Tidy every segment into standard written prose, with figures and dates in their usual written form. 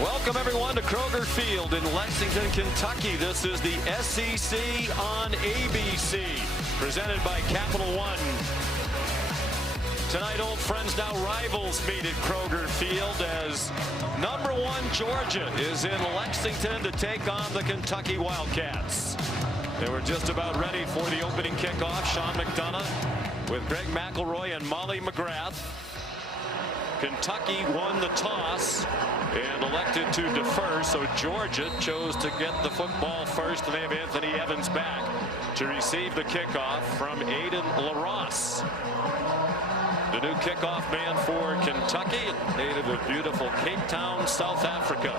Welcome everyone to Kroger Field in Lexington, Kentucky. This is the SEC on ABC, presented by Capital One. Tonight, old friends, now rivals meet at Kroger Field as #1 Georgia is in Lexington to take on the Kentucky Wildcats. They were just about ready for the opening kickoff. Sean McDonough with Greg McElroy and Molly McGrath. Kentucky won the toss and elected to defer, so Georgia chose to get the football first, and they have Anthony Evans back to receive the kickoff from Aiden LaRosse. The new kickoff man for Kentucky, native of beautiful Cape Town, South Africa.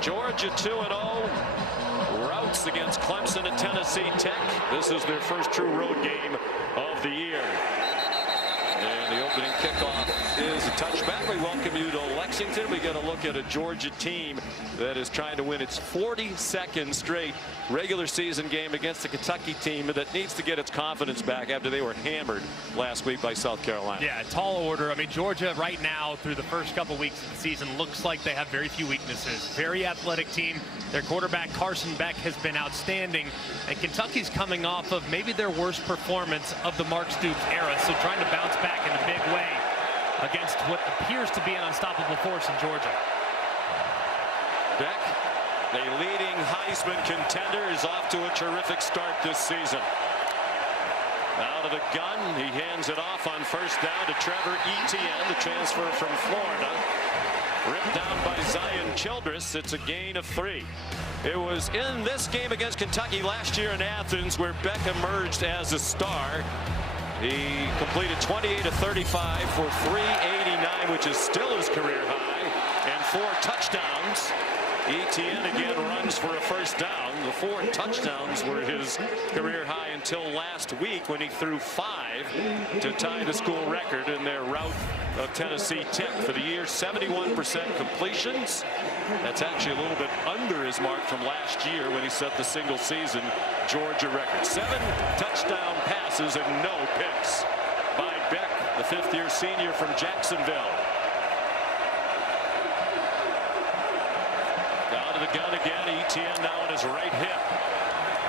Georgia 2-0. Routes against Clemson at Tennessee Tech. This is their first true road game of the year. And the opening kickoff is a touchback. We welcome you to Lexington. We get a look at a Georgia team that is trying to win its 42nd straight regular season game against a Kentucky team that needs to get its confidence back after they were hammered last week by South Carolina. Yeah, tall order. I mean, Georgia right now through the first couple weeks of the season looks like they have very few weaknesses. Very athletic team. Their quarterback Carson Beck has been outstanding, and Kentucky's coming off of maybe their worst performance of the Mark Stoops era, so trying to bounce back in a big way against what appears to be an unstoppable force in Georgia. Beck, a leading Heisman contender, is off to a terrific start this season. Out of the gun, he hands it off on first down to Trevor Etienne, the transfer from Florida. Ripped down by Zion Childress. It's a gain of 3. It was in this game against Kentucky last year in Athens where Beck emerged as a star. He completed 28 of 35 for 389, which is still his career high, and 4 touchdowns. Etienne again runs for a first down. The 4 touchdowns were his career high until last week when he threw 5 to tie the school record in their rout of Tennessee Tech for the year. 71% completions. That's actually a little bit under his mark from last year when he set the single season Georgia record. 7 touchdown passes and no picks by Beck, the 5th-year senior from Jacksonville. Out of the gun again, Etienne now on his right hip.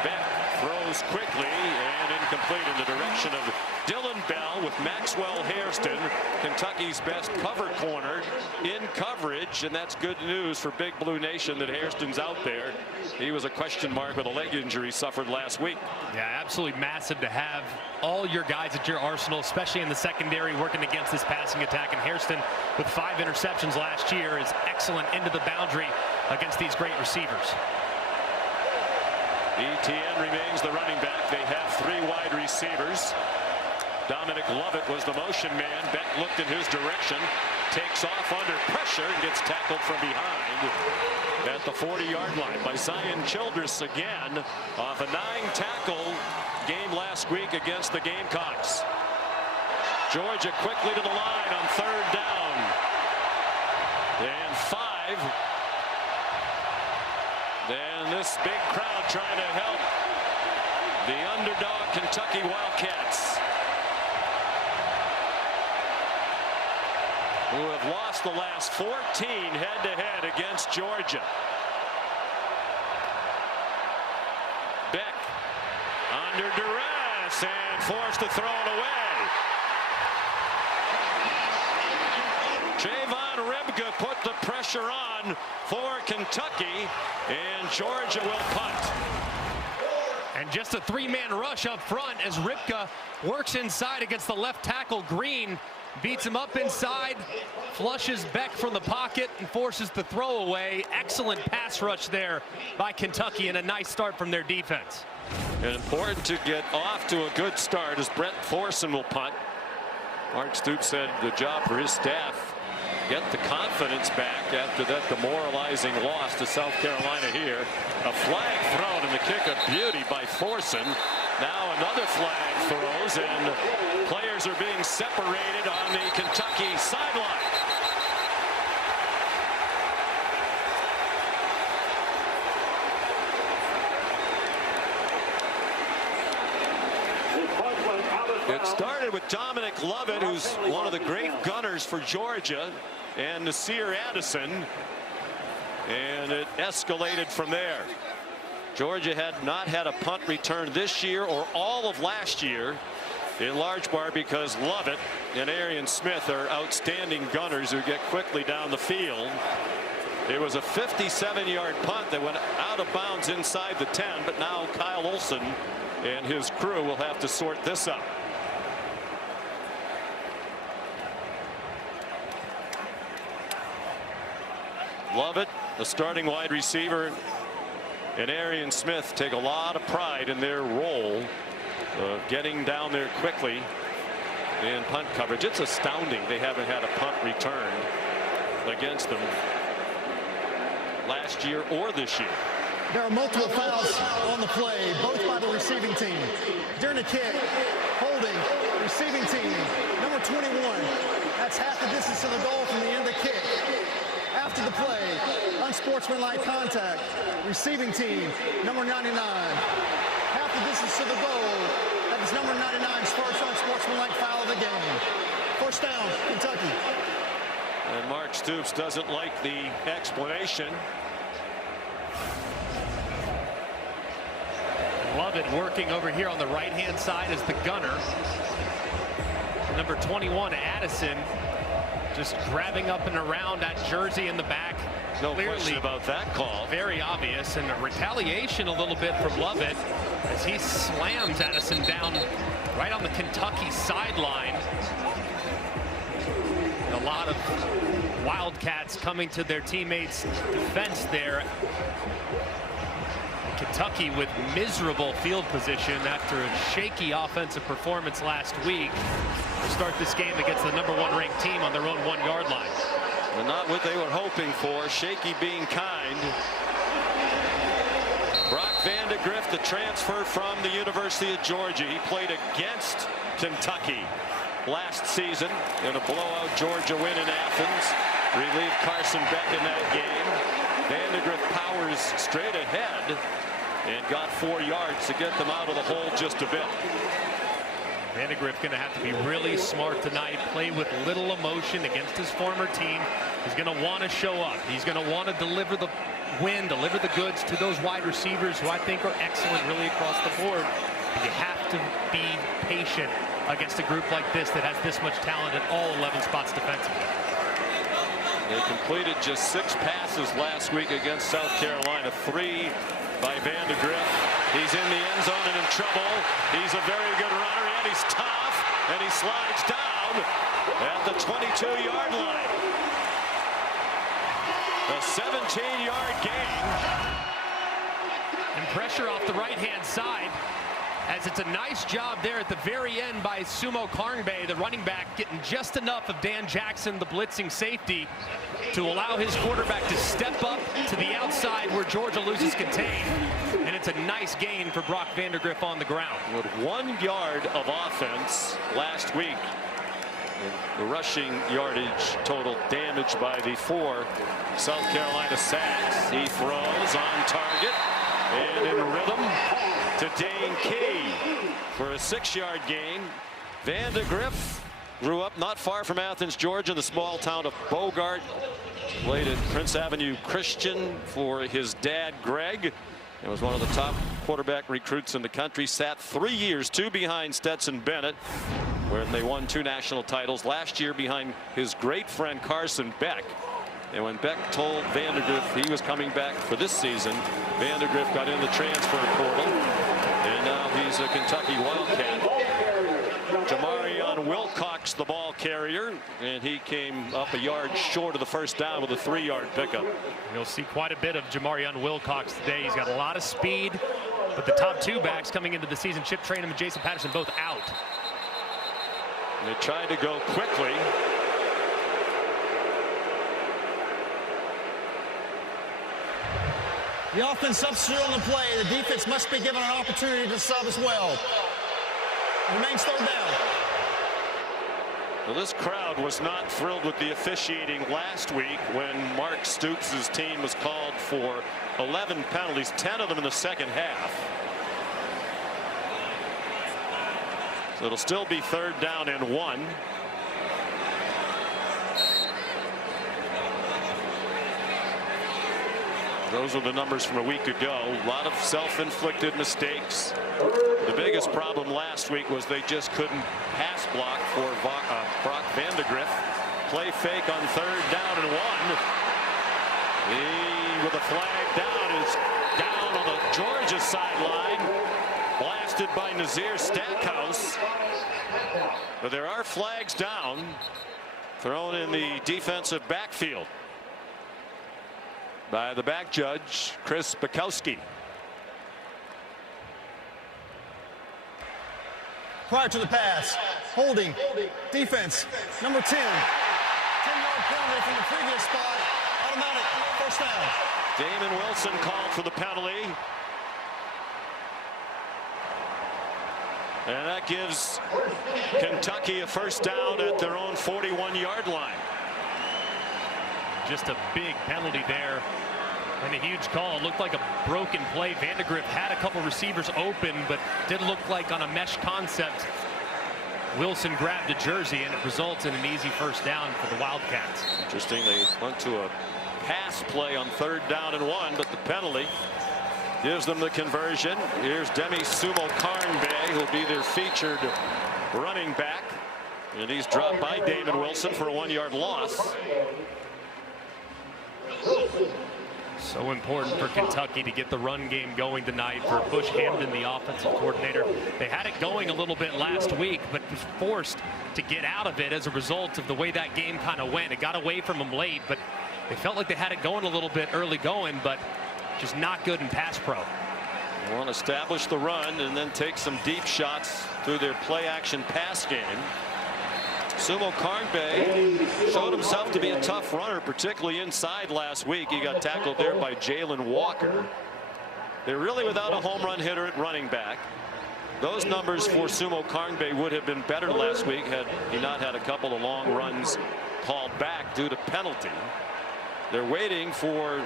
Beck throws quickly and incomplete in the direction of Dylan Bell with Maxwell Hairston, Kentucky's best cover corner, in coverage, and that's good news for Big Blue Nation that Hairston's out there. He was a question mark with a leg injury suffered last week. Yeah, absolutely massive to have all your guys at your arsenal, especially in the secondary, working against this passing attack. And Hairston, with 5 interceptions last year, is excellent into the boundary against these great receivers. Etienne remains the running back. They have 3 wide receivers. Dominic Lovett was the motion man. Beck looked in his direction, takes off under pressure, and gets tackled from behind at the 40-yard line by Zion Childress again off a 9-tackle game last week against the Gamecocks. Georgia quickly to the line on 3rd down. And 5. Then this big crowd trying to help the underdog Kentucky Wildcats, who have lost the last 14 head-to-head against Georgia. Beck under duress and forced to throw it away. Javon Ribga put the pressure on for Kentucky, and Georgia will punt. And just a 3-man rush up front as Ribga works inside against the left tackle Green. Beats him up inside, flushes Beck from the pocket, and forces the throwaway. Excellent pass rush there by Kentucky, and a nice start from their defense. And important to get off to a good start as Brett Thorson will punt. Mark Stoops said the job for his staff, get the confidence back after that demoralizing loss to South Carolina here. A flag thrown and the kick of beauty by Thorson. Now another flag throws, and players are being separated on the Kentucky sideline. It started with Dominic Lovett, who's one of the great gunners turnovers for Georgia and Nasir Addison, and it escalated from there. Georgia had not had a punt return this year or all of last year, in large part because Lovett and Arian Smith are outstanding gunners who get quickly down the field. It was a 57-yard punt that went out of bounds inside the 10, but now Kyle Olson and his crew will have to sort this up. Lovett, the starting wide receiver, and Arian Smith take a lot of pride in their role of getting down there quickly in punt coverage. It's astounding they haven't had a punt returned against them last year or this year. There are multiple fouls on the play, both by the receiving team. During the kick, holding, receiving team, number 21. That's half the distance to the goal from the end of the kick. After the play, unsportsmanlike contact, receiving team, number 99. Half the distance to the goal. That is number 99's first unsportsmanlike foul of the game. First down, Kentucky. And Mark Stoops doesn't like the explanation. Lovett working over here on the right-hand side as the gunner. Number 21, Addison, just grabbing up and around that jersey in the back. No question about that call. Very obvious, and a retaliation a little bit from Lovett as he slams Addison down right on the Kentucky sideline. A lot of Wildcats coming to their teammates' defense there. Kentucky with miserable field position after a shaky offensive performance last week to start this game against the #1 ranked team on their own 1-yard line. And not what they were hoping for. Shaky being kind. Brock Vandagriff, the transfer from the University of Georgia. He played against Kentucky last season in a blowout Georgia win in Athens. Relieved Carson Beck in that game. Vandagriff powers straight ahead and got 4 yards to get them out of the hole just a bit. Vandagriff going to have to be really smart tonight, play with little emotion against his former team. He's going to want to show up. He's going to want to deliver the win, deliver the goods to those wide receivers who I think are excellent really across the board. But you have to be patient against a group like this that has this much talent at all 11 spots defensively. They completed just 6 passes last week against South Carolina. 3 by Vandagriff. He's in the end zone and in trouble. He's a very good runner, and he's tough, and he slides down at the 22-yard line. A 17-yard gain. And pressure off the right-hand side, as it's a nice job there at the very end by Sumo-Karngbaye, the running back, getting just enough of Dan Jackson, the blitzing safety, to allow his quarterback to step up to the outside where Georgia loses contain. And it's a nice gain for Brock Vandagriff on the ground. With 1 yard of offense last week. The rushing yardage total damaged by the 4 South Carolina sacks. He throws on target and in rhythm to Dane Key for a 6-yard gain. Vandagriff grew up not far from Athens, Georgia, the small town of Bogart. Played at Prince Avenue Christian for his dad, Greg. He was one of the top quarterback recruits in the country. Sat 3 years, 2 behind Stetson Bennett, where they won 2 national titles. Last year behind his great friend Carson Beck. And when Beck told Vandagriff he was coming back for this season, Vandagriff got in the transfer portal, and now he's a Kentucky Wildcat. Jamarion Wilcox, the ball carrier, and he came up a yard short of the first down with a 3-yard pickup. You'll see quite a bit of Jamarion Wilcox today. He's got a lot of speed, but the top 2 backs coming into the season, Chip Trainum and Jason Patterson, both out. They tried to go quickly. The offense substitute on the play. The defense must be given an opportunity to sub as well. Remains 3rd down. Well, this crowd was not thrilled with the officiating last week when Mark Stoops' team was called for 11 penalties, 10 of them in the second half. So it'll still be 3rd down and 1. Those are the numbers from a week ago. A lot of self-inflicted mistakes. The biggest problem last week was they just couldn't pass block for Brock Vandagriff. Play fake on 3rd down and 1. He, with a flag down, is down on the Georgia sideline. Blasted by Nazir Stackhouse. But there are flags down, thrown in the defensive backfield by the back judge, Chris Bukowski. Prior to the pass, holding, defense, number 10. 10-yard penalty from the previous spot, automatic, first down. Damon Wilson called for the penalty. And that gives Kentucky a first down at their own 41-yard line. Just a big penalty there and a huge call. It looked like a broken play. Vandagriff had a couple receivers open, but didn't look like on a mesh concept. Wilson grabbed a jersey, and it results in an easy first down for the Wildcats. Interesting, they went to a pass play on 3rd down and 1, but the penalty gives them the conversion. Here's Demie Sumo-Karngbaye, who'll be their featured running back. And he's dropped by Damon Wilson for a 1-yard loss. So important for Kentucky to get the run game going tonight for Bush Hamdan, the offensive coordinator. They had it going a little bit last week, but was forced to get out of it as a result of the way that game kind of went. It got away from them late, but they felt like they had it going a little bit early going, but just not good in pass pro. They want to establish the run and then take some deep shots through their play action pass game. Sumo-Karngbaye showed himself to be a tough runner, particularly inside last week. He got tackled there by Jalen Walker. They're really without a home run hitter at running back. Those numbers for Sumo-Karngbaye would have been better last week had he not had a couple of long runs called back due to penalty. They're waiting for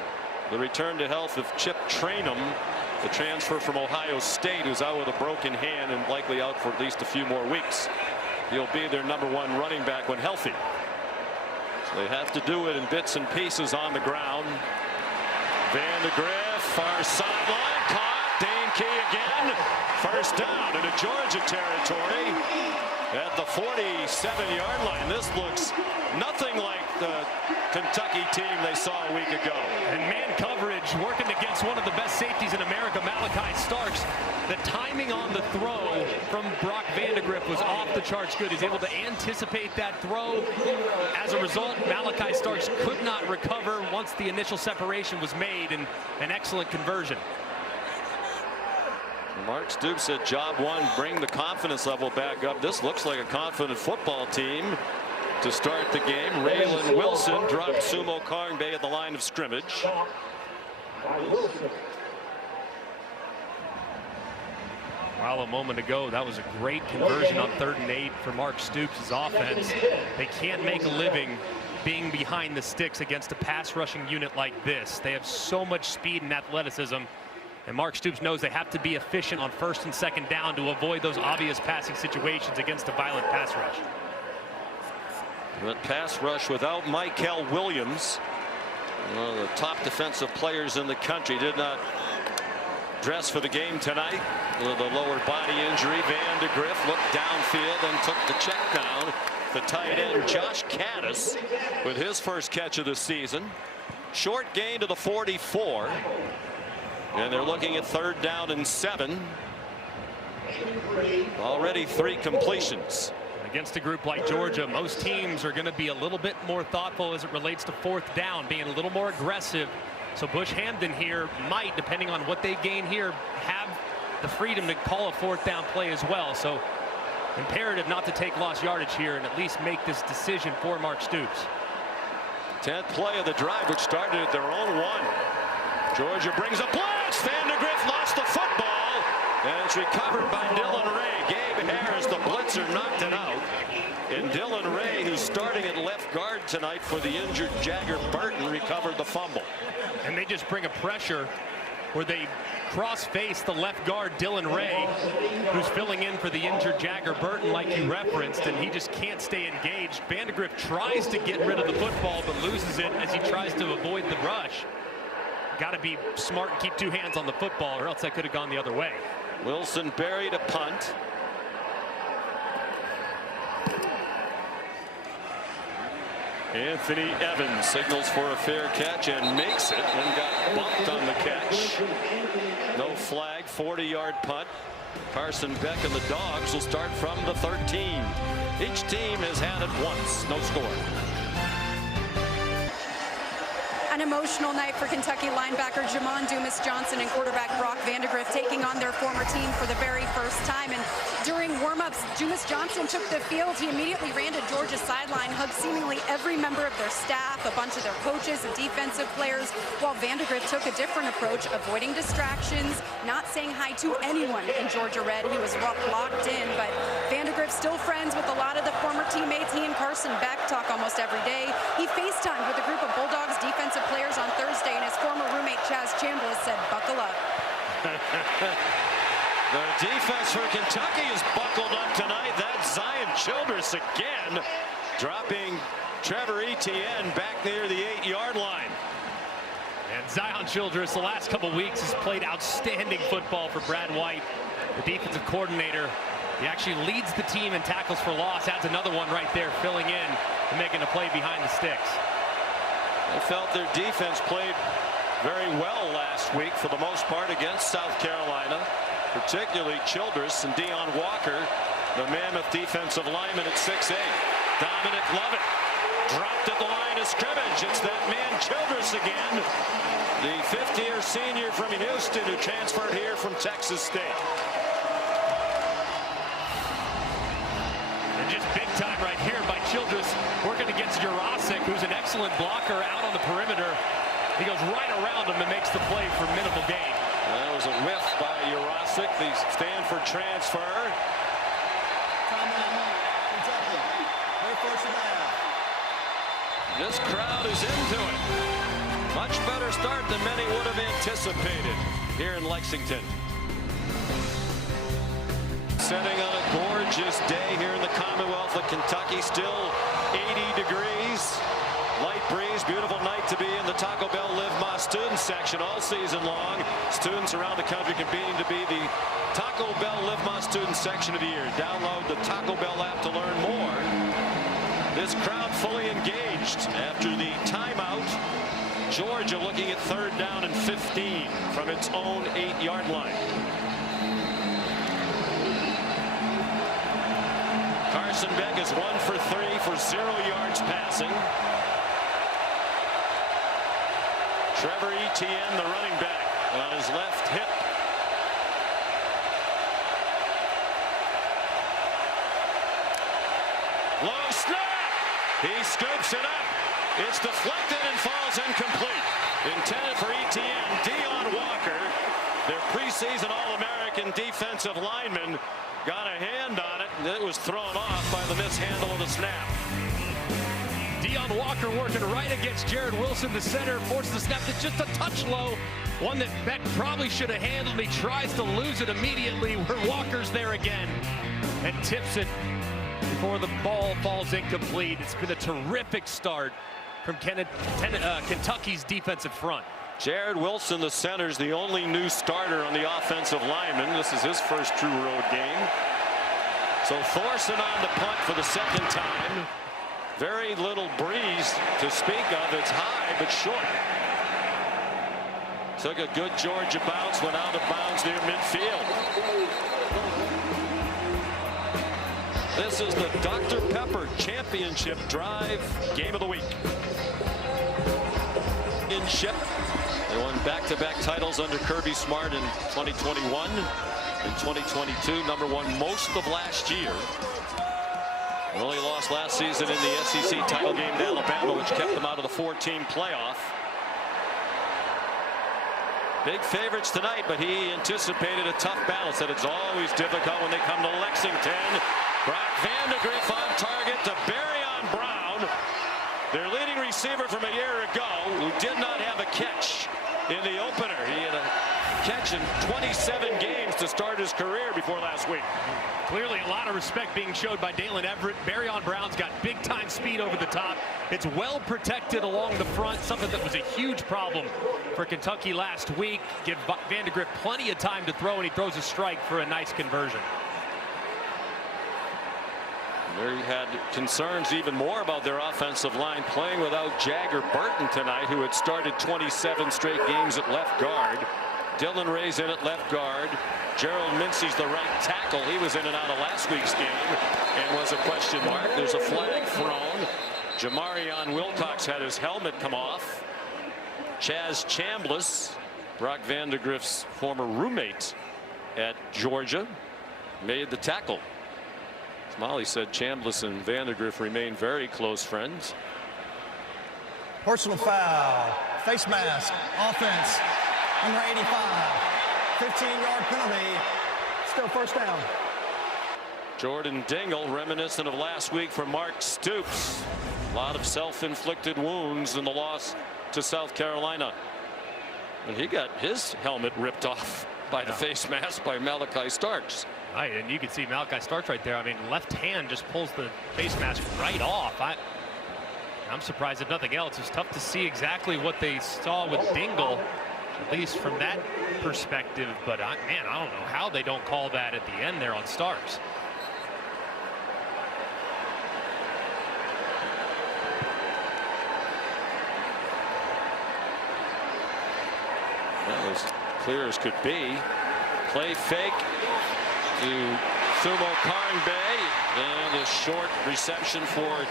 the return to health of Chip Trainum, the transfer from Ohio State, who's out with a broken hand and likely out for at least a few more weeks. He'll be their #1 running back when healthy. So they have to do it in bits and pieces on the ground. Vandagriff, far sideline, caught. Dane Key again. First down into Georgia territory at the 47-yard line. This looks nothing like the Kentucky team they saw a week ago. And man coverage working against one of the best safeties in America, Malachi Starks. The timing on the throw from Brock Vandagriff was off the charts good. He's able to anticipate that throw. As a result, Malachi Starks could not recover once the initial separation was made, and an excellent conversion. Mark Stoops said job one, bring the confidence level back up. This looks like a confident football team to start the game. Raylan Wilson dropped Sumo-Karngbaye at the line of scrimmage. Well, a moment ago, that was a great conversion on 3rd and 8 for Mark Stoops' offense. They can't make a living being behind the sticks against a pass rushing unit like this. They have so much speed and athleticism. And Mark Stoops knows they have to be efficient on 1st and 2nd down to avoid those obvious passing situations against a violent pass rush. But pass rush without Michael Williams, one of the top defensive players in the country, did not dress for the game tonight with a lower body injury. Vandagriff looked downfield and took the check down. The tight end Josh Caddis with his first catch of the season. Short gain to the 44. And they're looking at 3rd down and 7. Already 3 completions. Against a group like Georgia, most teams are going to be a little bit more thoughtful as it relates to 4th down, being a little more aggressive. So Bush Hamdan here might, depending on what they gain here, have the freedom to call a 4th down play as well. So imperative not to take lost yardage here and at least make this decision for Mark Stoops. 10th play of the drive, which started at their own 1. Georgia brings a blitz. Vandagriff lost the football, and it's recovered by Dylan Ray. Gabe Harris, the blitzer, knocked it out. And Dylan Ray, who's starting at left guard tonight for the injured Jagger Burton, recovered the fumble. And they just bring a pressure where they cross-face the left guard, Dylan Ray, who's filling in for the injured Jagger Burton like you referenced, and he just can't stay engaged. Vandagriff tries to get rid of the football but loses it as he tries to avoid the rush. got to be smart and keep two hands on the football, or else that could have gone the other way. Wilson buried a punt. Anthony Evans signals for a fair catch and makes it, and got bumped on the catch. No flag, 40-yard punt. Carson Beck and the Dogs will start from the 13. Each team has had it once, no score. An emotional night for Kentucky linebacker Jamon Dumas-Johnson and quarterback Brock Vandagriff taking on their former team for the very first time. And during warmups, Dumas-Johnson took the field. He immediately ran to Georgia's sideline, hugged seemingly every member of their staff, a bunch of their coaches and defensive players, while Vandagriff took a different approach, avoiding distractions, not saying hi to anyone in Georgia Red. He was locked in, but Vandagriff still friends with a lot of the former teammates. He and Carson Beck talk almost every day. He FaceTimed with a group of Bulldogs defensive players on Thursday, and his former roommate Chaz Chambliss said, "Buckle up." The defense for Kentucky is buckled up tonight. That's Zion Childress again, dropping Trevor Etienne back near the 8-yard line. And Zion Childress, the last couple weeks, has played outstanding football for Brad White, the defensive coordinator. He actually leads the team in tackles for loss, adds another one right there, filling in and making a play behind the sticks. I felt their defense played very well last week for the most part against South Carolina, particularly Childress and Deion Walker, the mammoth defensive lineman at 6'8". Dominic Lovett dropped at the line of scrimmage. It's that man Childress again, the fifth-year senior from Houston who transferred here from Texas State. And just big time right here by Childress, working against Jurasic, who's an excellent blocker out on the perimeter. He goes right around him and makes the play for minimal gain. That was a whiff by Jurasic, the Stanford transfer. This crowd is into it. Much better start than many would have anticipated here in Lexington. Setting on a gorgeous day here in the Commonwealth of Kentucky. Still 80 degrees. Light breeze, beautiful night to be in the Taco Bell Live Ma student section all season long. Students around the country competing to be the Taco Bell Live Ma student section of the year. Download the Taco Bell app to learn more. This crowd fully engaged after the timeout. Georgia looking at 3rd down and 15 from its own 8-yard line. Carson Beck is 1 for 3 for 0 yards passing. Trevor Etienne, the running back, on his left hip. Low snap. He scoops it up. It's deflected and falls incomplete. Intended for Etienne. Deion Walker, their preseason All-American defensive lineman, got a hand on it, and it was thrown off by the mishandle of the snap. Deion Walker working right against Jared Wilson, the center, forces the snap to just a touch low. One that Beck probably should have handled. He tries to lose it immediately where Walker's there again and tips it before the ball falls incomplete. It's been a terrific start from Kentucky's defensive front. Jared Wilson, the center, is the only new starter on the offensive lineman. This is his first true road game. So Thorson on the punt for the second time. Very little breeze to speak of. It's high but short. Took a good Georgia bounce, went out of bounds near midfield. This is the Dr. Pepper Championship Drive Game of the Week. They won back-to-back titles under Kirby Smart in 2021 and 2022. #1 most of last year. And only lost last season in the SEC title game to Alabama, which kept them out of the 4-team playoff. Big favorites tonight, but he anticipated a tough battle. Said it's always difficult when they come to Lexington. Brock Vandagriff on target to Barion Brown, their leading receiver from a year ago, who did not have a catch in the opener. He had a catch in 27 games yards to start his career before last week. Clearly a lot of respect being showed by Dalen Everett. Barion Brown's got big time speed over the top. It's well protected along the front, something that was a huge problem for Kentucky last week. Give Vandagriff plenty of time to throw, and he throws a strike for a nice conversion. They had concerns even more about their offensive line playing without Jagger Burton tonight, who had started 27 straight games at left guard. Dylan Ray's in at left guard. Gerald Mincey's the right tackle. He was in and out of last week's game and was a question mark. There's a flag thrown. Jamarion Wilcox had his helmet come off. Chaz Chambliss, Brock Vandagriff's former roommate at Georgia, made the tackle. Molly said Chambliss and Vandagriff remain very close friends. Personal foul, face mask, offense, number 85, 15-yard penalty, still first down. Jordan Dingle, reminiscent of last week for Mark Stoops. A lot of self-inflicted wounds in the loss to South Carolina. And he got his helmet ripped off by the face mask by Malachi Starks. Right, and you can see Malachi Starks right there. I mean, left hand just pulls the face mask right off. I'm surprised if nothing else. It's tough to see exactly what they saw with Dingle, at least from that perspective. But man, I don't know how they don't call that at the end there on Starks. That was clear as could be. Play fake to Sumo-Karngbaye, and a short reception for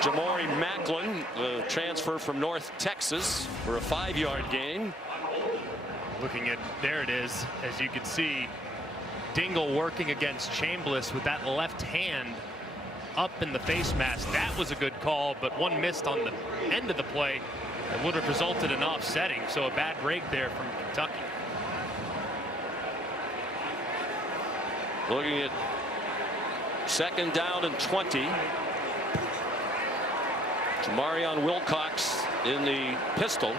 Jamori Macklin, the transfer from North Texas, for a 5-yard gain. Looking at, there it is, as you can see, Dingle working against Chambliss with that left hand up in the face mask. That was a good call, but one missed on the end of the play that would have resulted in offsetting. So a bad break there from Kentucky. Looking at 2nd down and 20. Jamarion Wilcox in the pistol.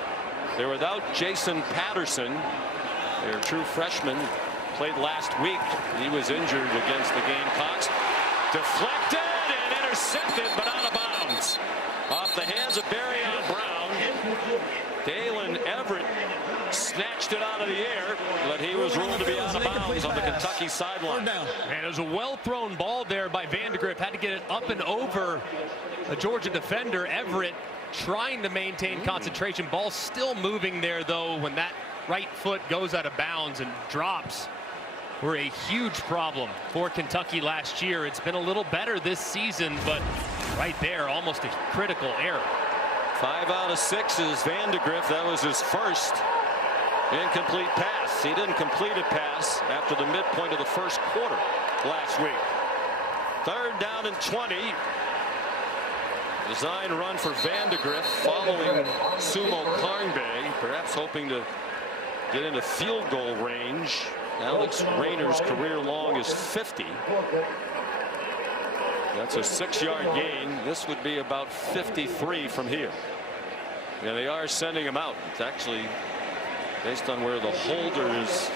They're without Jason Patterson, their true freshman, played last week. He was injured against the Gamecocks. Deflected and intercepted, but out of bounds. Off the hands of Barion Brown. Dalen Everett snatched it out of the air, but he was ruled to be out of bounds on the Kentucky sideline. And it was a well-thrown ball there by Vandagriff. Had to get it up and over a Georgia defender. Everett trying to maintain concentration. Ball still moving there, though, when that right foot goes out of bounds and drops. Were a huge problem for Kentucky last year. It's been a little better this season, but right there, almost a critical error. 5 out of 6 is Vandagriff. That was his first incomplete pass. He didn't complete a pass after the midpoint of the first quarter last week. 3rd down and 20. Design run for Vandagriff following Sumo-Karngbaye, perhaps hoping to get into field goal range. Alex Raynor's career long is 50. That's a 6-yard gain. This would be about 53 from here. And they are sending him out. It's actually, based on where the holder is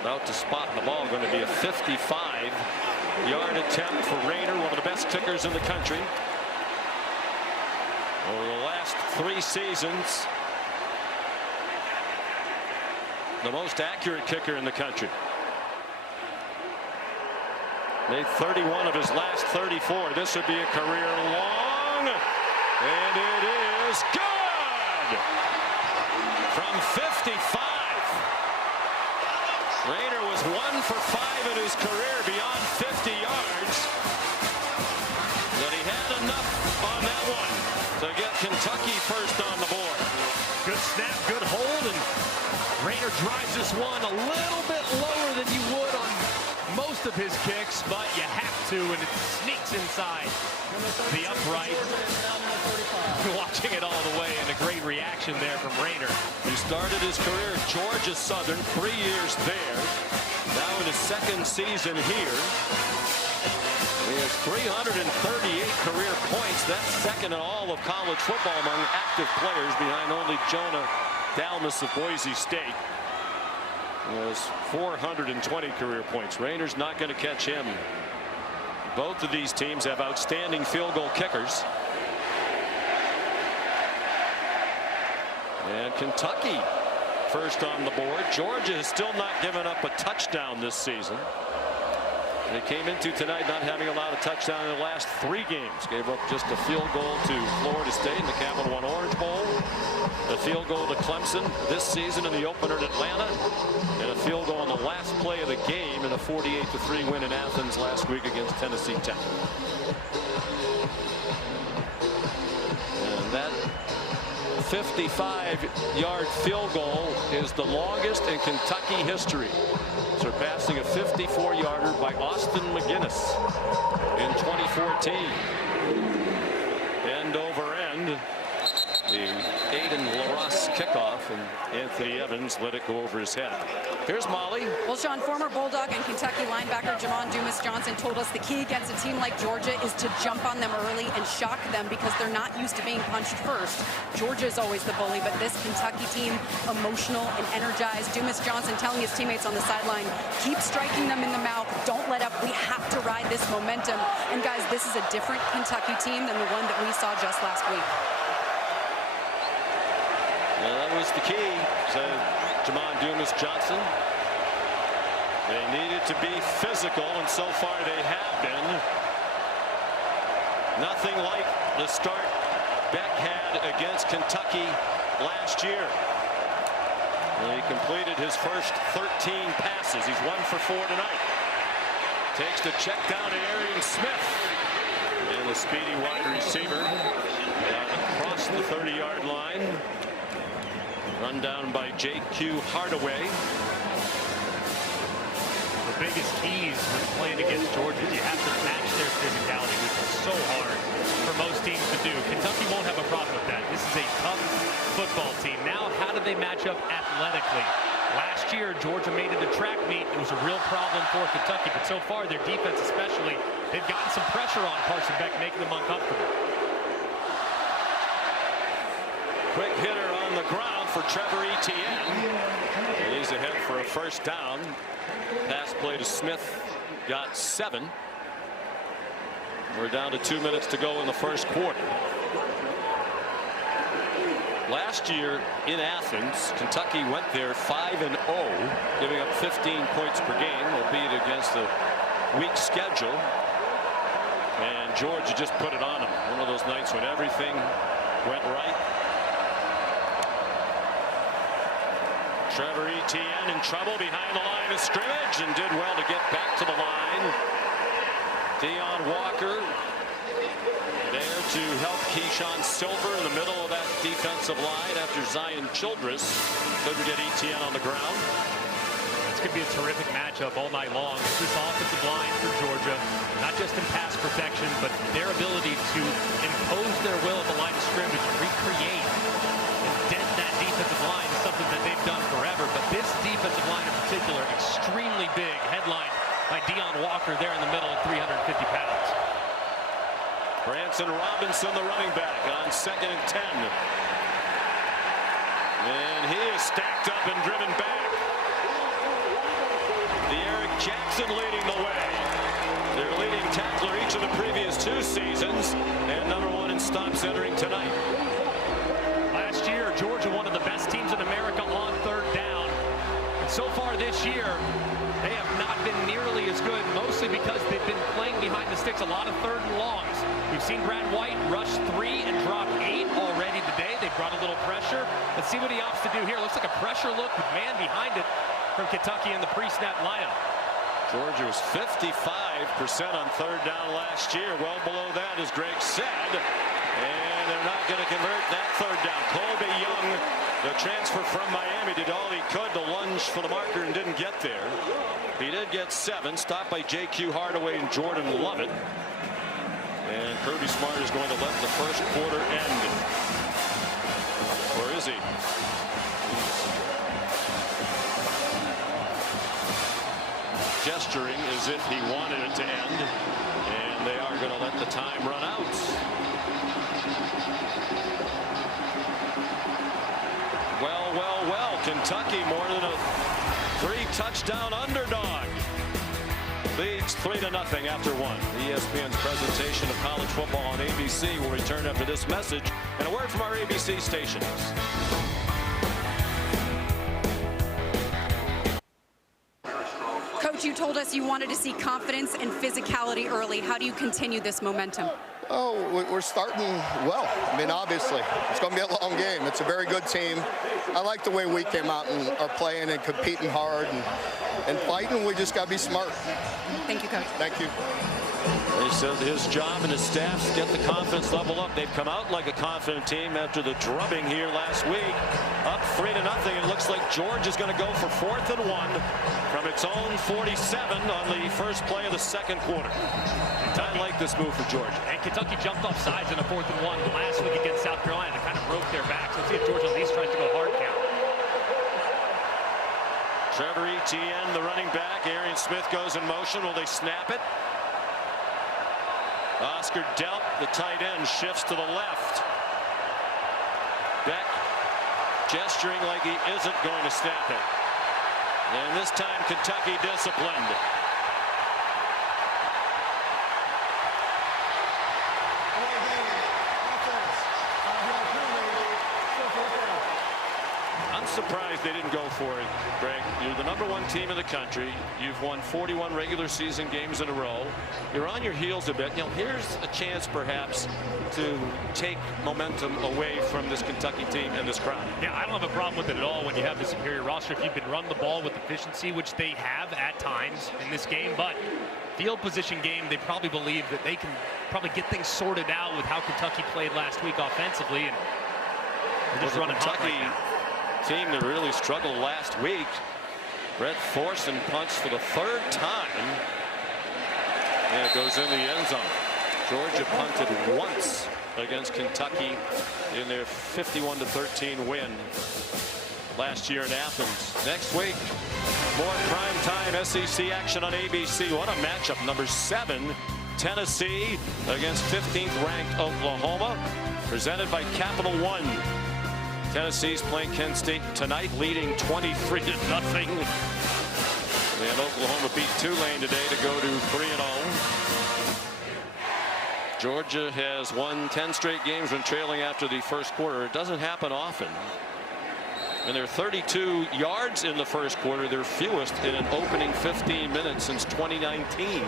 about to spot the ball, going to be a 55-yard attempt for Raynor, one of the best kickers in the country. Over the last 3 seasons, the most accurate kicker in the country. Made 31 of his last 34. This would be a career long, and it is good. From 55. Raynor was 1 for 5 in his career beyond 50 yards. But he had enough on that one to get Kentucky first on the board. Good snap, good hold, and Raynor drives this one a little bit lower than you would on most of his kicks, but you have to, and it sneaks inside the upright. Watching it all the way, and a great reaction there from Raynor. He started his career at Georgia Southern, 3 years there. Now in his 2nd season here. He has 338 career points. That's 2nd in all of college football among active players, behind only Jonah Dalmas of Boise State. was 420 career points. Raynor's not going to catch him. Both of these teams have outstanding field goal kickers. And Kentucky first on the board. Georgia has still not given up a touchdown this season. They came into tonight not having allowed a touchdown in the last 3 games. Gave up just a field goal to Florida State in the Capital One Orange Bowl, a field goal to Clemson this season in the opener in Atlanta, and a field goal on the last play of the game in a 48-3 win in Athens last week against Tennessee Tech. And that 55-yard field goal is the longest in Kentucky history, surpassing a 54-yarder by Austin McGinnis in 2014. End over end, the Aiden LaRosse kickoff, and Anthony Evans let it go over his head. Here's Molly. Well, Sean, former Bulldog and Kentucky linebacker Jamarion Johnson told us the key against a team like Georgia is to jump on them early and shock them because they're not used to being punched first. Georgia is always the bully, but this Kentucky team, emotional and energized. Dumas Johnson telling his teammates on the sideline, keep striking them in the mouth. Don't let up. We have to ride this momentum. And guys, this is a different Kentucky team than the one that we saw just last week. Well, that was the key, said Jamarion Johnson. They needed to be physical, and so far they have been. Nothing like the start Beck had against Kentucky last year. He completed his first 13 passes. He's 1 for 4 tonight. Takes the check down to Arian Smith. And the speedy wide receiver across the 30-yard line. Run down by J.Q. Hardaway. The biggest keys when playing against Georgia is you have to match their physicality, which is so hard for most teams to do. Kentucky won't have a problem with that. This is a tough football team. Now, how do they match up athletically? Last year, Georgia made it a track meet. It was a real problem for Kentucky, but so far, their defense especially, they've gotten some pressure on Carson Beck, making them uncomfortable. Quick hitter on the ground for Trevor Etienne. And he's ahead for a first down. Pass play to Smith got 7. We're down to 2 minutes to go in the first quarter. Last year in Athens, Kentucky went there 5-0, giving up 15 points per game, albeit against a weak schedule. And Georgia just put it on them. One of those nights when everything went right. Trevor Etienne in trouble behind the line of scrimmage and did well to get back to the line. Deion Walker there to help Keyshawn Silver in the middle of that defensive line after Zion Childress couldn't get Etienne on the ground. It's going to be a terrific matchup all night long. This offensive line for Georgia, not just in pass protection, but their ability to impose their will at the line of scrimmage, recreate and dent that defensive line is something that they've done forever. But this defensive line in particular, extremely big, headlined by Deion Walker there in the middle at 350 pounds. Branson Robinson, the running back, on 2nd and 10. And he is stacked up and driven back. The Eric Jackson leading the way. Their leading tackler each of the previous 2 seasons, and #1 in stops entering tonight. Last year, Georgia, one of the best teams in America on 3rd down. And so far this year, they have not been nearly as good, mostly because they've been playing behind the sticks, a lot of 3rd and longs. We've seen Brad White rush 3 and drop 8 already today. They brought a little pressure. Let's see what he opts to do here. Looks like a pressure look with man behind it from Kentucky in the pre-snap lineup. Georgia was 55% on 3rd down last year. Well below that, as Greg said. And they're not going to convert that 3rd down. Colby Young, the transfer from Miami, did all he could to lunge for the marker and didn't get there. He did get 7, stopped by J.Q. Hardaway and Jordan Lovett. And Kirby Smart is going to let the first quarter end. Or is he? Gesturing as if he wanted it to end. And they are going to let the time run out. Well, Kentucky more than a 3-touchdown underdog. Leads 3-0 after one. ESPN's presentation of college football on ABC will return after this message and a word from our ABC stations. Coach, you told us you wanted to see confidence and physicality early. How do you continue this momentum? Oh, we're starting well. I mean, obviously, it's going to be a long game. It's a very good team. I like the way we came out and are playing and competing hard and fighting. We just got to be smart. Thank you, Coach. Thank you. He says his job and his staff's get the confidence level up. They've come out like a confident team after the drubbing here last week. Up 3-0. It looks like George is going to go for 4th and 1 from its own 47 on the first play of the second quarter. I like this move for Georgia. And Kentucky jumped off sides in a 4th and 1 last week against South Carolina to kind of broke their backs. Let's see if Georgia at least tries to go hard count. Trevor Etienne, the running back. Arian Smith goes in motion. Will they snap it? Oscar Delp, the tight end, shifts to the left. Beck gesturing like he isn't going to snap it. And this time Kentucky disciplined. I'm surprised they didn't go for it, Greg. You're the #1 team in the country. You've won 41 regular season games in a row. You're on your heels a bit. You know, here's a chance perhaps to take momentum away from this Kentucky team and this crowd. Yeah, I don't have a problem with it at all when you have the superior roster. If you can run the ball with efficiency, which they have at times in this game, but field position game, they probably believe that they can probably get things sorted out with how Kentucky played last week offensively, and they're just running hot right now. Team that really struggled last week. Brett Thorson punts for the 3rd time. And it goes in the end zone. Georgia punted once against Kentucky in their 51-13 win last year in Athens. Next week, more primetime SEC action on ABC. What a matchup. Number 7, Tennessee against 15th ranked Oklahoma. Presented by Capital One. Tennessee's playing Kent State tonight, leading 23-0. And Oklahoma beat Tulane today to go to 3-0. Georgia has won 10 straight games when trailing after the first quarter. It doesn't happen often. And they're 32 yards in the first quarter, their fewest in an opening 15 minutes since 2019.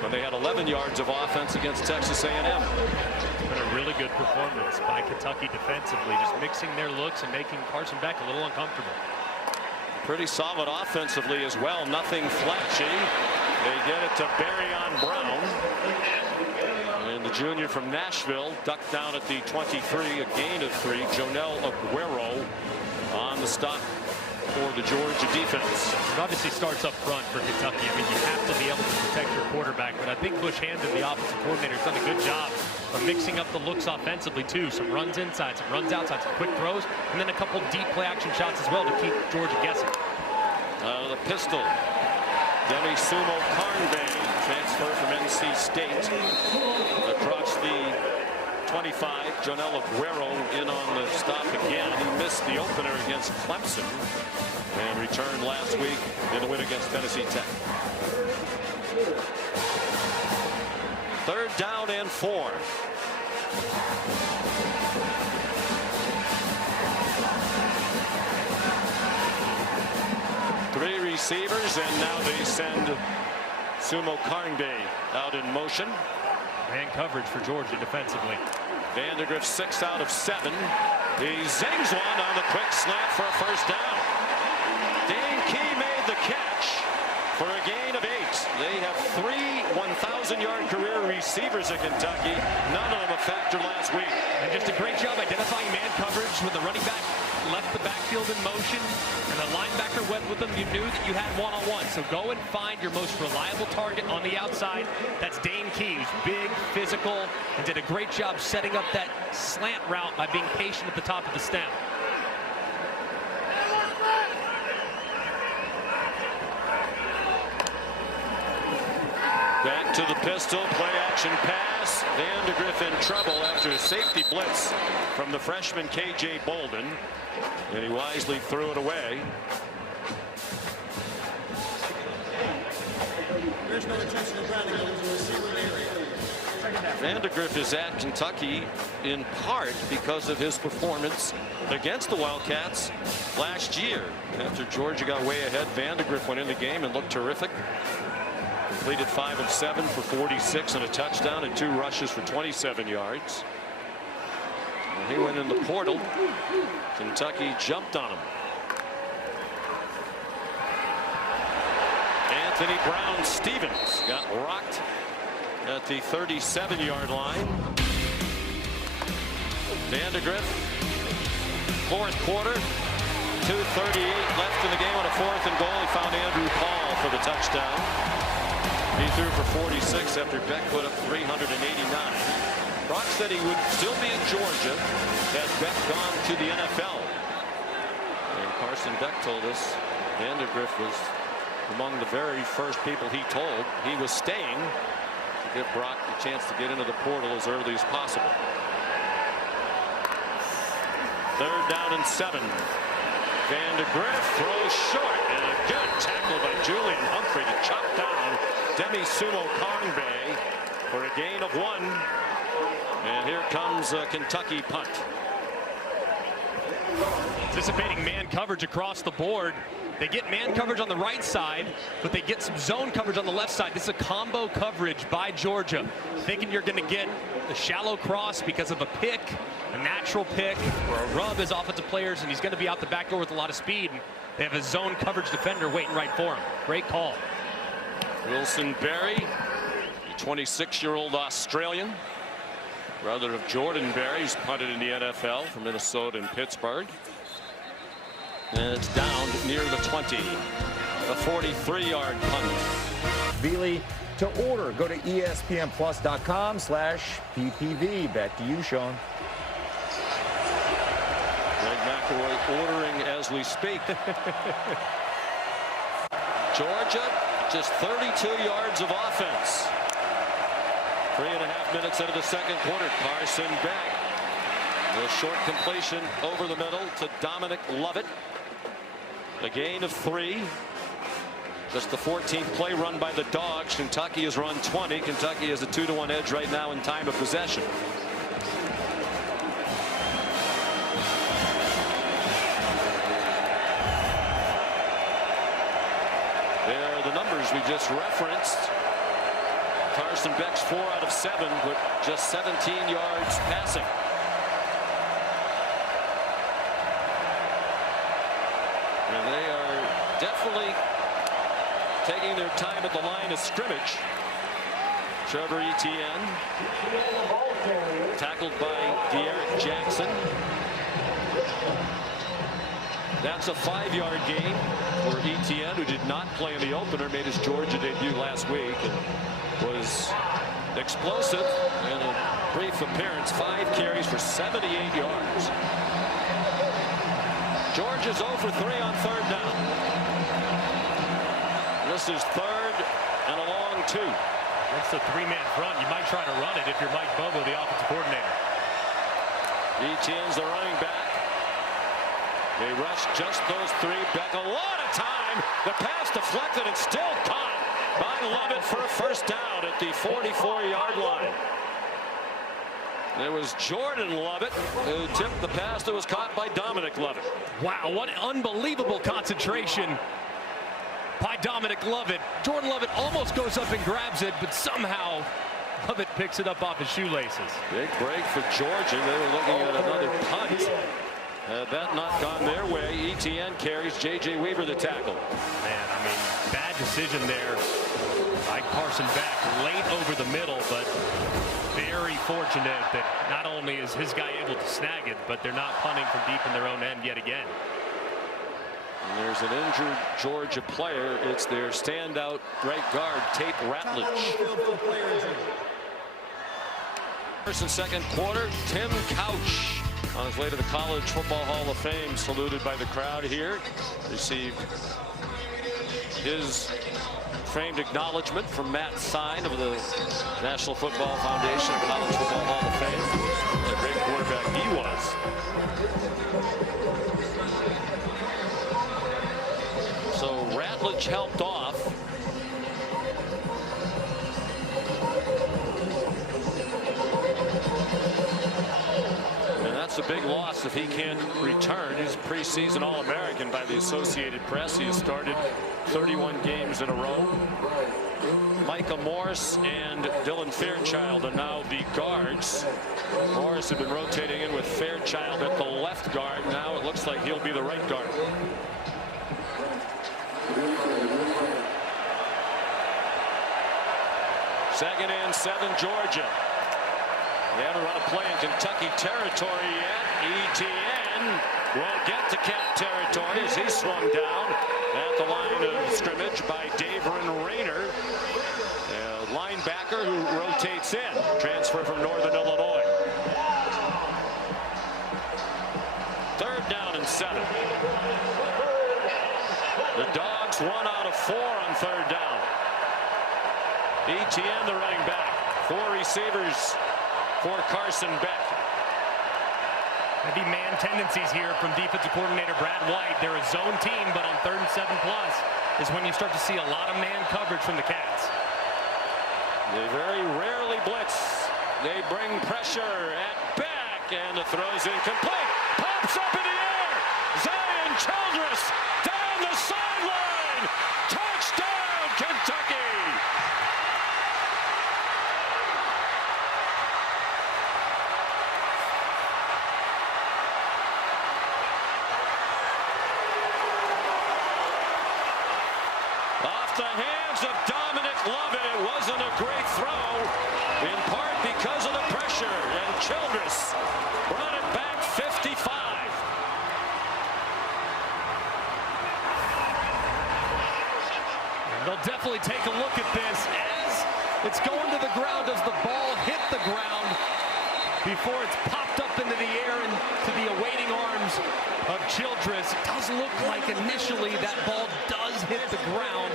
When they had 11 yards of offense against Texas A&M. It's been a really good performance by Kentucky defensively, just mixing their looks and making Carson Beck a little uncomfortable. Pretty solid offensively as well. Nothing flashy. They get it to Barion Brown. And the junior from Nashville ducked down at the 23, a gain of 3. Jonel Aguero on the stop for the Georgia defense. It obviously starts up front for Kentucky. I mean, you have to be able to protect your quarterback, but I think Bush Hampton, the offensive coordinator, has done a good job of mixing up the looks offensively too. Some runs inside, some runs outside, some quick throws, and then a couple deep play action shots as well to keep Georgia guessing. The pistol. Demie Sumo-Karngbaye, transfer from NC State. Across the 25, Jonel Aguero in on the stop again. He missed the opener against Clemson and returned last week in the win against Tennessee Tech. 3rd down and 4. Three receivers, and now they send Sumo-Karngbaye out in motion. Man coverage for Georgia defensively. Vandagriff 6 out of 7. He zings one on the quick slant for a first down. Dane Key made the catch for a gain of 8. They have 3 1,000-yard career receivers at Kentucky. None of them a factor last week. And just a great job identifying man coverage when the running back left the backfield in motion and the linebacker went with them. You knew that you had one-on-one. So go and find your most reliable target on the outside. That's Dane Key, who's big, physical, and did a great job setting up that slant route by being patient at the top of the stem. Back to the pistol, play action pass. Vandagriff in trouble after a safety blitz from the freshman KJ Bolden. And he wisely threw it away. There's no intentional grounding. There was a receiver in the area. Vandagriff is at Kentucky in part because of his performance against the Wildcats last year. After Georgia got way ahead, Vandagriff went in the game and looked terrific. Completed 5 of 7 for 46 and a touchdown and 2 rushes for 27 yards. And he went in the portal. Kentucky jumped on him. Anthony Brown Stevens got rocked at the 37-yard line. Vandagriff, fourth quarter, 2:38 left in the game on a 4th and goal. He found Andrew Paul for the touchdown. He threw for 46 after Beck put up 389. Brock said he would still be in Georgia had Beck gone to the NFL. And Carson Beck told us Vandagriff was among the very first people he told he was staying to give Brock the chance to get into the portal as early as possible. 3rd down and 7. Vandagriff throws short and a good tackle by Julian Humphrey to chop down Demie Sumo-Karngbaye for a gain of 1. And here comes a Kentucky punt. Anticipating man coverage across the board. They get man coverage on the right side, but they get some zone coverage on the left side. This is a combo coverage by Georgia. Thinking you're going to get a shallow cross because of a pick, a natural pick, or a rub as offensive players, and he's going to be out the back door with a lot of speed. And they have a zone coverage defender waiting right for him. Great call. Wilson Berry, the 26-year-old Australian, brother of Jordan Berry, who's punted in the NFL for Minnesota and Pittsburgh. And it's down near the 20. A 43-yard punt. Veely, to order, go to espnplus.com/PPV. Back to you, Sean. Greg McElroy ordering as we speak. Georgia, just 32 yards of offense. 3.5 minutes into the second quarter. Carson Beck. A short completion over the middle to Dominic Lovett. A gain of 3. Just the 14th play run by the Dogs. Kentucky has run 20. Kentucky has a 2-to-1 edge right now in time of possession. There are the numbers we just referenced. Carson Beck's 4 out of 7, but just 17 yards passing. And they are definitely taking their time at the line of scrimmage. Trevor Etienne, tackled by De'Aaron Jackson. That's a 5-yard gain for Etienne, who did not play in the opener, made his Georgia debut last week, and was explosive in a brief appearance. 5 carries for 78 yards. Georgia's 0 for 3 on 3rd down. This is 3rd and a long 2. That's a 3-man front. You might try to run it if you're Mike Bobo, the offensive coordinator. Etienne's the running back. They rush just those 3. Beck a lot of time. The pass deflected and still caught by Lovett for a first down at the 44-yard line. There was Jordan Lovett who tipped the pass that was caught by Dominic Lovett. Wow, what an unbelievable concentration by Dominic Lovett. Jordan Lovett almost goes up and grabs it, but somehow Lovett picks it up off his shoelaces. Big break for Georgia. They were looking at another punt. Had that not gone their way, Etienne carries J.J. Weaver the tackle. Man, I mean, bad decision there by Carson Beck, late over the middle, but very fortunate that not only is his guy able to snag it, but they're not punting from deep in their own end yet again. And there's an injured Georgia player. It's their standout right guard, Tate Ratledge. First and second quarter, Tim Couch on his way to the College Football Hall of Fame, saluted by the crowd here. Received his framed acknowledgement from Matt Sign of the National Football Foundation, College Football Hall of Fame. What a great quarterback he was. So Ratledge helped off. that's a big loss if he can't return. He's a preseason All-American by the Associated Press. He has started 31 games in a row. Micah Morris and Dylan Fairchild are now the guards. Morris had been rotating in with Fairchild at the left guard. Now it looks like he'll be the right guard. Second and 7, Georgia. They haven't run a play in Kentucky territory yet. ETN will get to Cat territory as he swung down at the line of scrimmage by Raynor, a linebacker who rotates in, transfer from Northern Illinois. Third down and 7. The Dogs 1 out of 4 on third down. ETN, the running back. 4 receivers for Carson Beck. Maybe man tendencies here from defensive coordinator Brad White. They're a zone team, but on 3rd and 7+ is when you start to see a lot of man coverage from the Cats. They very rarely blitz. They bring pressure at Beck, and the throw's incomplete. Pops up in the air. Zion Childress down the sideline. Touchdown, Kentucky. Off the hands of Dominic Lovett. It wasn't a great throw, in part because of the pressure, and Childress brought it back 55. They'll definitely take a look at this as it's going to the ground, as the ball hit the ground before it's popped up into the air and to the awaiting arms of Childress. It does look like initially that ball does hit the ground.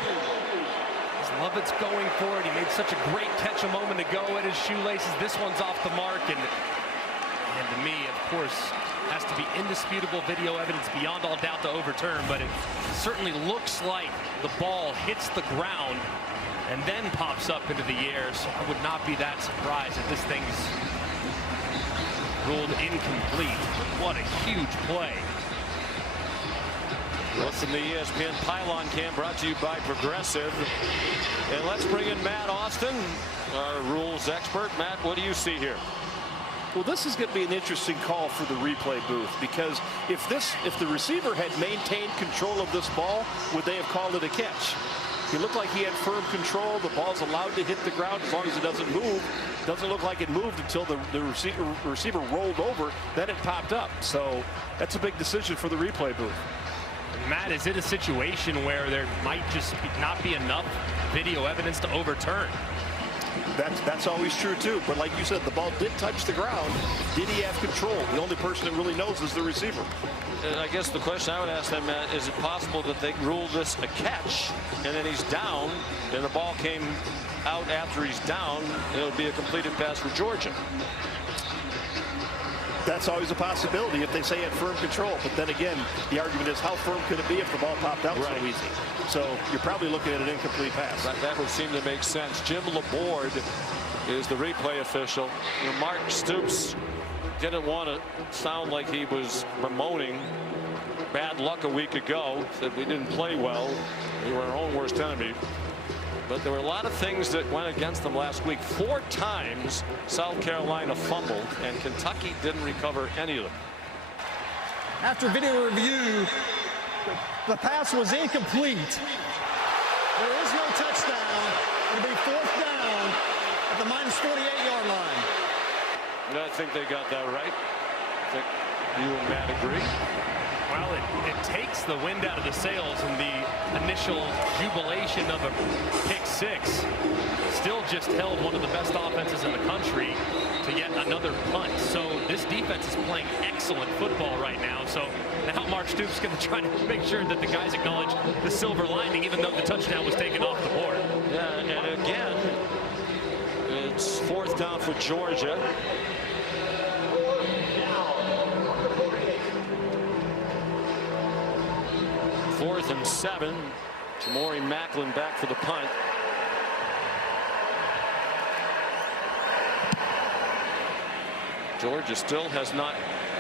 As Lovett's going for it. He made such a great catch a moment ago at his shoelaces. This one's off the mark, and to me, of course, has to be indisputable video evidence beyond all doubt to overturn, but it certainly looks like the ball hits the ground and then pops up into the air, so I would not be that surprised if this thing's ruled incomplete. What a huge play. Welcome to the ESPN Pylon Cam, brought to you by Progressive. And let's bring in Matt Austin, our rules expert. Matt, what do you see here? Well, this is going to be an interesting call for the replay booth, because if the receiver had maintained control of this ball, would they have called it a catch? It looked like he had firm control. The ball's allowed to hit the ground as long as it doesn't move. Doesn't look like it moved until the receiver rolled over. Then it popped up. So that's a big decision for the replay booth. Matt, is it a situation where there might just not be enough video evidence to overturn? That's always true too. But like you said, the ball did touch the ground. Did he have control? The only person that really knows is the receiver. I guess the question I would ask them, Matt, is it possible that they ruled this a catch and then he's down and the ball came out after he's down? It'll be a completed pass for Georgia. That's always a possibility if they say had firm control. But then again, the argument is how firm could it be if the ball popped out so easy? So you're probably looking at an incomplete pass. That would seem to make sense. Jim Laborde is the replay official. You know, Mark Stoops didn't want to sound like he was bemoaning bad luck a week ago. Said we didn't play well. We were our own worst enemy. But there were a lot of things that went against them last week. 4 times South Carolina fumbled, and Kentucky didn't recover any of them. After video review, the pass was incomplete. There is no touchdown. It'll be 4th down at the minus 48-yard line. And I think they got that right. I think you and Matt agree. Well, it takes the wind out of the sails, and the initial jubilation of a pick 6 still just held one of the best offenses in the country to yet another punt. So this defense is playing excellent football right now. So now Mark Stoops is going to try to make sure that the guys acknowledge the silver lining, even though the touchdown was taken off the board. Yeah, and again, it's 4th down for Georgia. Fourth and 7. Jamori Macklin back for the punt. Georgia still has not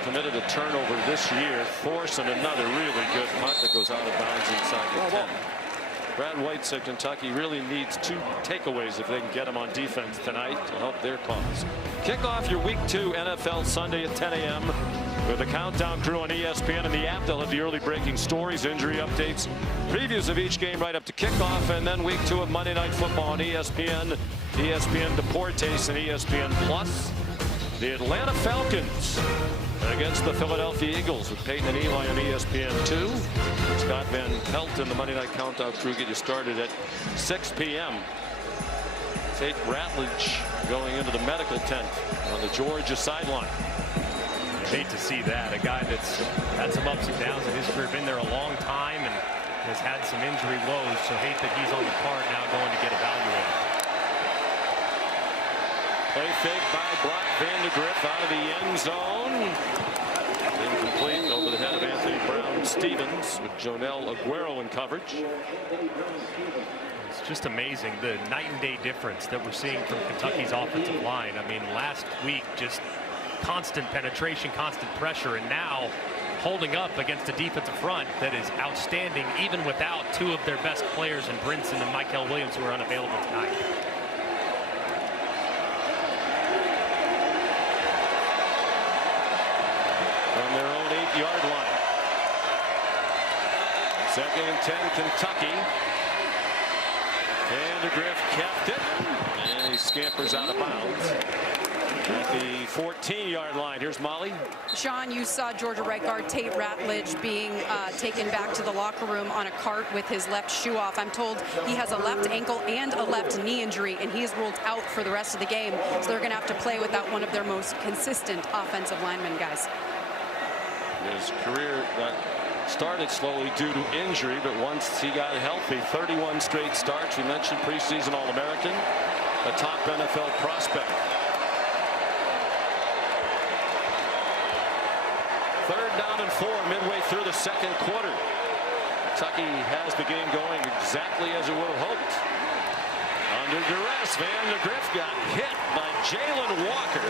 committed a turnover this year, forcing another really good punt that goes out of bounds inside the 10. Brad White said Kentucky really needs 2 takeaways if they can get them on defense tonight to help their cause. Kick off your Week 2 NFL Sunday at 10 a.m. with the Countdown crew on ESPN and the app. They'll have the early breaking stories, injury updates, previews of each game right up to kickoff, and then Week 2 of Monday Night Football on ESPN, ESPN Deportes, and ESPN Plus. The Atlanta Falcons against the Philadelphia Eagles with Peyton and Eli on ESPN2. Scott Van Pelt and the Monday Night Countdown crew get you started at 6 p.m. Tate Ratledge going into the medical tent on the Georgia sideline. Hate to see that. A guy that's had some ups and downs in his career, been there a long time and has had some injury woes, so hate that he's on the card now going to get evaluated. Play fake by Brock Vandagriff out of the end zone. Incomplete over the head of Anthony Brown Stevens with Jonel Aguero in coverage. It's just amazing the night and day difference that we're seeing from Kentucky's offensive line. I mean, last week just constant penetration, constant pressure, and now holding up against a defensive front that is outstanding even without 2 of their best players in Brinson and Michael Williams, who are unavailable tonight. From their own 8-yard line. 2nd and 10, Kentucky. Vandagriff kept it, and he scampers out of bounds at the 14-yard line. Here's Molly. Sean, you saw Georgia right guard Tate Ratledge being taken back to the locker room on a cart with his left shoe off. I'm told he has a left ankle and a left knee injury, and he is ruled out for the rest of the game. So they're going to have to play without one of their most consistent offensive linemen, guys. His career started slowly due to injury, but once he got healthy, 31 straight starts. We mentioned preseason All-American, a top NFL prospect. 3rd down and 4 midway through the 2nd quarter. Kentucky has the game going exactly as it would have hoped. Under duress, Vandagriff got hit by Jalen Walker,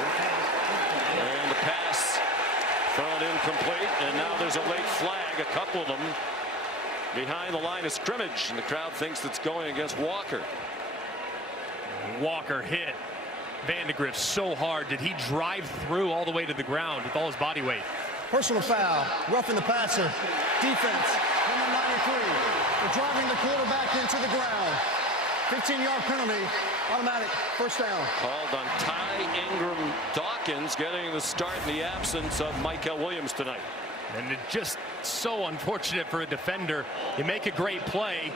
and the pass thrown incomplete, and now there's a late flag, a couple of them behind the line of scrimmage, and the crowd thinks it's going against Walker. Walker hit Vandagriff so hard. Did he drive through all the way to the ground with all his body weight? Personal foul, roughing the passer. Defense, number 93. They're driving the quarterback into the ground. 15-yard penalty, automatic, 1st down. Called on Ty Ingram Dawkins, getting the start in the absence of Michael Williams tonight. And it's just so unfortunate for a defender. You make a great play.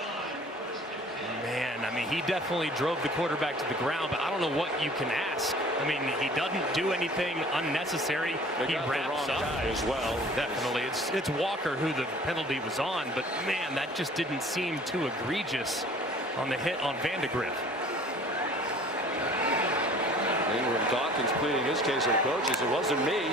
Man, I mean, he definitely drove the quarterback to the ground, but I don't know what you can ask. I mean, he doesn't do anything unnecessary. He wraps up as well. Definitely. It's Walker who the penalty was on, but man, that just didn't seem too egregious on the hit on Vandagriff. Ingram Dawkins pleading his case with coaches. It wasn't me.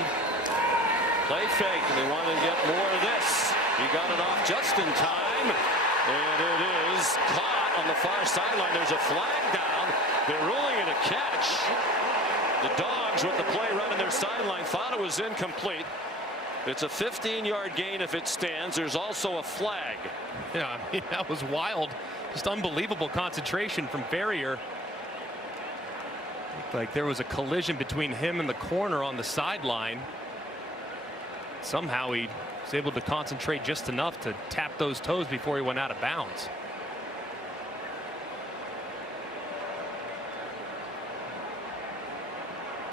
Play fake, and they wanted to get more of this. He got it off just in time, and it is caught on the far sideline. There's a flag down. They're ruling it a catch. The Dogs, with the play running their sideline, thought it was incomplete. It's a 15-yard gain if it stands. There's also a flag. Yeah, I mean, that was wild. Just unbelievable concentration from Farrier. Looked like there was a collision between him and the corner on the sideline. Somehow he was able to concentrate just enough to tap those toes before he went out of bounds.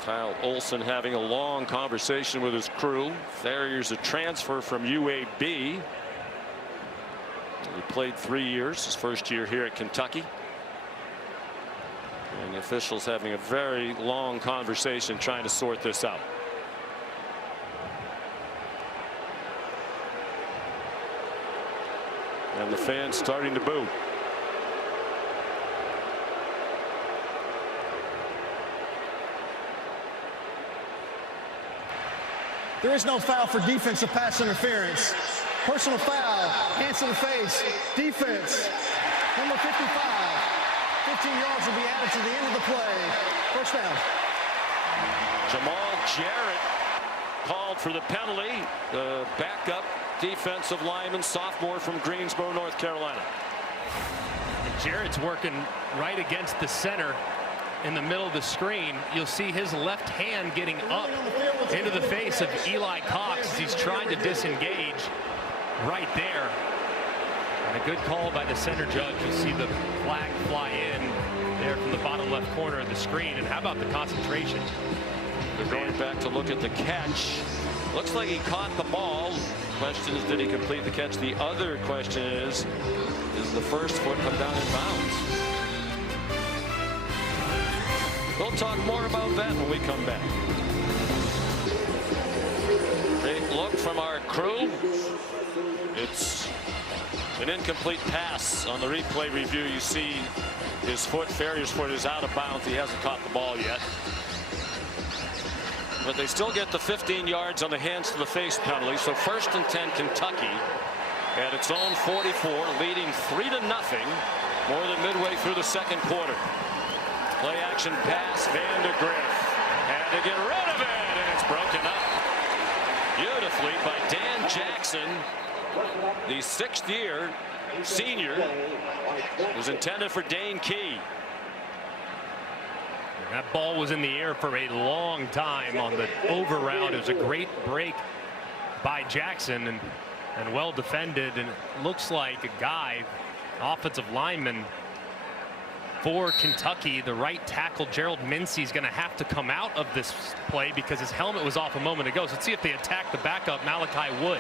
Kyle Olson having a long conversation with his crew. Farrier's a transfer from UAB. He played 3 years, his first year here at Kentucky. And the officials having a very long conversation trying to sort this out. And the fans starting to boo. There is no foul for defensive pass interference. Personal foul, hands to the face, defense, number 55. 15 yards will be added to the end of the play. 1st down. Jamal Jarrett called for the penalty. The backup defensive lineman, sophomore from Greensboro, North Carolina. Jarrett's working right against the center in the middle of the screen. You'll see his left hand getting up into the face of Eli Cox as he's trying to disengage right there. And a good call by the center judge. You'll see the flag fly in there from the bottom left corner of the screen. And how about the concentration? They're going back to look at the catch. Looks like he caught the ball. Question is, did he complete the catch? The other question is the first foot come down in bounds? We'll talk more about that when we come back. Great look from our crew. It's an incomplete pass on the replay review. You see his foot, Ferrier's foot, is out of bounds. He hasn't caught the ball yet. But they still get the 15 yards on the hands to the face penalty. So 1st and 10 Kentucky at its own 44, leading 3-0 more than midway through the second quarter. Play action pass, Vandagriff had to get rid of it, and it's broken up beautifully by Dan Jackson, the 6th year senior. It was intended for Dane Key. That ball was in the air for a long time on the over route. It was a great break by Jackson and well defended. And it looks like a guy, offensive lineman for Kentucky, the right tackle Gerald Mincy, is going to have to come out of this play because his helmet was off a moment ago. So let's see if they attack the backup, Malachi Wood.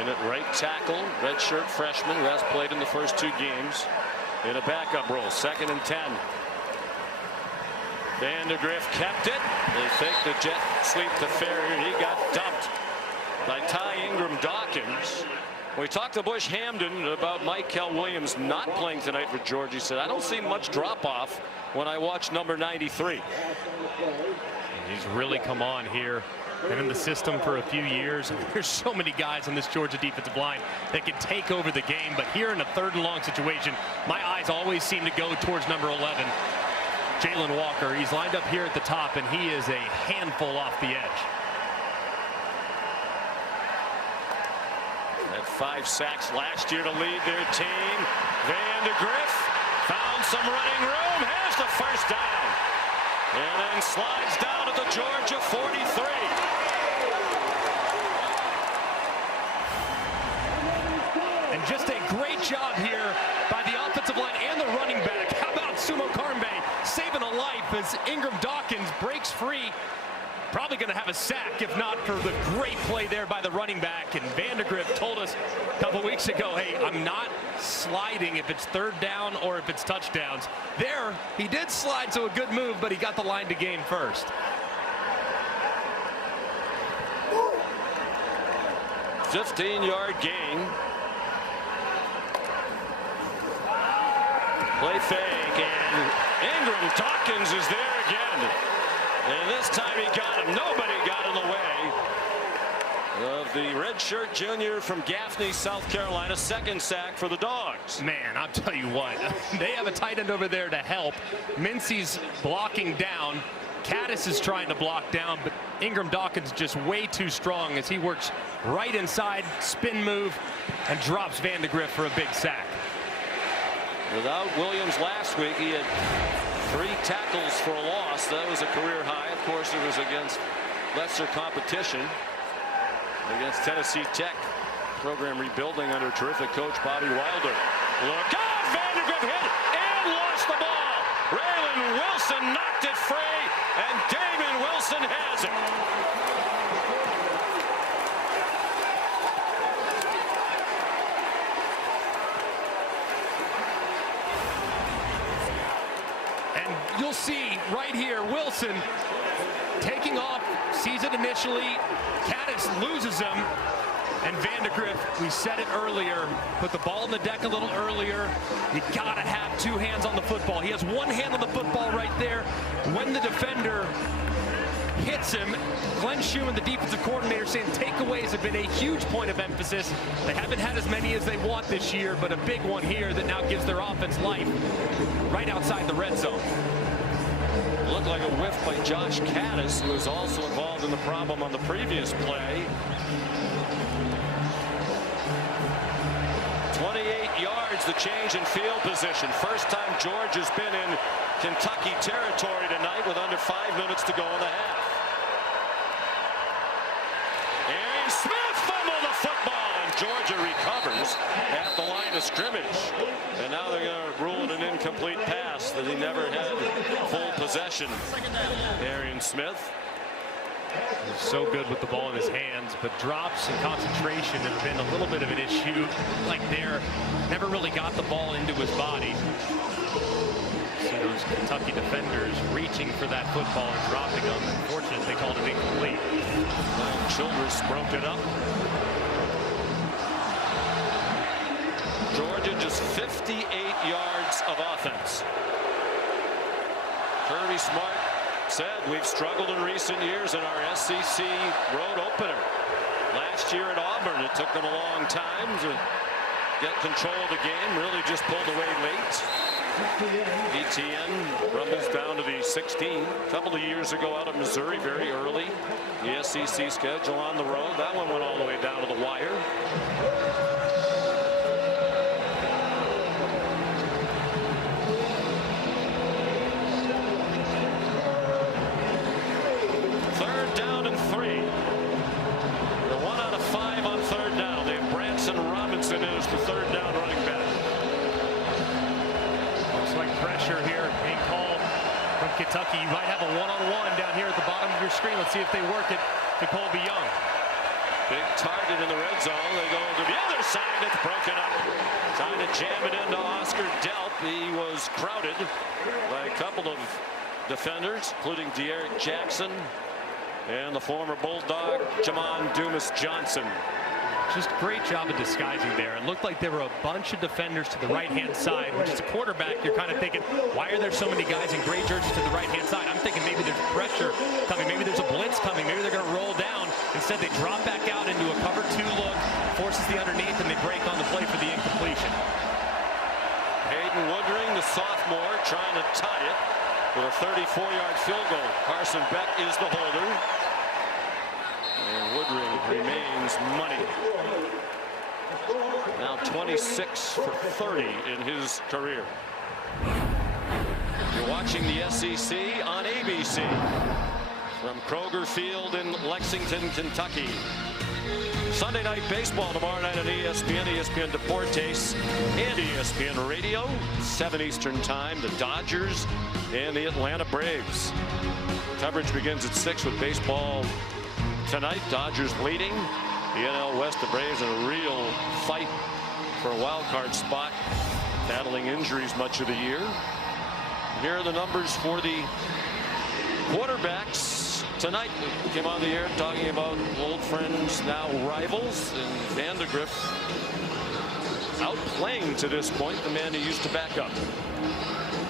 In at right tackle, redshirt freshman who has played in the first 2 games in a backup role. 2nd and 10. Vandagriff kept it. They fake the jet sweep to Ferrier. He got dumped by Ty Ingram Dawkins. We talked to Bush Hamden about Michael Williams not playing tonight for Georgia. He said, I don't see much drop off when I watch number 93. He's really come on here. Been in the system for a few years. There's so many guys on this Georgia defensive line that can take over the game. But here in a 3rd and long situation, my eyes always seem to go towards number 11. Jalen Walker. He's lined up here at the top, and he is a handful off the edge. Had 5 sacks last year to lead their team. Vandagriff found some running room. Has the first down. And then slides down to the Georgia 43. And just a great job here by the offensive line and the running back. How about Sumo-Karngbaye saving a life as Ingram Dawkins breaks free. Probably going to have a sack if not for the great play there by the running back. And Vandagriff told us a couple weeks ago, hey, I'm not sliding if it's 3rd down or if it's touchdowns. There, he did slide, so a good move, but he got the line to gain first. – 15-yard gain. Play fake, and Ingram Dawkins is there again. And this time he got him. Nobody got in the way of the redshirt junior from Gaffney, South Carolina. 2nd sack for the Dogs. Man, I'll tell you what, they have a tight end over there to help. Mincy's blocking down. Caddis is trying to block down, but Ingram Dawkins just way too strong as he works right inside, spin move, and drops Vandagriff for a big sack. Without Williams last week, he had 3 tackles for a loss. That was a career high. Of course, it was against lesser competition, against Tennessee Tech. Program rebuilding under terrific coach Bobby Wilder. Look out! Vandagriff hit and lost the ball. Raylan Wilson knocked it free, and Damon Wilson has it. You'll see right here, Wilson taking off, sees it initially. Caddis loses him. And Vandagriff, we said it earlier, put the ball in the deck a little earlier. You gotta have 2 hands on the football. He has 1 hand on the football right there. When the defender hits him, Glenn Schumann, the defensive coordinator, saying takeaways have been a huge point of emphasis. They haven't had as many as they want this year, but a big one here that now gives their offense life right outside the red zone. Looked like a whiff by Josh Caddis, who was also involved in the problem on the previous play. 28 yards, the change in field position. First time George has been in Kentucky territory tonight with under 5 minutes to go in the half. And Smith fumbled the football, and Georgia recovers at the line of scrimmage. And now they're going to rule it an incomplete pass that he never had full possession. Arian Smith. He's so good with the ball in his hands, but drops and concentration have been a little bit of an issue. Like there, never really got the ball into his body. See those Kentucky defenders reaching for that football and dropping them. Unfortunately, they called it incomplete. Childress broke it up. Georgia just 58 yards of offense. Kirby Smart said we've struggled in recent years in our SEC road opener. Last year at Auburn, it took them a long time to get control of the game. Really just pulled away late. ETN rumbles down to the 16. A couple of years ago out of Missouri, very early. The SEC schedule on the road. That one went all the way down to the wire. Third down and 3. They're 1 out of 5 on third down. They have Branson Robinson in as the third down running back. Looks like pressure here being called from Kentucky. You might have a one-on-one down here at the bottom of your screen. Let's see if they work it to Colby Young. Big target in the red zone. They go to the other side. It's broken up. Trying to jam it into Oscar Delp. He was crowded by a couple of defenders, including De'Eric Jackson and the former Bulldog, Jamon Dumas Johnson. Just great job of disguising there. It looked like there were a bunch of defenders to the right-hand side, which is a quarterback. You're kind of thinking, why are there so many guys in gray jerseys to the right-hand side? I'm thinking maybe there's pressure coming. Maybe there's a blitz coming. Maybe they're going to roll down. Instead, they drop back out into a cover 2 look, forces the underneath, and they break on the play for the incompletion. Hayden Woodring, the sophomore, trying to tie it with a 34-yard field goal. Carson Beck is the holder. And Woodring remains money. Now 26 for 30 in his career. You're watching the SEC on ABC from Kroger Field in Lexington, Kentucky. Sunday night baseball tomorrow night on ESPN, ESPN Deportes, and ESPN Radio, 7 Eastern time. The Dodgers and the Atlanta Braves. Coverage begins at 6 with baseball tonight. Dodgers leading the NL West. The Braves in a real fight for a wild card spot, battling injuries much of the year. Here are the numbers for the quarterbacks tonight. We came on the air talking about old friends, now rivals, and Vandagriff outplaying to this point the man who used to back up.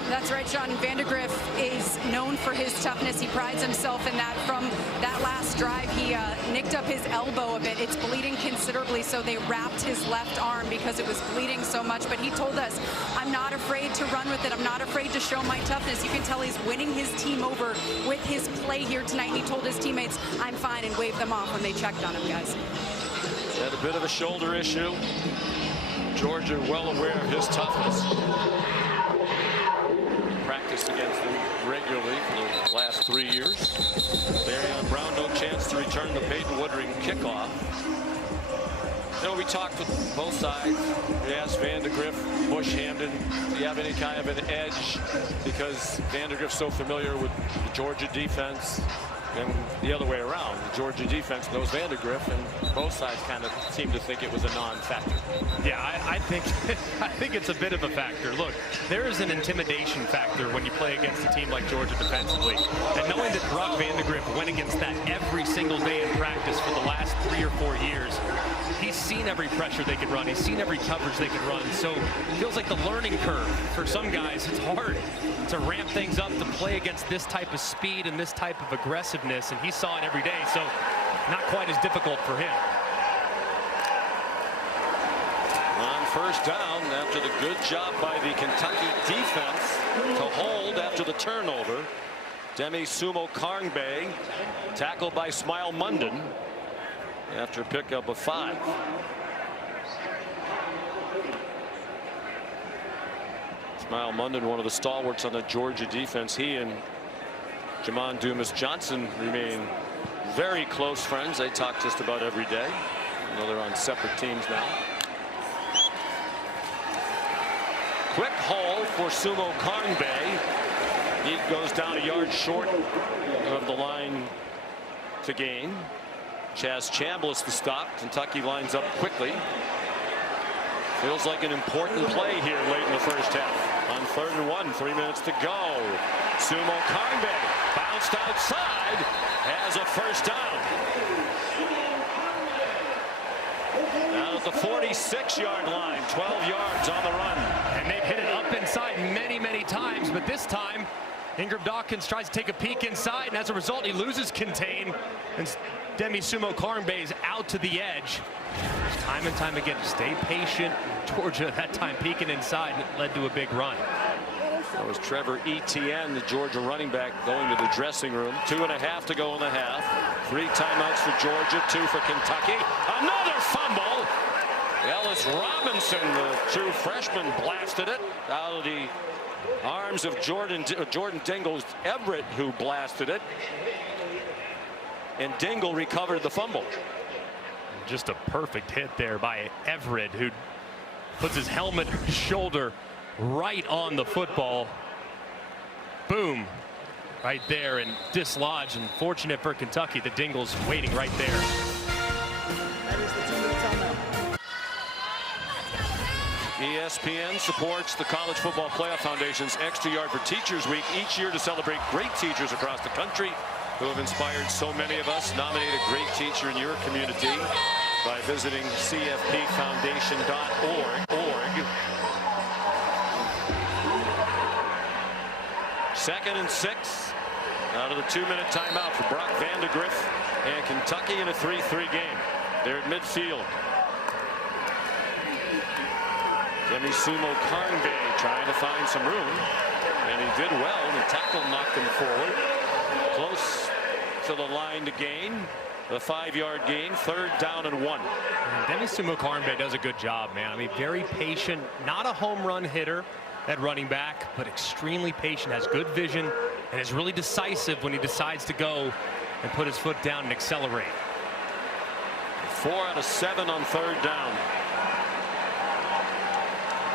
That's right, Sean. Vandagriff is known for his toughness. He prides himself in that. From that last drive, he nicked up his elbow a bit. It's bleeding considerably, so they wrapped his left arm because it was bleeding so much. But he told us, I'm not afraid to run with it. I'm not afraid to show my toughness. You can tell he's winning his team over with his play here tonight. He told his teammates, I'm fine, and waved them off when they checked on him, guys. Had a bit of a shoulder issue. Georgia well aware of his toughness. Practiced against him regularly for the last 3 years. Barion Brown, no chance to return the Peyton Woodring kickoff. You know, we talked with both sides. We asked Vandagriff, Bush, Hamden, do you have any kind of an edge? Because Vandagriff's so familiar with the Georgia defense, and the other way around. The Georgia defense knows Vandagriff, and both sides kind of seem to think it was a non-factor. Yeah, I think it's a bit of a factor. Look, there is an intimidation factor when you play against a team like Georgia defensively. And knowing that Brock Vandagriff went against that every single day in practice for the last 3 or 4 years, he's seen every pressure they could run. He's seen every coverage they could run. So it feels like the learning curve for some guys. It's hard to ramp things up to play against this type of speed and this type of aggressiveness. And he saw it every day. So not quite as difficult for him. On first down, after the good job by the Kentucky defense to hold after the turnover, Demie Sumo-Karngbaye tackled by Smile Munden after a pickup of 5. Smile Munden, one of the stalwarts on the Georgia defense. He and Jamarion Johnson remain very close friends. They talk just about every day. I know they're on separate teams now. Quick haul for Sumo-Karngbaye. He goes down a yard short of the line to gain. Chaz Chambliss the stop. Kentucky lines up quickly. Feels like an important play here late in the first half. On 3rd and 1, 3 minutes to go. Sumo-Karngbaye bounced outside, has a first down. Now at the 46-yard line, 12 yards on the run. And they've hit it up inside many times, but this time Ingram Dawkins tries to take a peek inside, and as a result he loses contain, and Demie Sumo-Karngbaye is out to the edge. Time and time again, stay patient. Georgia that time peeking inside, it led to a big run. That was Trevor Etienne, the Georgia running back, going to the dressing room. 2.5 to go in the half. 3 timeouts for Georgia, 2 for Kentucky. Another fumble. Ellis Robinson, the true freshman, blasted it out of the arms of Jordan Dingle's Everett, who blasted it. And Dingle recovered the fumble. Just a perfect hit there by Everett, who puts his helmet or his shoulder right on the football. Boom. Right there and dislodged. And fortunate for Kentucky, the Dingle's waiting right there. That is the 2-minute timeout. ESPN supports the College Football Playoff Foundation's Extra Yard for Teachers Week each year to celebrate great teachers across the country who have inspired so many of us. Nominate a great teacher in your community by visiting cfpfoundation.org. 2nd and 6 out of the 2-minute timeout for Brock Vandagriff and Kentucky in a 3-3 game. They're at midfield. Demie Sumo-Karngbaye trying to find some room, and he did well. The tackle knocked him forward. Close to the line to gain. The 5-yard gain, 3rd down and 1. Demie Sumo-Karngbaye does a good job, man. I mean, very patient, not a home run hitter at running back, but extremely patient, has good vision, and is really decisive when he decides to go and put his foot down and accelerate. 4 out of 7 on 3rd down.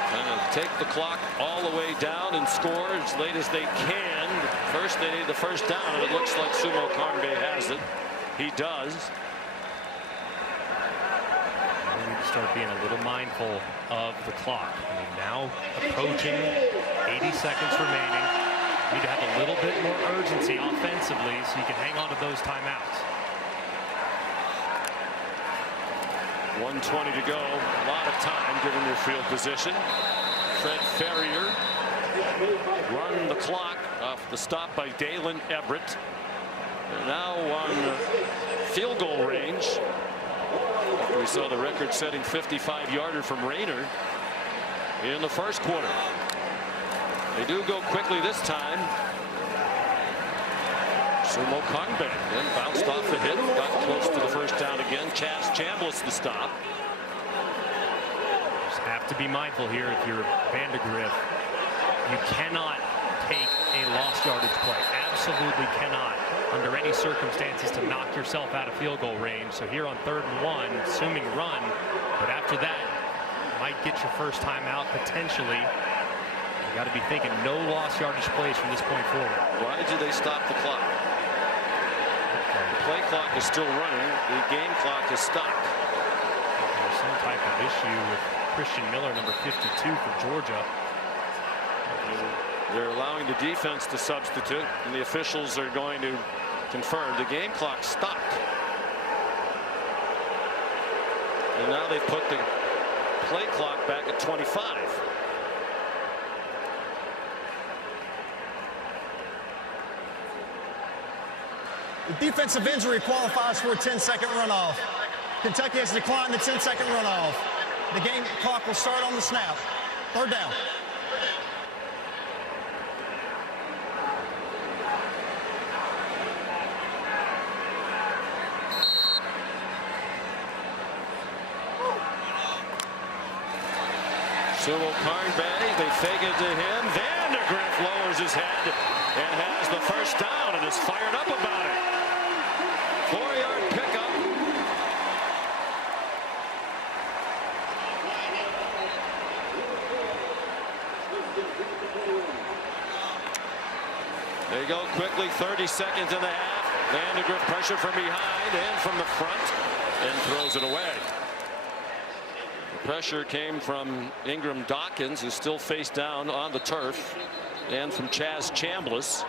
Trying to take the clock all the way down and score as late as they can. First, they need the first down, and it looks like Sumo-Karngbaye has it. He does. We need to start being a little mindful of the clock. I mean, now approaching 80 seconds remaining. Need to have a little bit more urgency offensively so you can hang on to those timeouts. 1:20 to go. A lot of time given their field position. Fred Ferrier run the clock off the stop by Dalen Everett. They're now on field goal range. We saw the record-setting 55-yarder from Raynor in the first quarter. They do go quickly this time. Sumo-Karngbaye then bounced off the hit, got close to the first down again. Chaz Chambliss the stop. Just have to be mindful here if you're Vandagriff. You cannot take a lost yardage play. Absolutely cannot, under any circumstances, to knock yourself out of field goal range. So here on 3rd and 1, assuming run, but after that, you might get your first time out potentially. You got to be thinking no lost yardage plays from this point forward. Why did they stop the clock? The play clock is still running. The game clock is stopped. There's some type of issue with Christian Miller, number 52 for Georgia. They're allowing the defense to substitute, and the officials are going to confirm the game clock stopped. And now they've put the play clock back at 25. The defensive injury qualifies for a 10-second runoff. Kentucky has declined the 10-second runoff. The game clock will start on the snap. 3rd down. Sumo-Karngbaye, they fake it to him. Vandagriff lowers his head and has the first down and is fired up about it. 4-yard pickup. They go quickly, 30 seconds in the half. Vandagriff pressure from behind and from the front and throws it away. The pressure came from Ingram Dawkins, who's still face down on the turf, and from Chaz Chambliss.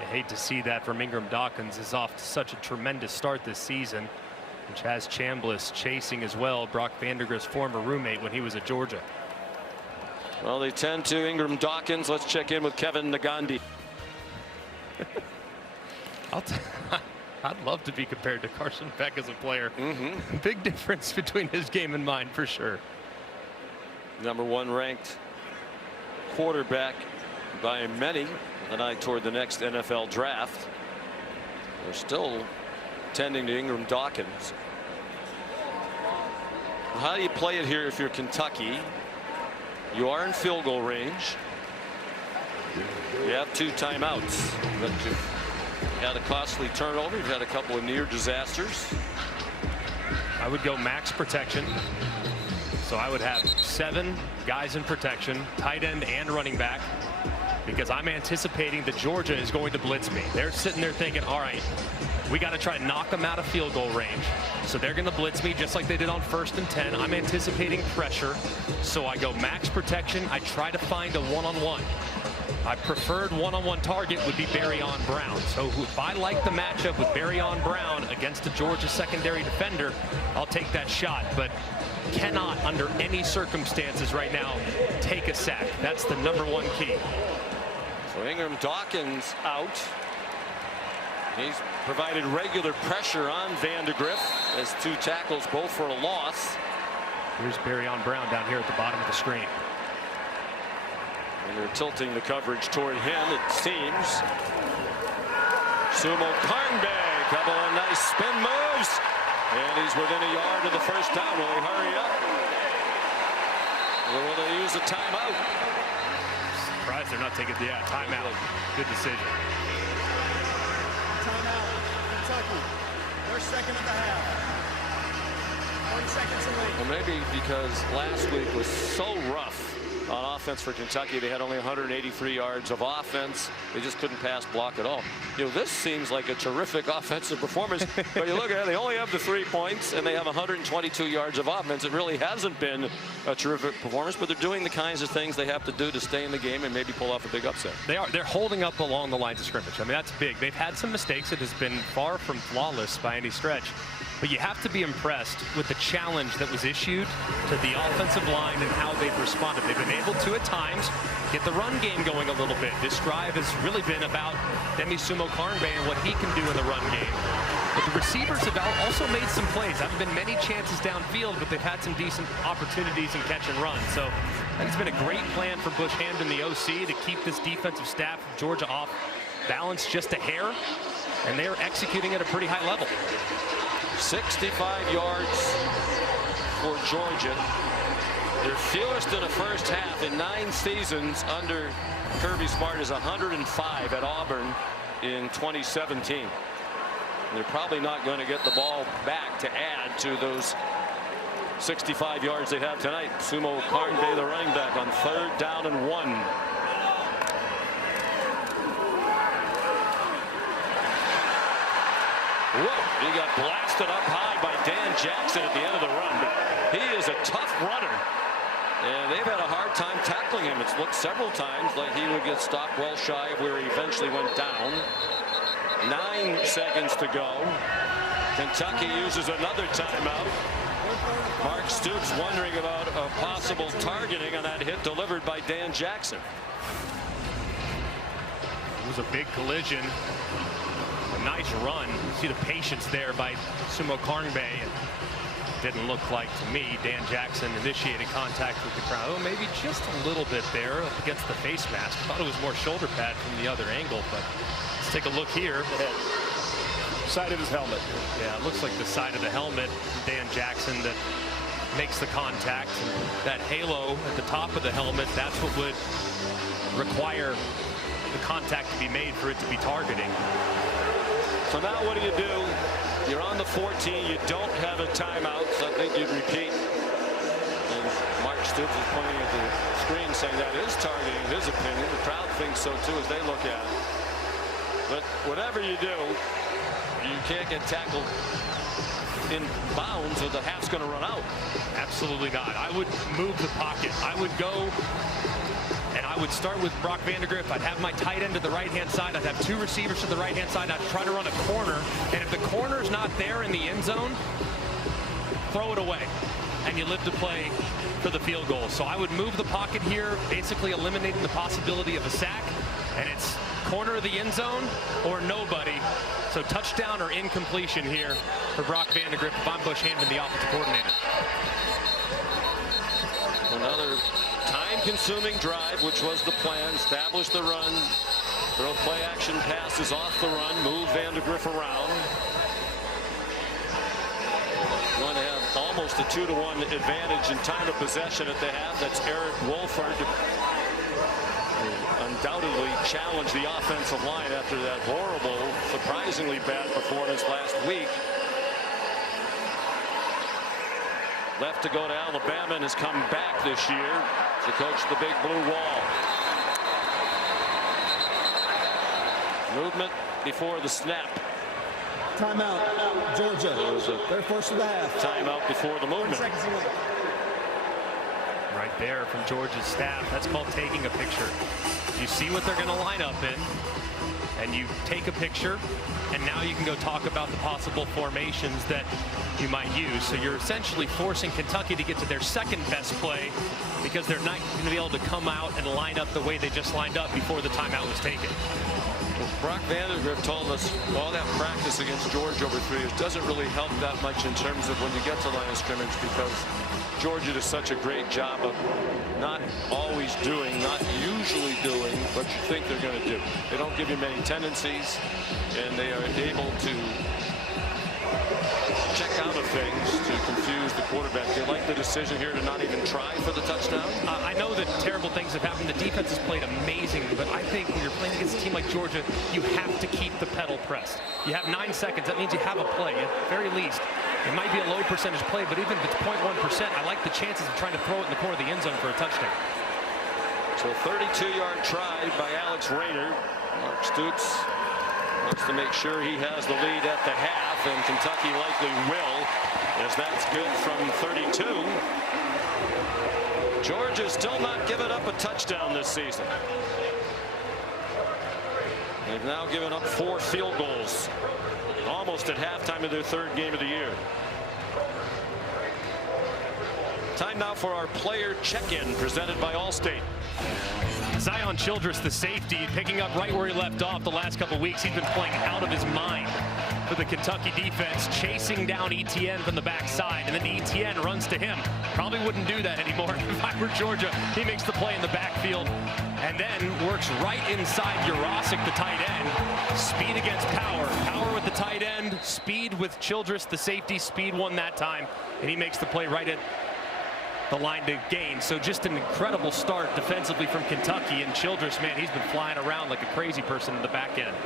You hate to see that from Ingram Dawkins. Is off to such a tremendous start this season. And Chaz Chambliss chasing as well, Brock Vandagriff's former roommate when he was at Georgia. Well, they tend to Ingram Dawkins. Let's check in with Kevin Nagandi. I'd love to be compared to Carson Beck as a player. Big difference between his game and mine, for sure. #1 ranked quarterback by many, and eye toward the next NFL draft. They're still tending to Ingram Dawkins. How do you play it here if you're Kentucky? You are in field goal range. You have 2 timeouts, but you've had a costly turnover. You've had a couple of near disasters. I would go max protection. So I would have 7 guys in protection, tight end and running back, because I'm anticipating that Georgia is going to blitz me. They're sitting there thinking, all right, we got to try and knock them out of field goal range. So they're going to blitz me just like they did on 1st and 10. I'm anticipating pressure. So I go max protection. I try to find a one-on-one. My preferred one-on-one target would be Barion Brown. So if I like the matchup with Barion Brown against a Georgia secondary defender, I'll take that shot. But cannot, under any circumstances right now, take a sack. That's the #1 key. So Ingram Dawkins out. He's provided regular pressure on Vandagriff as 2 tackles, both for a loss. Here's Barion Brown down here at the bottom of the screen. And they're tilting the coverage toward him, it seems. Sumo-Karngbaye, couple of nice spin moves. And he's within a yard of the first down. Will they hurry up? Or will they use a timeout? Surprised they're not taking the timeout. Good decision. Timeout, Kentucky. They're second at the half. 30 seconds to lead. Well, maybe because last week was so rough on offense for Kentucky. They had only 183 yards of offense. They just couldn't pass block at all. You know, this seems like a terrific offensive performance. But you look at it, they only have the 3 points and they have 122 yards of offense. It really hasn't been a terrific performance, but they're doing the kinds of things they have to do to stay in the game and maybe pull off a big upset. They are. They're holding up along the lines of scrimmage. I mean, that's big. They've had some mistakes. It has been far from flawless by any stretch. But you have to be impressed with the challenge that was issued to the offensive line and how they've responded. They've been able to, at times, get the run game going a little bit. This drive has really been about Demie Sumo-Karngbaye and what he can do in the run game. But the receivers have also made some plays. Haven't been many chances downfield, but they've had some decent opportunities in catch and run. So I think it's been a great plan for Bush Hampton, the OC, to keep this defensive staff of Georgia off balance just a hair. And they're executing at a pretty high level. 65 yards for Georgia. Their fewest in the first half in 9 seasons under Kirby Smart is 105 at Auburn in 2017. And they're probably not going to get the ball back to add to those 65 yards they have tonight. Sumo-Karngbaye, the running back, on 3rd down and 1. Whoa, he got blasted up high by Dan Jackson at the end of the run, but he is a tough runner. And they've had a hard time tackling him. It's looked several times like he would get stopped well shy of where he eventually went down. 9 seconds to go. Kentucky uses another timeout. Mark Stoops wondering about a possible targeting on that hit delivered by Dan Jackson. It was a big collision. A nice run. You see the patience there by Sumo-Karngbaye. Didn't look like, to me, Dan Jackson initiated contact with the crowd. Oh, maybe just a little bit there up against the face mask. Thought it was more shoulder pad from the other angle, but let's take a look here. Side of his helmet. Yeah, it looks like the side of the helmet. Dan Jackson that makes the contact. That halo at the top of the helmet, that's what would require the contact to be made for it to be targeting. So now what do? You're on the 14. You don't have a timeout, so I think you'd repeat. And Mark Stoops is pointing at the screen saying that is targeting, in his opinion. The crowd thinks so too as they look at it. But whatever you do, you can't get tackled in bounds or the half's going to run out. Absolutely not. I would move the pocket. I would go and I would start with Brock Vandagriff. I'd have my tight end to the right-hand side. I'd have 2 receivers to the right-hand side. I'd try to run a corner. And if the corner's not there in the end zone, throw it away. And you live to play for the field goal. So I would move the pocket here, basically eliminating the possibility of a sack. And it's corner of the end zone or nobody. So touchdown or incompletion here for Brock Vandagriff if I'm Bush Hampton, the offensive coordinator. Another time-consuming drive, which was the plan. Establish the run, throw play-action passes off the run, move Vandagriff around. Going to have almost a 2-to-1 advantage in time of possession at the half. That's Eric Wolford. Undoubtedly challenged the offensive line after that horrible, surprisingly bad performance last week. Left to go to Alabama and has come back this year to coach the Big Blue Wall. Movement before the snap. Timeout, Georgia. Their first of the half. Timeout before the movement. Right there from Georgia's staff. That's called taking a picture. You see what they're going to line up in, and you take a picture, and now you can go talk about the possible formations that you might use. So you're essentially forcing Kentucky to get to their second best play because they're not going to be able to come out and line up the way they just lined up before the timeout was taken. Well, Brock Vandagriff told us all that practice against Georgia over 3 years doesn't really help that much in terms of when you get to line of scrimmage, because Georgia does such a great job of not always doing, not usually doing what you think they're going to do. They don't give you many tendencies, and they are able to check out of things to confuse the quarterback. They like the decision here to not even try for the touchdown. I know that terrible things have happened. The defense has played amazing, but I think when you're playing against a team like Georgia, you have to keep the pedal pressed. You have 9 seconds. That means you have a play, at the very least. It might be a low percentage play, but even if it's 0.1%, I like the chances of trying to throw it in the corner of the end zone for a touchdown. So 32-yard try by Alex Raynor. Mark Stoops wants to make sure he has the lead at the half, and Kentucky likely will, as that's good from 32. Georgia's still not given up a touchdown this season. They've now given up 4 field goals, almost at halftime of their 3rd game of the year. Time now for our player check-in presented by Allstate. Zion Childress, the safety, picking up right where he left off the last couple weeks. He's been playing out of his mind for the Kentucky defense, chasing down Etienne from the backside, and then Etienne runs to him. Probably wouldn't do that anymore if I were Georgia. He makes the play in the backfield and then works right inside Jurasic, the tight end. Speed against power. Power with the tight end, speed with Childress, the safety. Speed won that time, and he makes the play right at the line to gain. So just an incredible start defensively from Kentucky, and Childress, man, he's been flying around like a crazy person in the back end.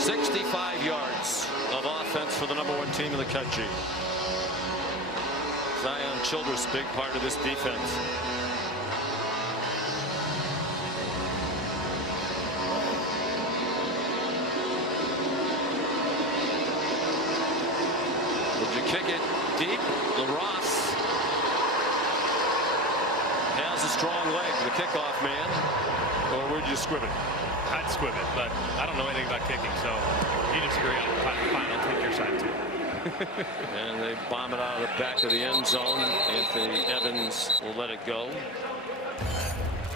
"65 yards of offense for the #1 team in the country." Zion Childress, big part of this defense. Would you kick it deep? LaRosse has a strong leg, the kickoff man, or would you squib it? I'd squib it, but I don't know anything about kicking, so if you disagree, I'll take your side too. And they bomb it out of the back of the end zone. Anthony Evans will let it go.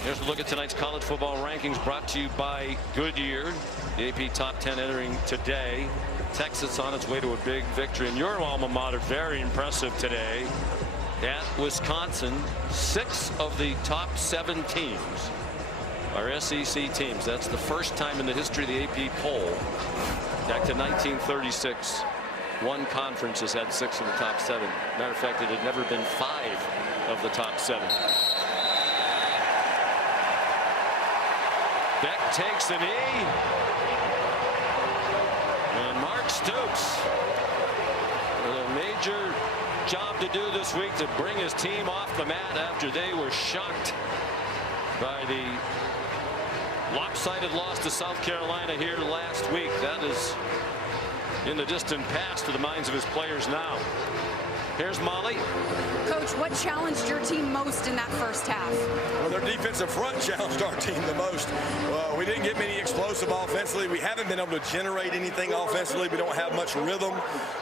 Here's a look at tonight's college football rankings, brought to you by Goodyear. The AP Top 10 entering today. Texas on its way to a big victory. And your alma mater, very impressive today at Wisconsin. 6 of the top 7 teams our SEC teams. That's the first time in the history of the AP poll, back to 1936. One conference has had 6 in the top 7. Matter of fact, it had never been 5 of the top 7. Beck takes a knee. And Mark Stoops with a major job to do this week to bring his team off the mat after they were shocked by the lopsided loss to South Carolina here last week. That is in the distant past to the minds of his players now. Here's Molly. Coach, what challenged your team most in that first half? Well, their defensive front challenged our team the most. We didn't get many explosive offensively. We haven't been able to generate anything offensively. We don't have much rhythm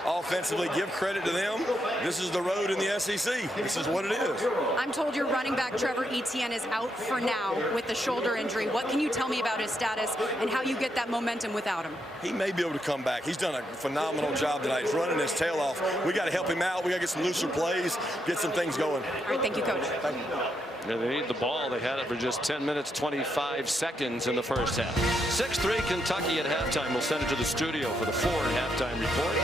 offensively. Give credit to them. This is the road in the SEC. This is what it is. I'm told your running back Trevor Etienne is out for now with the shoulder injury. What can you tell me about his status and how you get that momentum without him? He may be able to come back. He's done a phenomenal job tonight. He's running his tail off. We got to help him out. We got to get some looser plays, get some things going. All right, thank you, Coach. Thank you. Yeah, they need the ball. They had it for just 10 minutes, 25 seconds in the first half. 6-3 Kentucky at halftime. We'll send it to the studio for the Ford halftime report.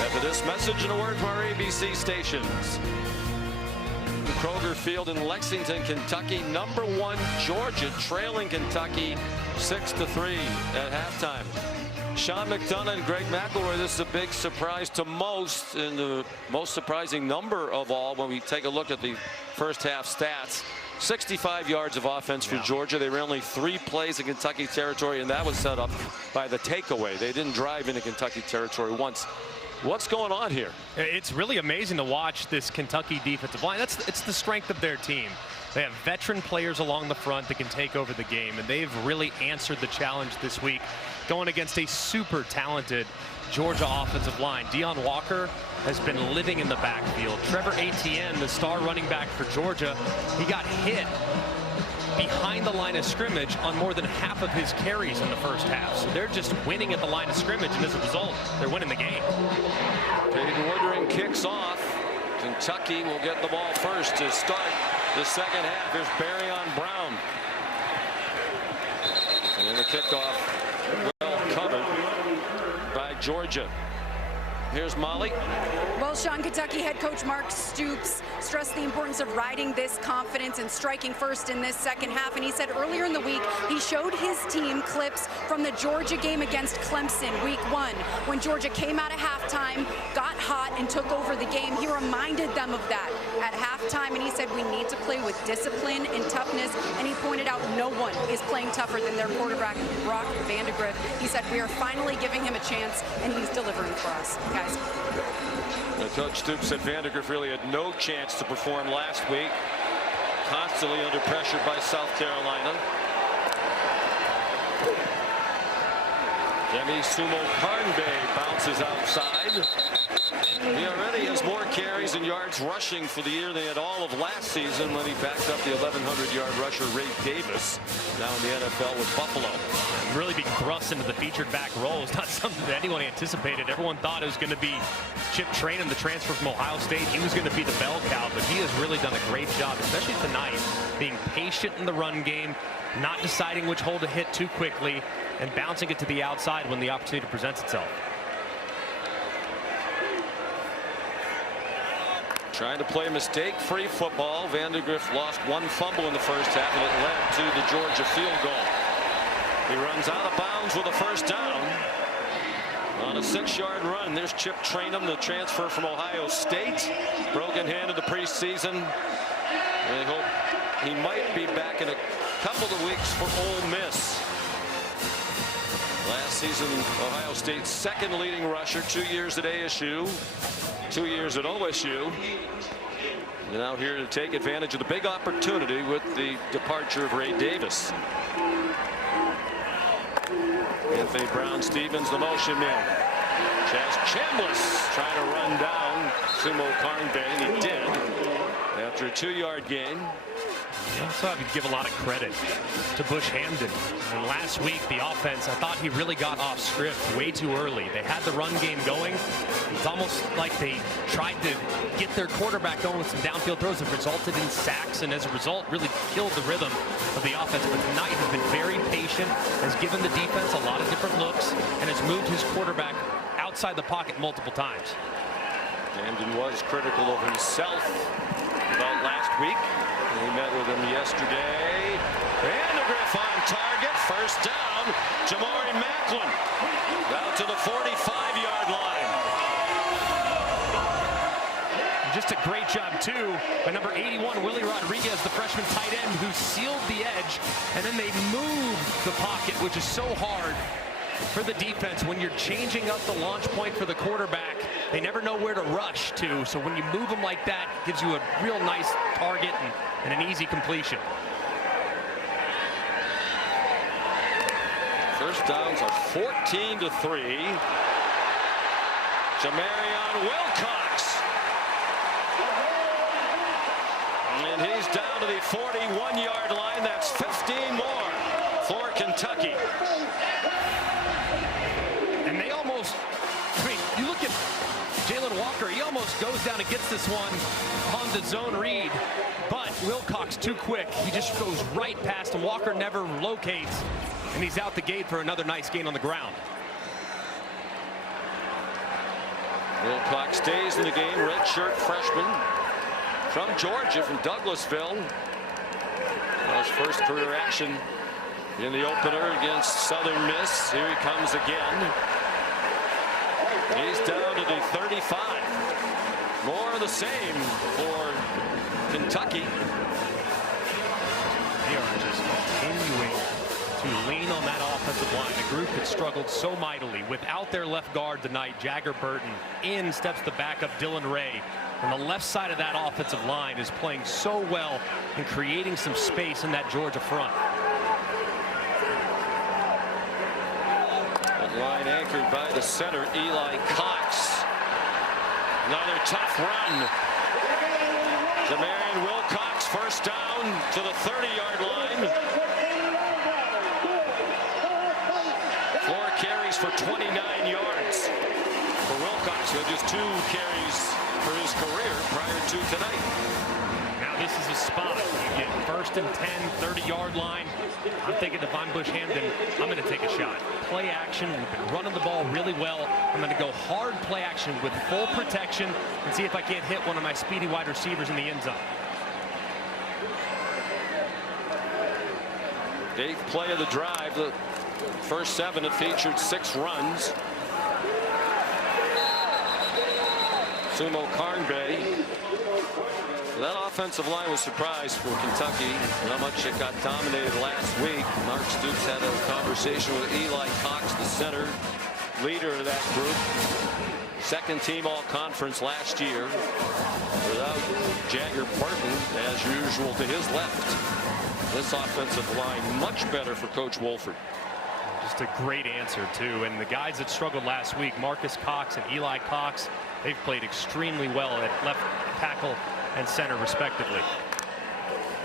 After this message and a word from our ABC stations. Kroger Field in Lexington, Kentucky. #1 Georgia trailing Kentucky 6-3 at halftime. Sean McDonough and Greg McElroy, this is a big surprise to most, and the most surprising number of all when we take a look at the first half stats. 65 yards of offense for Georgia. They ran only 3 plays in Kentucky territory, and that was set up by the takeaway. They didn't drive into Kentucky territory once. What's going on here? It's really amazing to watch this Kentucky defensive line. It's the strength of their team. They have veteran players along the front that can take over the game, and they've really answered the challenge this week, going against a super talented Georgia offensive line. Deion Walker has been living in the backfield. Trevor Etienne, the star running back for Georgia, he got hit behind the line of scrimmage on more than half of his carries in the first half. So they're just winning at the line of scrimmage, and as a result, they're winning the game. Peyton Woodring kicks off. Kentucky will get the ball first to start the second half. Here's Barion Brown. And the kickoff well covered by Georgia. Here's Molly. Well, Sean, Kentucky head coach Mark Stoops stressed the importance of riding this confidence and striking first in this second half. And he said earlier in the week he showed his team clips from the Georgia game against Clemson week 1 when Georgia came out of halftime, got hot, and took over the game. He reminded them of that at halftime, and he said we need to play with discipline and toughness. And he pointed out no one is playing tougher than their quarterback Brock Vandagriff. He said we are finally giving him a chance, and he's delivering for us, guys. Coach Stoops said Vandagriff really had no chance to perform last week. Constantly under pressure by South Carolina. Demie Sumo-Karngbaye bounces outside. He already has more carries and yards rushing for the year than he had all of last season when he backed up the 1,100-yard rusher Ray Davis, now in the NFL with Buffalo. Really being thrust into the featured back role is not something that anyone anticipated. Everyone thought it was going to be Chip Trayanum, the transfer from Ohio State. He was going to be the bell cow, but he has really done a great job, especially tonight, being patient in the run game, not deciding which hole to hit too quickly, and bouncing it to the outside when the opportunity presents itself. Trying to play mistake-free football. Vandagriff lost 1 fumble in the first half, and it led to the Georgia field goal. He runs out of bounds with a first down on a 6-yard run. There's Chip Trayanum, the transfer from Ohio State. Broken hand in the preseason. They hope he might be back in a couple of weeks for Ole Miss. Last season, Ohio State's 2nd leading rusher, 2 years at ASU, 2 years at OSU. They're now here to take advantage of the big opportunity with the departure of Ray Davis. Anthony Brown-Stevens, the motion man. Chaz Chambliss trying to run down Sumo-Karngbaye, and he did after a 2-yard gain. You also have to give a lot of credit to Bush Hamden. And last week, the offense, I thought he really got off script way too early. They had the run game going. It's almost like they tried to get their quarterback going with some downfield throws that resulted in sacks, and as a result, really killed the rhythm of the offense. But tonight, he's been very patient, has given the defense a lot of different looks, and has moved his quarterback outside the pocket multiple times. Hamden was critical of himself about last week. We met with him yesterday. Vandagriff on target. First down. Jamarion Macklin out to the 45-yard line. Just a great job, too, by number 81, Willie Rodriguez, the freshman tight end, who sealed the edge, and then they moved the pocket, which is so hard for the defense when you're changing up the launch point for the quarterback. They never know where to rush to, so when you move them like that, it gives you a real nice target and an easy completion. First downs are 14-3. Jamarion Wilcox. And he's down to the 41-yard line. That's 15 more for Kentucky. And they almost, I mean, you look at Jalen Walker, he almost goes down and gets this one on the zone read, but Wilcox too quick. He just goes right past him. Walker never locates, and he's out the gate for another nice gain on the ground. Wilcox stays in the game. Redshirt freshman from Georgia, from Douglasville. His first career action in the opener against Southern Miss. Here he comes again. He's down to the 35. More of the same for Kentucky. They are just continuing to lean on that offensive line. A group that struggled so mightily without their left guard tonight. Jagger Burton. In steps the backup Dylan Ray. And the left side of that offensive line is playing so well and creating some space in that Georgia front. Line anchored by the center, Eli Cox. Another tough run. Jamarion Wilcox, first down to the 30-yard line. 4 carries for 29 yards for Wilcox. So just 2 carries for his career prior to tonight. Now this is a spot. You get first and 10, 30-yard line. I'm thinking if I'm Bush Hamden, I'm going to take a shot. Play action. We've been running the ball really well. I'm going to go hard play action with full protection and see if I can't hit one of my speedy wide receivers in the end zone. 8th play of the drive. The first 7, it featured 6 runs. Sumo-Karngbaye. That offensive line was surprised for Kentucky and how much it got dominated last week. Mark Stoops had a conversation with Eli Cox, the center, leader of that group. 2nd team all-conference last year without Jagger Burton, as usual, to his left. This offensive line much better for Coach Wolford. Just a great answer, too. And the guys that struggled last week, Marcus Cox and Eli Cox, they've played extremely well at left tackle and center, respectively.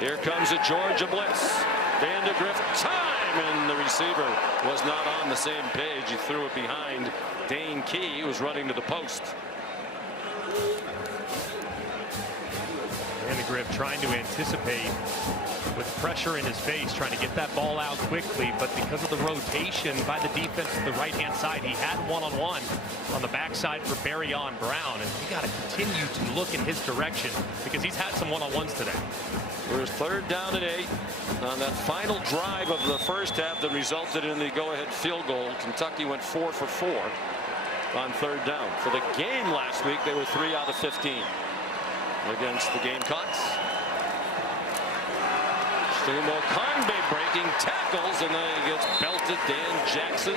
Here comes a Georgia blitz. Vandagriff, time, and the receiver was not on the same page. He threw it behind Dane Key, who was running to the post. Vandagriff trying to anticipate with pressure in his face, trying to get that ball out quickly, but because of the rotation by the defense to the right-hand side, he had one-on-one on the backside for Barion Brown, and we got to continue to look in his direction because he's had some one-on-ones today. There's 3rd down and 8 on that final drive of the first half that resulted in the go-ahead field goal. Kentucky went 4 for 4 on 3rd down. For the game last week, they were 3 out of 15 against the Gamecocks. Sumo-Karngbaye breaking tackles, and then he gets belted. Dan Jackson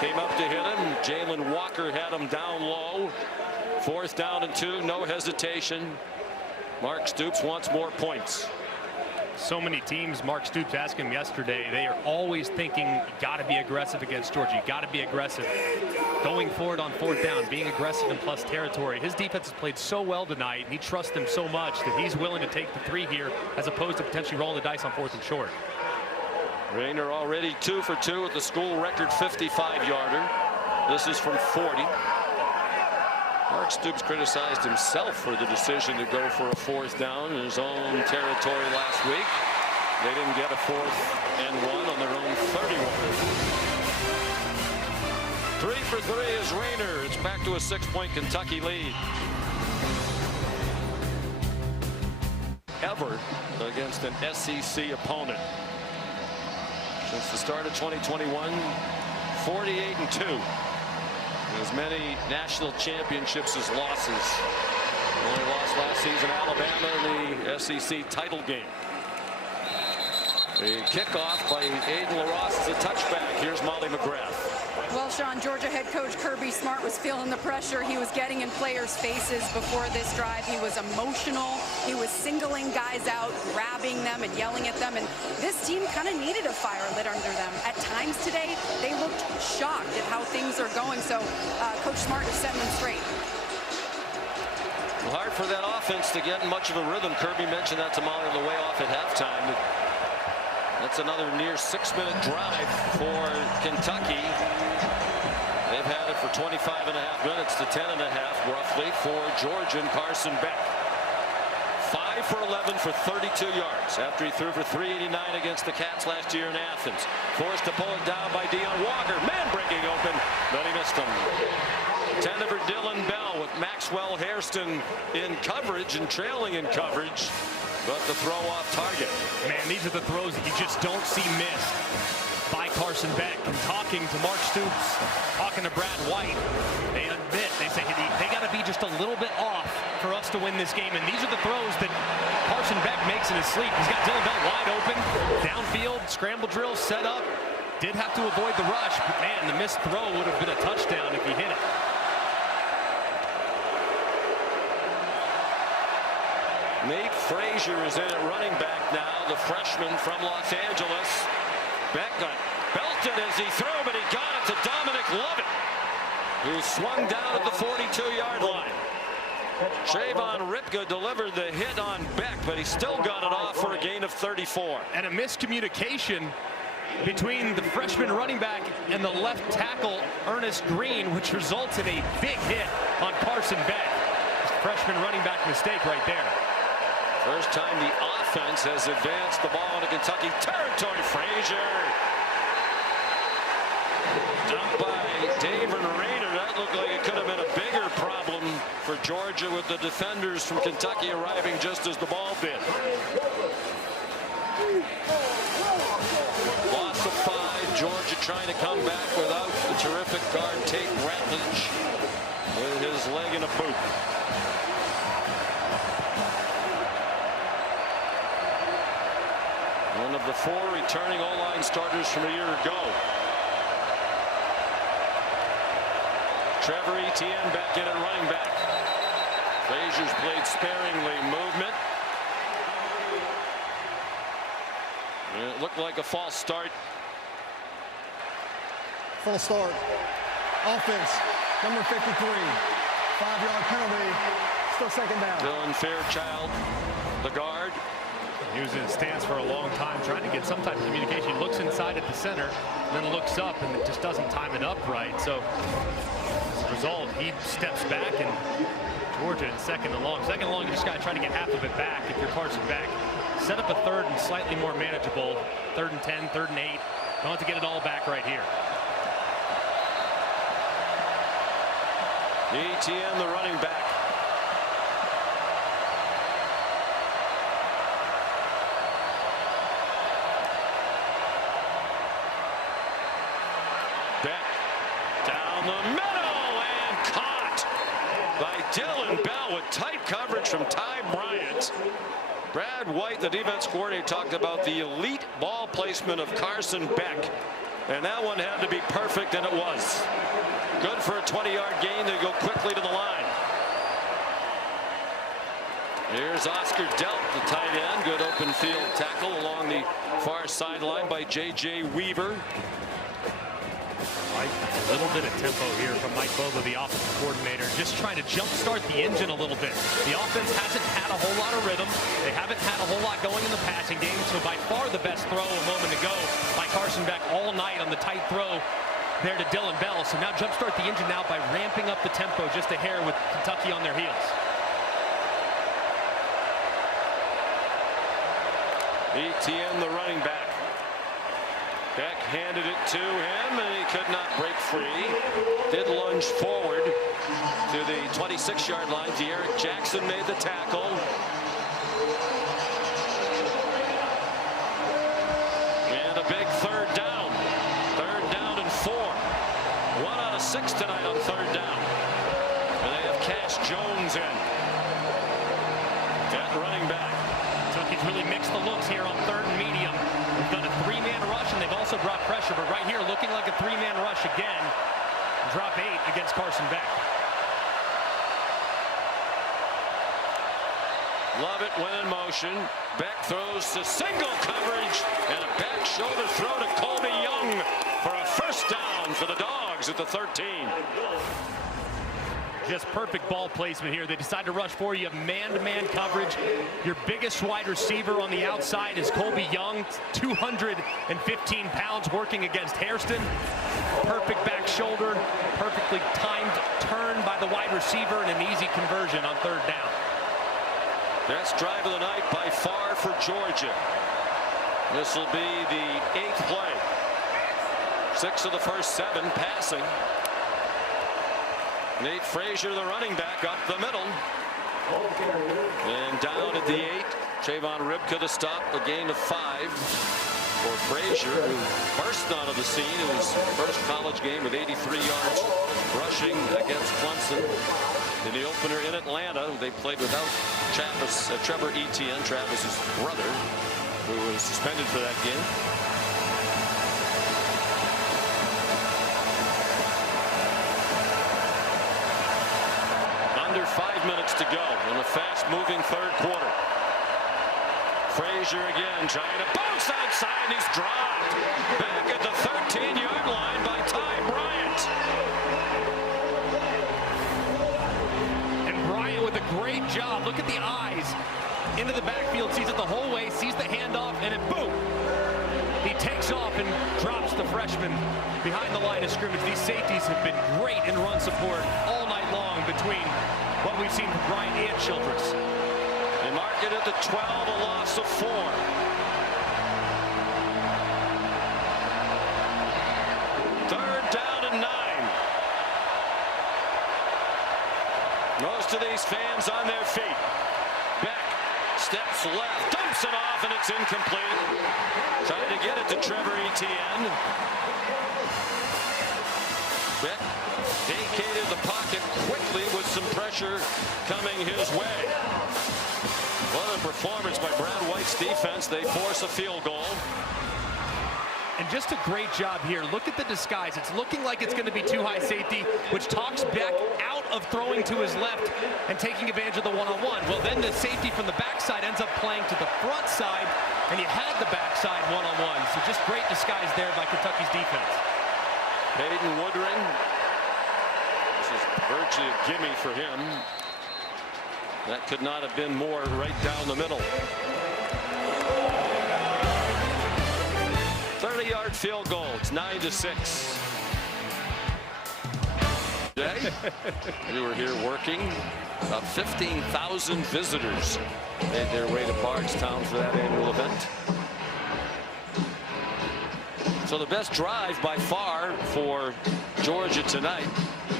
came up to hit him. Jalen Walker had him down low. 4th down and 2, no hesitation. Mark Stoops wants more points. So many teams, Mark Stoops asked him yesterday, they are always thinking, you got to be aggressive against Georgia. You got to be aggressive. Going forward on 4th down, being aggressive in plus territory. His defense has played so well tonight, and he trusts them so much that he's willing to take the 3 here as opposed to potentially rolling the dice on 4th and short. Raynor already 2 for 2 with the school record 55-yarder. This is from 40. Mark Stoops criticized himself for the decision to go for a 4th down in his own territory last week. They didn't get a 4th and 1 on their own 31. 3 for 3 is Raynor. It's back to a 6-point Kentucky lead. Ever against an SEC opponent. Since the start of 2021, 48-2. As many national championships as losses. Only lost last season, Alabama in the SEC title game. The kickoff by Aiden LaRosse is a touchback. Here's Molly McGrath. Well, Sean, Georgia head coach Kirby Smart was feeling the pressure he was getting in players' faces before this drive. He was emotional. He was singling guys out, grabbing them and yelling at them. And this team kind of needed a fire lit under them. At times today, they looked shocked at how things are going. So Coach Smart is setting them straight. Well, hard for that offense to get much of a rhythm. Kirby mentioned that to Molly on the way off at halftime. That's another near 6-minute drive for Kentucky. They've had it for 25.5 minutes to 10.5 roughly for Georgia and Carson Beck. 5 for 11 for 32 yards after he threw for 389 against the Cats last year in Athens. Forced to pull it down by Deion Walker. Man breaking open, but he missed him. 10 for Dylan Bell with Maxwell Hairston in coverage and trailing in coverage. But the throw off target. Man, these are the throws that you just don't see missed by Carson Beck. And talking to Mark Stoops, talking to Brad White, they admit, they say they got to be just a little bit off for us to win this game. And these are the throws that Carson Beck makes in his sleep. He's got Dylan Bell wide open, downfield, scramble drill set up. Did have to avoid the rush, but man, the missed throw would have been a touchdown if he hit it. Nate Frazier is in at running back now, the freshman from Los Angeles. Beck got belted as he threw, but he got it to Dominic Lovett, who swung down at the 42-yard line. Trayvon Ripka delivered the hit on Beck, but he still got it off for a gain of 34. And a miscommunication between the freshman running back and the left tackle, Ernest Green, which results in a big hit on Carson Beck. Freshman running back mistake right there. First time the offense has advanced the ball into Kentucky territory. Frazier. Dumped by David Raynor. That looked like it could have been a bigger problem for Georgia with the defenders from Kentucky arriving just as the ball did. Loss of 5. Georgia trying to come back without the terrific guard Tate Ratledge with his leg in a boot. One of the 4 returning O-line starters from a year ago. Trevor Etienne back in at running back. Frazier's played sparingly. Movement. And it looked like a false start. False start. Offense, number 53. 5-yard penalty. Still second down. Dylan Fairchild, the guard. He was in his stance for a long time trying to get some type of communication. He looks inside at the center, and then looks up, and it just doesn't time it up right. So as a result, he steps back, and Georgia in second and long. Second and long, you just got to try to get half of it back if you're Carson Beck. Set up a third and slightly more manageable. 3rd and 10, 3rd and 8. Don't have to get it all back right here. Etienne, the running back. Beck down the middle and caught by Dylan Bell with tight coverage from Ty Bryant. Brad White, the defense coordinator, talked about the elite ball placement of Carson Beck, and that one had to be perfect, and it was. Good for a 20-yard gain. They go quickly to the line. Here's Oscar Delp, the tight end. Good open field tackle along the far sideline by J.J. Weaver. A little bit of tempo here from Mike Bobo, the offensive coordinator, just trying to jumpstart the engine a little bit. The offense hasn't had a whole lot of rhythm. They haven't had a whole lot going in the passing game, so by far the best throw a moment ago by Carson Beck all night on the tight throw there to Dylan Bell. So now jumpstart the engine now by ramping up the tempo just a hair with Kentucky on their heels. Etienne, the running back. Beck handed it to him, and he could not break free. Did lunge forward to the 26-yard line. De'Eric Jackson made the tackle. And a big third down. Third down and 4. 1 out of 6 tonight on third down. And they have Cash Jones in at running back. Kentucky's really mixed the looks here on third and medium. They've done a 3-man rush, and they've also brought pressure, but right here looking like a 3-man rush again. Drop 8 against Carson Beck. Love it when in motion. Beck throws to single coverage, and a back shoulder throw to Colby Young for a first down for the Dogs at the 13. Just perfect ball placement here. They decide to rush for you. You have man-to-man coverage. Your biggest wide receiver on the outside is Colby Young, 215 pounds, working against Hairston. Perfect back shoulder, perfectly timed turn by the wide receiver, and an easy conversion on third down. Best drive of the night by far for Georgia. This will be the 8th play. 6 of the first 7 passing. Nate Frazier, the running back, up the middle. And down at the 8. Trayvon Ribka to stop, a gain of 5 for Frazier, who burst onto the scene in his first college game with 83 yards rushing against Clemson in the opener in Atlanta. They played without Trevor Etienne, Travis's brother, who was suspended for that game. Under 5 minutes to go in a fast-moving third quarter. Frazier again trying to bounce outside, and he's dropped. Back at the 13-yard line by Ty Bryant. And Bryant with a great job. Look at the eyes. Into the backfield, sees it the whole way, sees the handoff, and then boom. He takes off and drops the freshman behind the line of scrimmage. These safeties have been great in run support all night long between what we've seen from Bryant and Childress. They mark it at the 12, a loss of 4. Third down and 9. Most of these fans on their feet. Beck steps left, dumps it off, and it's incomplete. Trying to get it to Trevor Etienne. Beck vacated the pocket quickly with some pressure coming his way. What a performance by Brown White's defense. They force a field goal. And just a great job here. Look at the disguise. It's looking like it's going to be too high safety, which talks Beck out of throwing to his left and taking advantage of the one-on-one. Well, then the safety from the backside ends up playing to the front side, and you had the backside one-on-one. So just great disguise there by Kentucky's defense. Peyton Woodring. This is virtually a gimme for him. That could not have been more right down the middle. 30-yard field goal. It's 9-6. Today, we were here working. About 15,000 visitors made their way to Bardstown for that annual event. So the best drive by far for Georgia tonight.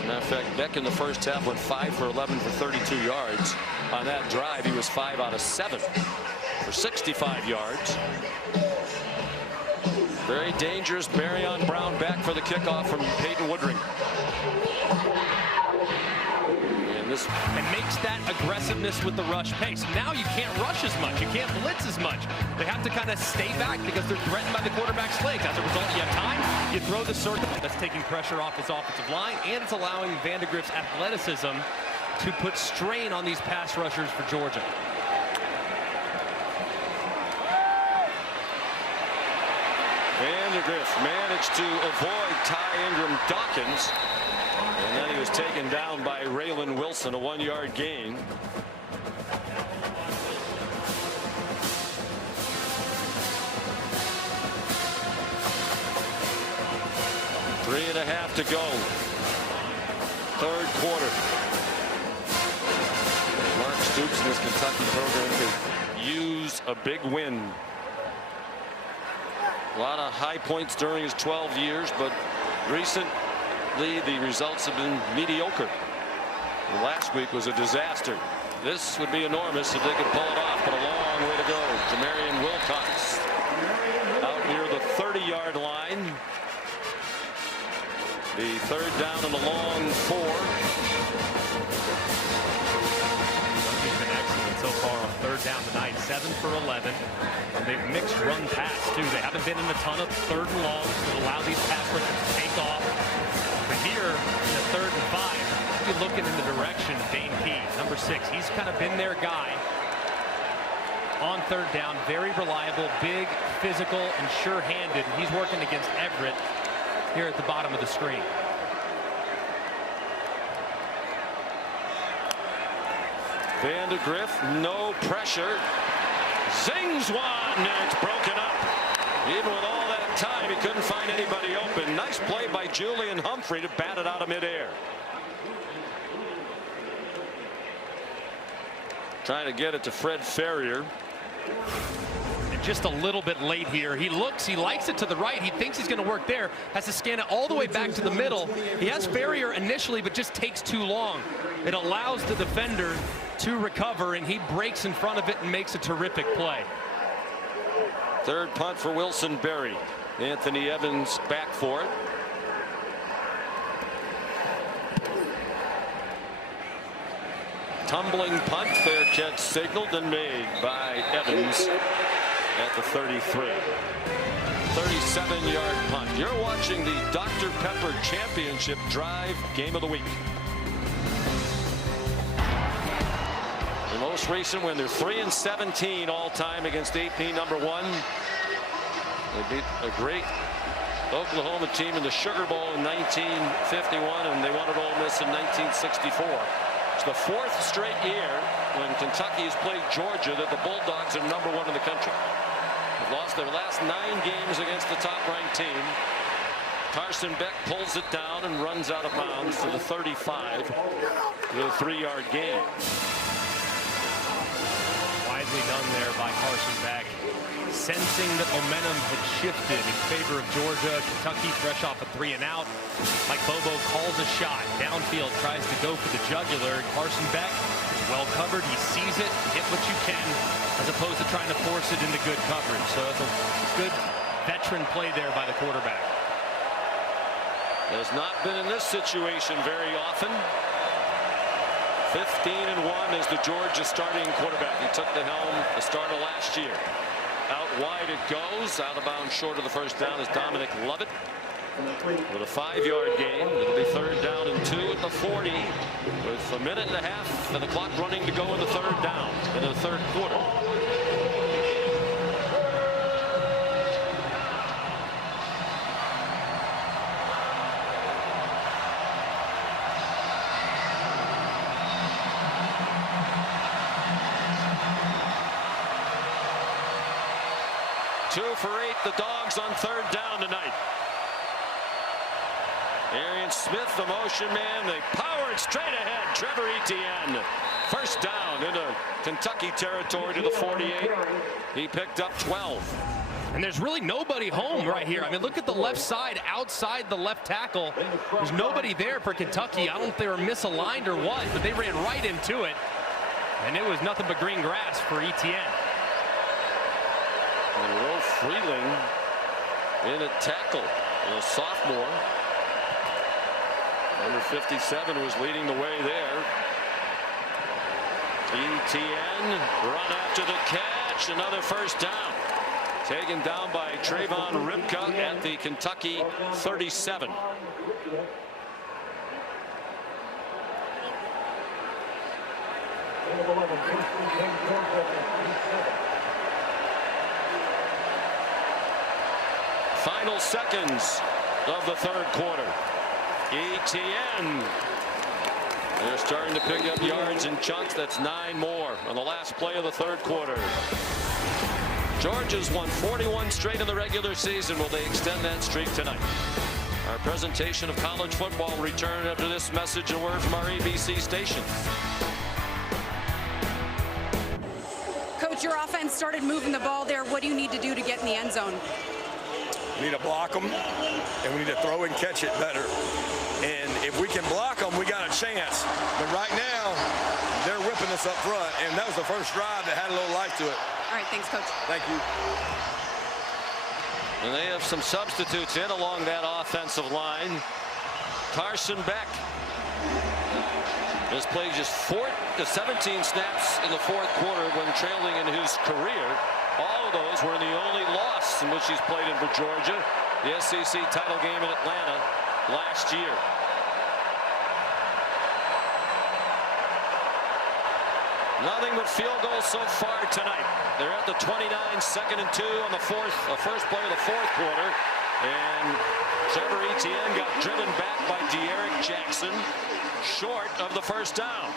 Matter of fact, Beck in the first half went 5 for 11 for 32 yards. On that drive, he was 5 out of 7 for 65 yards. Very dangerous. Barion Brown back for the kickoff from Peyton Woodring. And makes that aggressiveness with the rush pace. Now you can't rush as much. You can't blitz as much. They have to kind of stay back because they're threatened by the quarterback's legs. As a result, you have time. You throw the circle. That's taking pressure off his offensive line, and it's allowing Vandagriff's athleticism to put strain on these pass rushers for Georgia. Vandagriff managed to avoid Ty Ingram Dawkins, and then he was taken down by Raylan Wilson, a 1-yard gain. Three and a half to go. Third quarter. Mark Stoops and his Kentucky program could use a big win. A lot of high points during his 12 years, but recently the results have been mediocre. Last week was a disaster. This would be enormous if they could pull it off, but a long way to go. Jamarion Wilcox out near the 30-yard line. The third down and a long 4. He's been excellent so far on third down tonight. 7 for 11. And they've mixed run pass too. They haven't been in a ton of third and longs to allow these pass rushers to take off. But here in the 3rd and 5, you're looking in the direction of Dane Key, number 6. He's kind of been their guy on third down. Very reliable, big, physical, and sure-handed. He's working against Everett here at the bottom of the screen. Vandagriff, no pressure. Zings one, and it's broken up. Even with all that time, he couldn't find anybody open. Nice play by Julian Humphrey to bat it out of midair. Trying to get it to Fred Ferrier. Just a little bit late here. He looks, he likes it to the right. He thinks he's going to work there. Has to scan it all the way back to the middle. He has Ferrier initially, but just takes too long. It allows the defender to recover, and he breaks in front of it and makes a terrific play. Third punt for Wilson Berry. Anthony Evans back for it. Tumbling punt, fair catch signaled and made by Evans at the 33. 37-yard punt. You're watching the Dr. Pepper Championship Drive Game of the Week. The most recent win, they're 3-17 all time against AP number 1. They beat a great Oklahoma team in the Sugar Bowl in 1951, and they won at Ole Miss in 1964. It's the 4th straight year when Kentucky has played Georgia that the Bulldogs are number 1 in the country. They've lost their last 9 games against the top-ranked team. Carson Beck pulls it down and runs out of bounds to the 35 with a 3-yard gain. Wisely done there by Carson Beck. Sensing that momentum had shifted in favor of Georgia. Kentucky fresh off a 3-and-out. Mike Bobo calls a shot. Downfield tries to go for the jugular. Carson Beck is well covered. He sees it. Hit what you can, as opposed to trying to force it into good coverage. So that's a good veteran play there by the quarterback. Has not been in this situation very often. 15-1 as the Georgia starting quarterback. He took the helm the start of last year. Out wide it goes. Out of bounds short of the first down is Dominic Lovett with a 5-yard gain. It'll be 3rd down and 2 at the 40 with a minute and a half and the clock running to go in the 3rd down in the 3rd quarter. Two for 8, the Dogs on 3rd down tonight. Arian Smith, the motion man. They power it straight ahead. Trevor Etienne. First down into Kentucky territory to the 48. He picked up 12. And there's really nobody home right here. I mean, look at the left side outside the left tackle. There's nobody there for Kentucky. I don't know if they were misaligned or what, but they ran right into it. And it was nothing but green grass for Etienne. And Will Freeling in at tackle, a sophomore. Number 57 was leading the way there. Etienne run after the catch. Another first down. Taken down by Trayvon Ripka at the Kentucky 37. Final seconds of the third quarter. ETN. They're starting to pick up yards in chunks. That's 9 more on the last play of the third quarter. Georgia's won 41 straight in the regular season. Will they extend that streak tonight? Our presentation of college football will return after this message and word from our ABC station. Coach, your offense started moving the ball there. What do you need to do to get in the end zone? We need to block them, and we need to throw and catch it better. And if we can block them, we got a chance. But right now, they're ripping us up front, and that was the first drive that had a little life to it. All right, thanks, Coach. Thank you. And they have some substitutes in along that offensive line. Carson Beck has played just 17 snaps in the fourth quarter when trailing in his career. All of those were in the only loss in which he's played in for Georgia, the SEC title game in Atlanta last year. Nothing but field goals so far tonight. They're at the 29, 2nd and 2 on the first play of the fourth quarter. And Trevor Etienne got driven back by De'Aaron Jackson, short of the first down.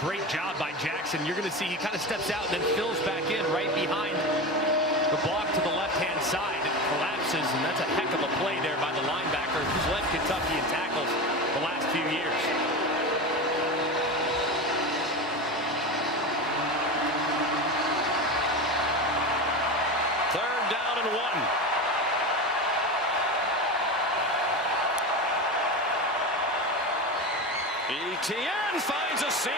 Great job by Jackson. You're going to see he kind of steps out and then fills back in right behind the block to the left-hand side. It collapses, and that's a heck of a play there by the linebacker who's led Kentucky in tackles the last few years. Third down and 1. Etienne finds a seam,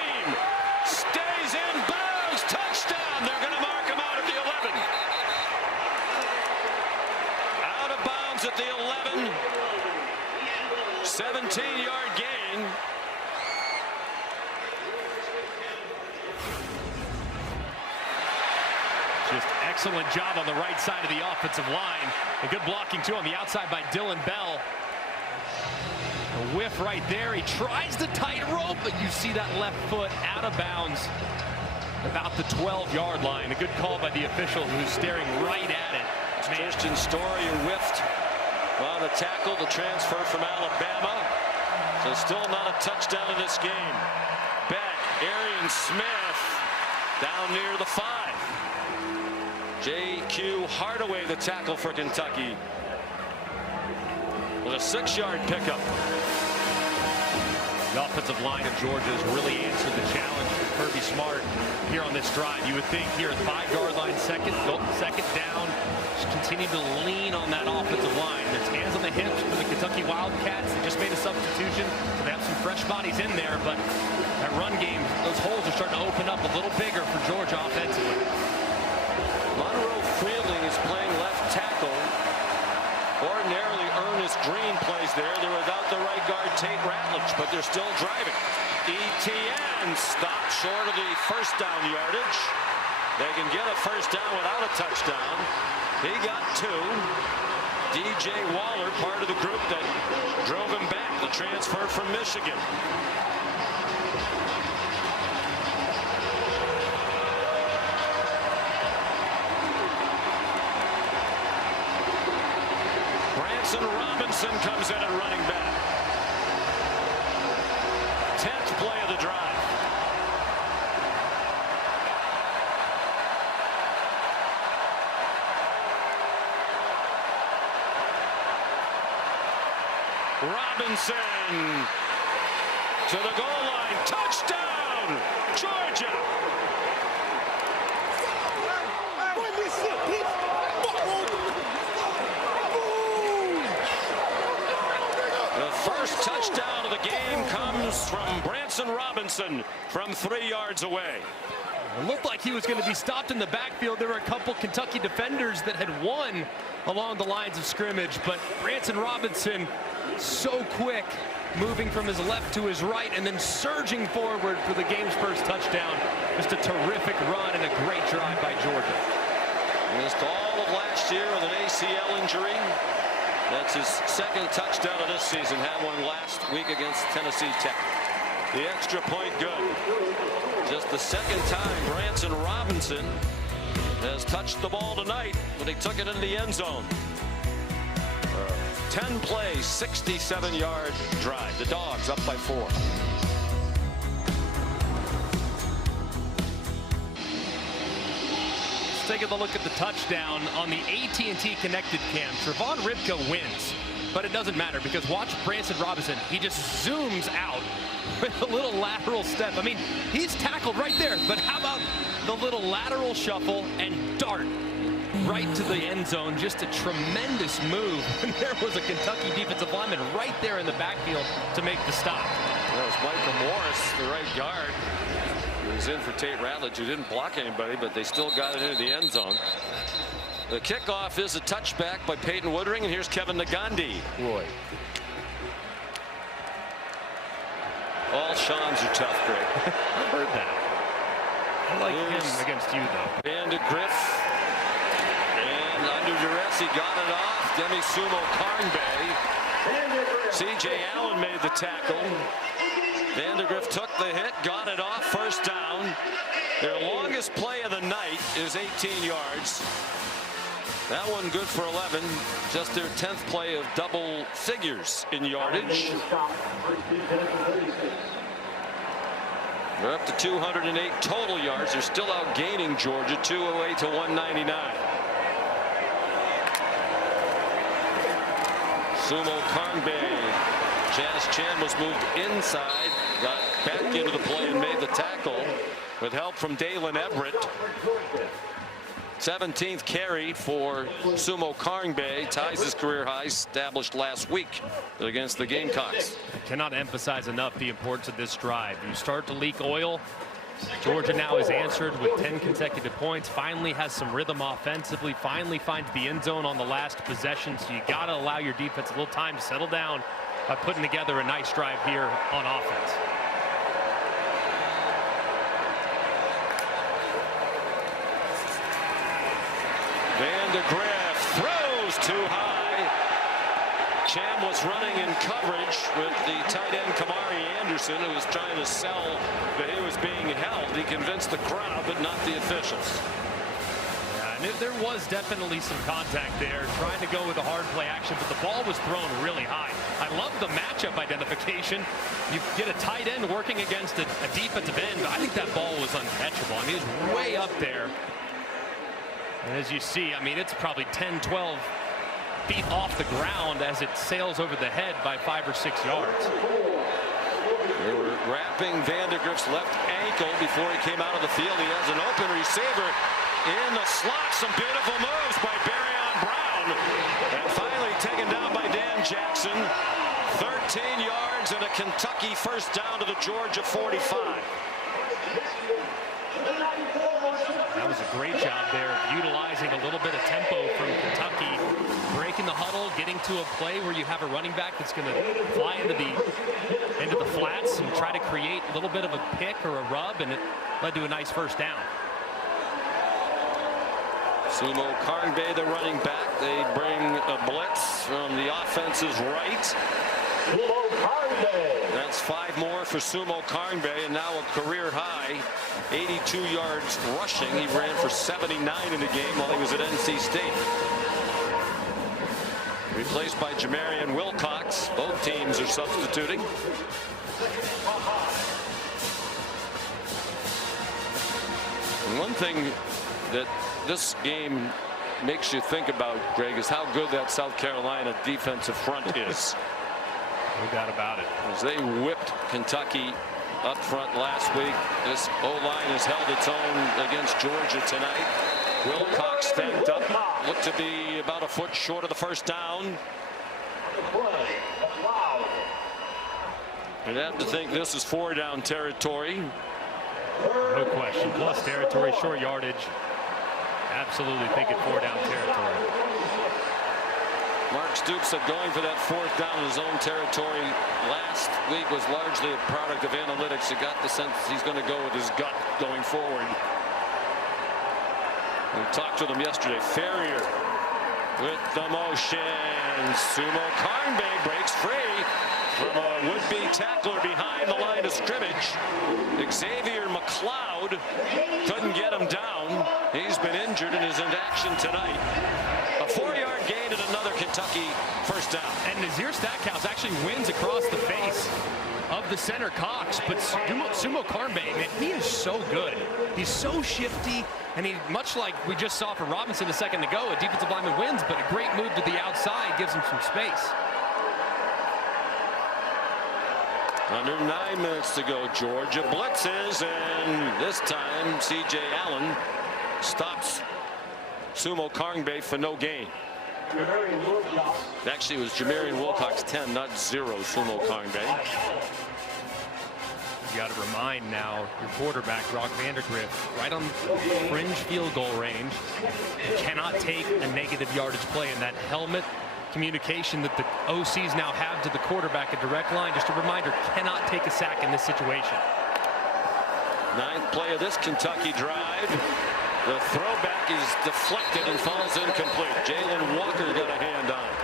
stays in bounds, touchdown. They're going to mark him out at the 11. Out of bounds at the 11. 17-yard gain. Just excellent job on the right side of the offensive line. And good blocking, too, on the outside by Dylan Bell. A whiff right there. He tries the tightrope, but you see that left foot out of bounds about the 12-yard line. A good call by the official who's staring right at it. Christian Story whiffed on the tackle, the transfer from Alabama. So still not a touchdown in this game. Back, Arian Smith down near the 5. J.Q. Hardaway, the tackle for Kentucky, with a 6-yard pickup. The offensive line of Georgia has really answered the challenge for Kirby Smart here on this drive. You would think here at the 5-yard line, second down, just continue to lean on that offensive line. There's hands on the hips for the Kentucky Wildcats. They just made a substitution, so they have some fresh bodies in there, but that run game, those holes are starting to open up a little bigger for Georgia offensively. Monroe Freeling is playing left tackle. Ordinarily, Ernest Green plays there. They're without the right guard, Tate Ratledge, but they're still driving. Etienne stopped short of the first down yardage. They can get a first down without a touchdown. He got 2. DJ Waller, part of the group that drove him back, the transfer from Michigan. Branson Robinson comes in at running back. 10th play of the drive. Robinson to the goal line. Touchdown, Georgia. The first touchdown of the game comes from Branson Robinson from 3 yards away. It looked like he was going to be stopped in the backfield. There were a couple Kentucky defenders that had won along the lines of scrimmage, but Branson Robinson so quick, moving from his left to his right and then surging forward for the game's first touchdown. Just a terrific run and a great drive by Georgia. Missed all of last year with an ACL injury. That's his second touchdown of this season. Had one last week against Tennessee Tech. The extra point good. Just the second time Branson Robinson has touched the ball tonight when he took it into the end zone. 10-play, 67-yard drive. The Dogs up by 4. Let's take a look at the touchdown on the AT&T connected cam. Trevon Ripka wins, but it doesn't matter because watch Branson Robinson. He just zooms out with a little lateral step. I mean, he's tackled right there, but how about the little lateral shuffle and dart right to the end zone? Just a tremendous move. And there was a Kentucky defensive lineman right there in the backfield to make the stop. That was Michael Morris, the right guard. He was in for Tate Ratledge, who didn't block anybody, but they still got it into the end zone. The kickoff is a touchback by Peyton Woodring, and here's Kevin Nagandi. Boy. All Sean's are tough, Greg. I heard that. I like him against you, though. Vandagriff. And under duress, he got it off. Demie Sumo-Karngbaye. C.J. Allen made the tackle. Vandagriff took the hit, got it off, first down. Their longest play of the night is 18 yards. That one good for 11. Just their 10th play of double figures in yardage. They're up to 208 total yards. They're still outgaining Georgia, 208 to 199. Sumo-Karngbaye. Jazz Chan was moved inside, got back into the play and made the tackle with help from Dalen Everett. 17th carry for Sumo-Karngbaye, ties his career high established last week against the Gamecocks. I cannot emphasize enough the importance of this drive. You start to leak oil. Georgia now is answered with 10 consecutive points, finally has some rhythm offensively, finally finds the end zone on the last possession. So you got to allow your defense a little time to settle down by putting together a nice drive here on offense. Vandagriff throws too high. Cham was running in coverage with the tight end Kamari Anderson, who was trying to sell that he was being held. He convinced the crowd, but not the officials. And there was definitely some contact there, trying to go with a hard play action, but the ball was thrown really high. I love the matchup identification. You get a tight end working against a defensive end, but I think that ball was uncatchable. I mean, it was way up there. And as you see, I mean, it's probably 10, 12 feet off the ground as it sails over the head by 5 or 6 yards. They were wrapping Vandagriff's left ankle before he came out of the field. He has an open receiver in the slot. Some beautiful moves by Barion Brown. And finally taken down by Dan Jackson. 13 yards and a Kentucky first down to the Georgia 45. That was a great job there, utilizing a little bit of tempo from Kentucky, breaking the huddle, getting to a play where you have a running back that's going to fly into the flats and try to create a little bit of a pick or a rub, and it led to a nice first down. Sumo-Karngbaye, the running back. They bring a blitz from the offense's right. That's 5 more for Sumo-Karngbaye, and now a career high 82 yards rushing. He ran for 79 in the game while he was at NC State. Replaced by Jamarion Wilcox. Both teams are substituting. And one thing that this game makes you think about, Greg, is how good that South Carolina defensive front is. No doubt about it. As they whipped Kentucky up front last week, this O-line has held its own against Georgia tonight. Wilcox stacked up, looked to be about a foot short of the first down. You'd have to think this is 4-down territory. No question. Plus territory, short yardage. Absolutely think it 4-down territory. Mark Stoops said going for that 4th down in his own territory last week was largely a product of analytics. You got the sense he's going to go with his gut going forward. We talked with him yesterday. Ferrier with the motion. Sumo-Karngbaye breaks free from a would-be tackler behind the line of scrimmage. Xavier McLeod couldn't get him down. He's been injured and is in action tonight. A 4-yard gain and another Kentucky first down. And Nazir Stackhouse actually wins across the face of the center Cox, but Sumo-Karngbaye, man, he is so good. He's so shifty, and he, much like we just saw from Robinson a second ago, a defensive lineman wins, but a great move to the outside gives him some space. Under 9 minutes to go, Georgia blitzes, and this time C.J. Allen stops Sumo-Karngbaye for no gain. Actually, it was Jamarion Wilcox 10, not 0, Sumo-Karngbaye. You got to remind now your quarterback, Brock Vandagriff, right on fringe field goal range. You cannot take a negative yardage play, and that helmet communication that the OCs now have to the quarterback, a direct line, just a reminder, cannot take a sack in this situation. 9th play of this Kentucky drive. The throwback is deflected and falls incomplete. Jalen Walker got a hand on it.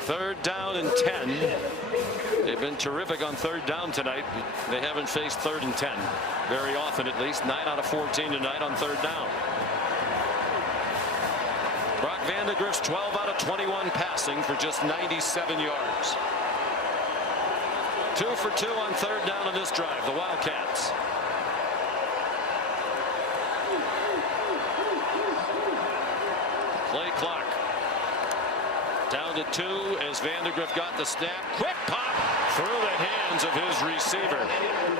3rd down and 10. They've been terrific on 3rd down tonight. They haven't faced 3rd and 10 very often, at least. 9 out of 14 tonight on 3rd down. Brock Vandagriff's 12 out of 21 passing for just 97 yards. 2 for 2 on 3rd down on this drive. The Wildcats. Play clock down to 2 as Vandagriff got the snap. Quick pop through the hands of his receiver.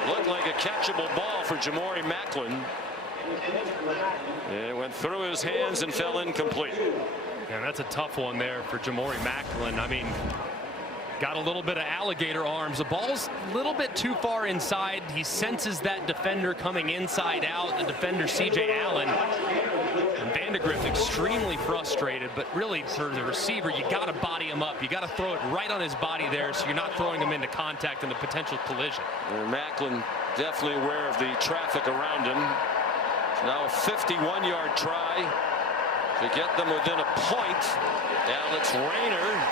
Looked like a catchable ball for Jamori Macklin. It went through his hands and fell incomplete. Yeah, that's a tough one there for Jamori Macklin. I mean, got a little bit of alligator arms. The ball's a little bit too far inside. He senses that defender coming inside out. The defender, C.J. Allen. And Vandagriff extremely frustrated, but really for the receiver, you got to body him up. You got to throw it right on his body there so you're not throwing him into contact and a potential collision. And Macklin definitely aware of the traffic around him. Now a 51-yard try to get them within a point. Alex Raynor.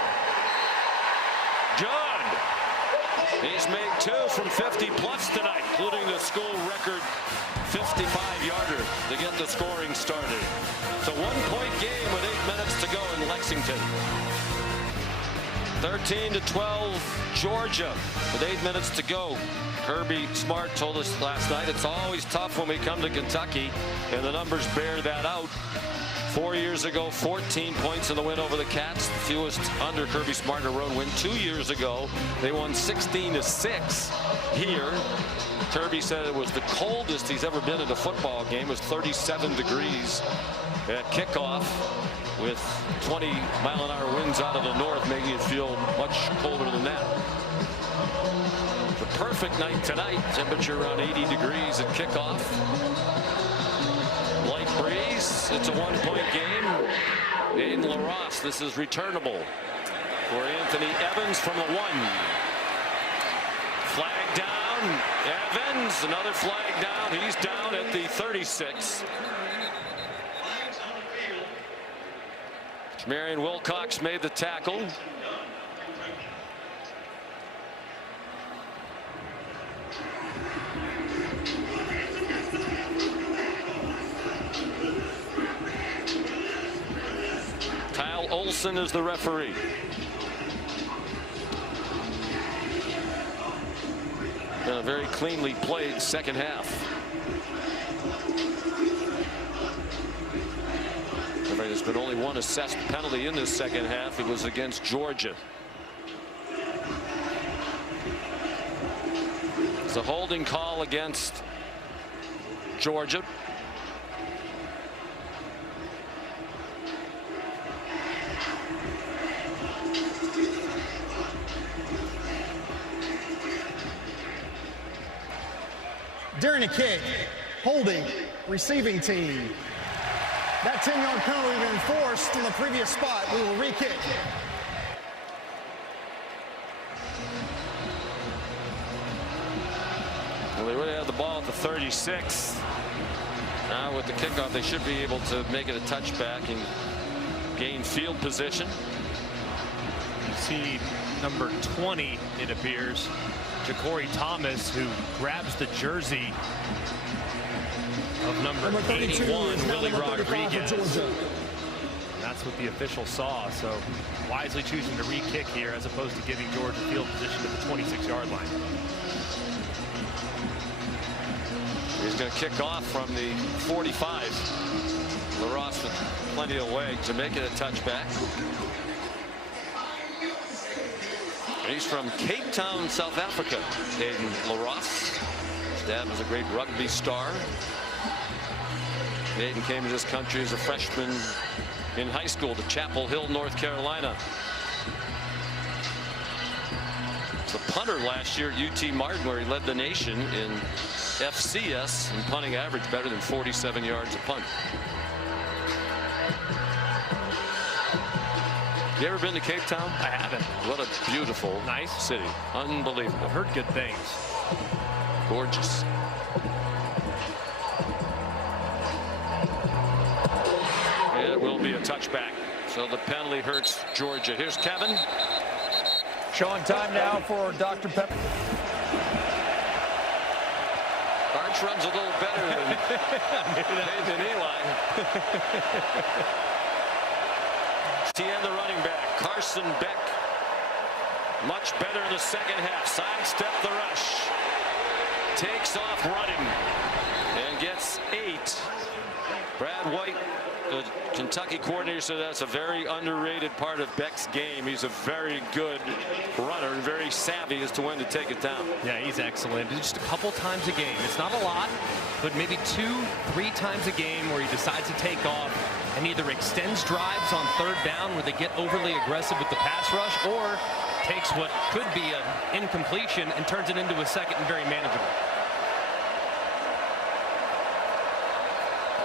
Good. He's made 2 from 50-plus tonight, including the school record 55-yarder to get the scoring started. It's a 1-point game with 8 minutes to go in Lexington. 13-12 Georgia with 8 minutes to go. Kirby Smart told us last night it's always tough when we come to Kentucky, and the numbers bear that out. 4 years ago, 14 points in the win over the Cats, the fewest under Kirby Smart in a road win. 2 years ago, they won 16-6 here. Kirby said it was the coldest he's ever been in a football game. It was 37 degrees at kickoff, with 20-mile-an-hour winds out of the north, making it feel much colder than that. The perfect night tonight. Temperature around 80 degrees at kickoff. Light breeze. It's a 1-point game. Aiden LaRosse, this is returnable for Anthony Evans from the 1. Flag down. Evans, another flag down. He's down at the 36. Jamarion Wilcox made the tackle. Kyle Olson is the referee. And a very cleanly played second half. There's been only one assessed penalty in this second half. It was against Georgia. It's a holding call against Georgia. During a kick, holding, receiving team. That 10-yard penalty been enforced in the previous spot. We will re-kick. they would have the ball at the 36. Now with the kickoff, they should be able to make it a touchback and gain field position. You see number 20, it appears, Ja'Cory Thomas, who grabs the jersey of number 81, Willie Rodriguez. That's what the official saw. So wisely choosing to re-kick here as opposed to giving Georgia field position at the 26-yard line. He's going to kick off from the 45. LaRosse with plenty of leg to make it a touchback. He's from Cape Town, South Africa. Hayden LaRosse. His dad was a great rugby star. Hayden came to this country as a freshman in high school to Chapel Hill, North Carolina. He's a punter last year at UT Martin, where he led the nation in FCS and punting average, better than 47 yards a punt. You ever been to Cape Town? I haven't. What a beautiful city. Unbelievable. I've heard good things. Gorgeous. It will be a touchback. So the penalty hurts Georgia. Here's Kevin. Showing time now for Dr. Pepper. Arch runs a little better than Eli. Tien, the running back. Carson Beck. Much better in the second half. Sidestep the rush. Takes off running. And gets 8. Brad White, the Kentucky coordinator, said that's a very underrated part of Beck's game. He's a very good runner and very savvy as to when to take it down. Yeah, he's excellent. Just a couple times a game. It's not a lot, but maybe 2-3 times a game where he decides to take off and either extends drives on third down where they get overly aggressive with the pass rush, or takes what could be an incompletion and turns it into a second and very manageable.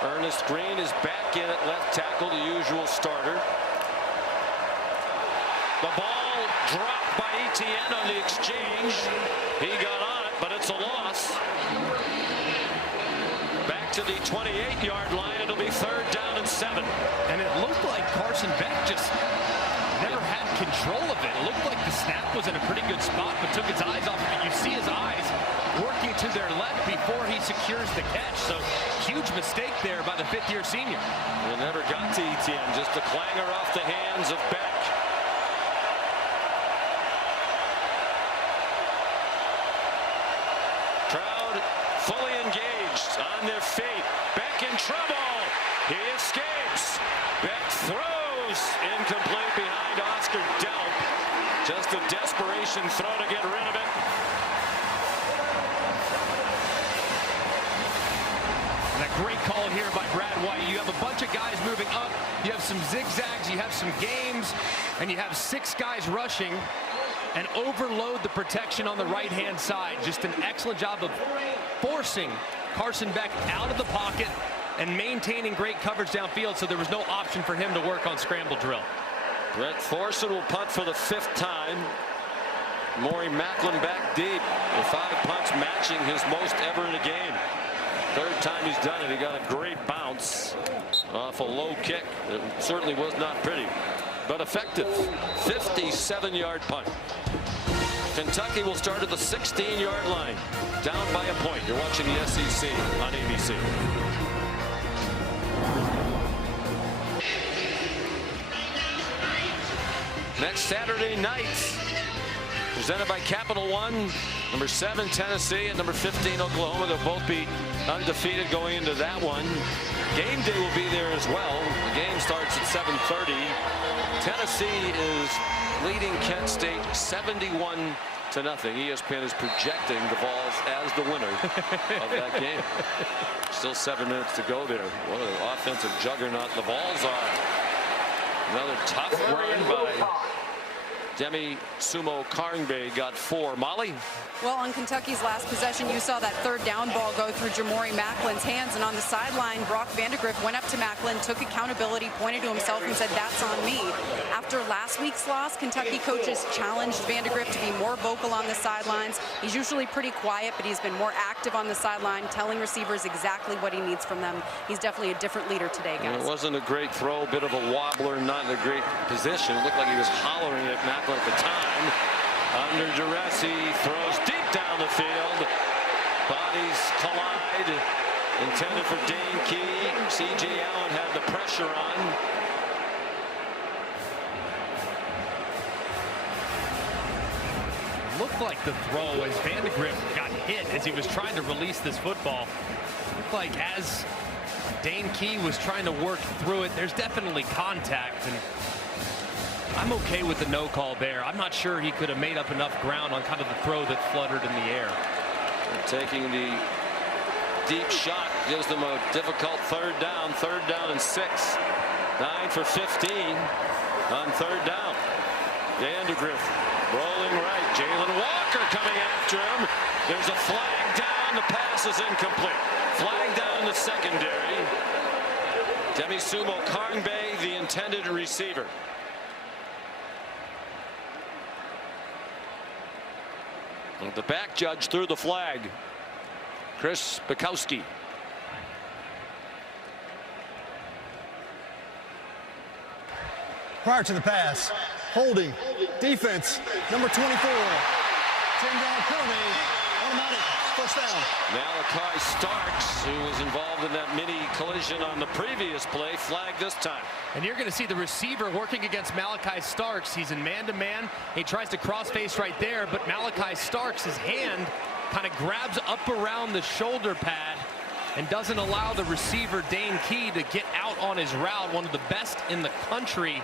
Ernest Green is back in at left tackle, the usual starter. The ball dropped by Etienne on the exchange. He got on it, but it's a loss. Back to the 28-yard line. It'll be 3rd down and 7. And it looked like Carson Beck just never had control of it. It looked like the snap was in a pretty good spot, but took his eyes off of it. You see his eyes working to their left before he secures the catch. So huge mistake there by the 5th-year senior. It never got to Etienne, just a clanger off the hands of Beck. Crowd fully engaged, on their feet. Beck in trouble. He escapes. Beck throws. Incomplete behind Oscar Delp. Just a desperation throw to get rid of it. And a great call here by Brad White. You have a bunch of guys moving up. You have some zigzags. You have some games. And you have 6 guys rushing and overload the protection on the right-hand side. Just an excellent job of forcing Carson Beck out of the pocket and maintaining great coverage downfield, so there was no option for him to work on scramble drill. Brett Thorson will punt for the 5th time. Maury Macklin back deep with 5 punts, matching his most ever in a game. 3rd time he's done it. He got a great bounce off a low kick. It certainly was not pretty, but effective. 57-yard punt. Kentucky will start at the 16-yard line, down by a point. You're watching the SEC on ABC. Next Saturday night, presented by Capital One, number 7 Tennessee and number 15 Oklahoma. They'll both be undefeated going into that one. Game day will be there as well. The game starts at 7:30. Tennessee is leading Kent State 71-0. ESPN is projecting the Vols as the winner of that game. Still 7 minutes to go there. What an offensive juggernaut the Vols are. Another tough run by Demie Sumo-Karngbaye got 4. Molly? Well, on Kentucky's last possession, you saw that third down ball go through Jamarion Wilcox's hands, and on the sideline, Brock Vandagriff went up to Macklin, took accountability, pointed to himself, and said, "That's on me." After last week's loss, Kentucky coaches challenged Vandagriff to be more vocal on the sidelines. He's usually pretty quiet, but he's been more active on the sideline, telling receivers exactly what he needs from them. He's definitely a different leader today, guys. It wasn't a great throw, bit of a wobbler, not in a great position. It looked like he was hollering at Macklin at the time. Under duress, he throws deep down the field. Bodies collide. Intended for Dane Key. C.J. Allen had the pressure on. Looked like the throw as Vandagriff got hit as he was trying to release this football. Looked like as Dane Key was trying to work through it, there's definitely contact, and I'm okay with the no call there. I'm not sure he could have made up enough ground on kind of the throw that fluttered in the air. And taking the deep shot gives them a difficult third down and 6. 9 for 15 on third down. Vandagriff rolling right. Jalen Walker coming after him. There's a flag down. The pass is incomplete. Flag down in the secondary. Demie Sumo-Karngbaye, the intended receiver. The back judge threw the flag. Chris Bukowski. Prior to the pass, holding, defense, number 24. 10-yard penalty, automatic, first down. Malachi Starks, who was involved in that mini collision on the previous play, flagged this time. And you're going to see the receiver working against Malachi Starks. He's in man-to-man. He tries to cross-face right there, but Malachi Starks, his hand kind of grabs up around the shoulder pad and doesn't allow the receiver, Dane Key, to get out on his route. One of the best in the country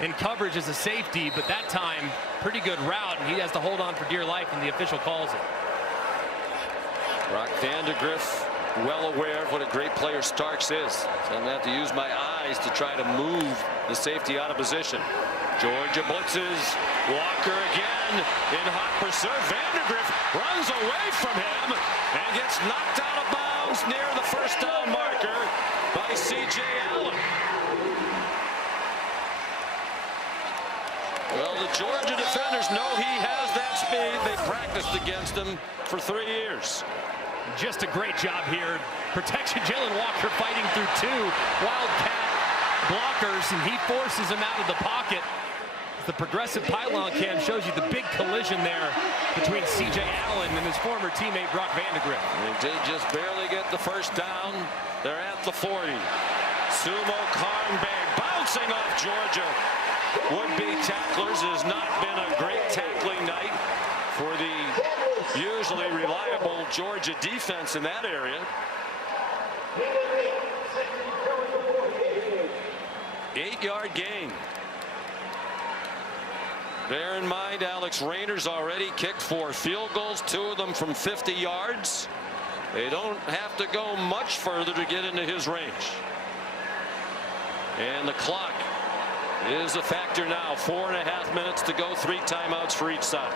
in coverage as a safety, but that time, pretty good route, and he has to hold on for dear life, and the official calls it. Brock Vandagriff, well aware of what a great player Starks is. So I'm going to have to use my eyes to try to move the safety out of position. Georgia blitzes. Walker again in hot pursuit. Vandagriff runs away from him and gets knocked out of bounds near the first down marker by C.J. Allen. Well, the Georgia defenders know he has that speed. They practiced against him for 3 years. Just a great job here. Protection, Jalen Walker fighting through 2 Wildcat blockers, and he forces him out of the pocket. The progressive pylon cam shows you the big collision there between C.J. Allen and his former teammate Brock Vandagriff. They did just barely get the first down. They're at the 40. Sumo-Karngbaye bouncing off Georgia. Would-be tacklers. Has not been a great tackling night for the usually reliable Georgia defense in that area. 8-yard gain. Bear in mind, Alex Raynor's already kicked 4 field goals, 2 of them from 50 yards. They don't have to go much further to get into his range. And the clock is a factor now. 4.5 minutes to go. 3 timeouts for each side.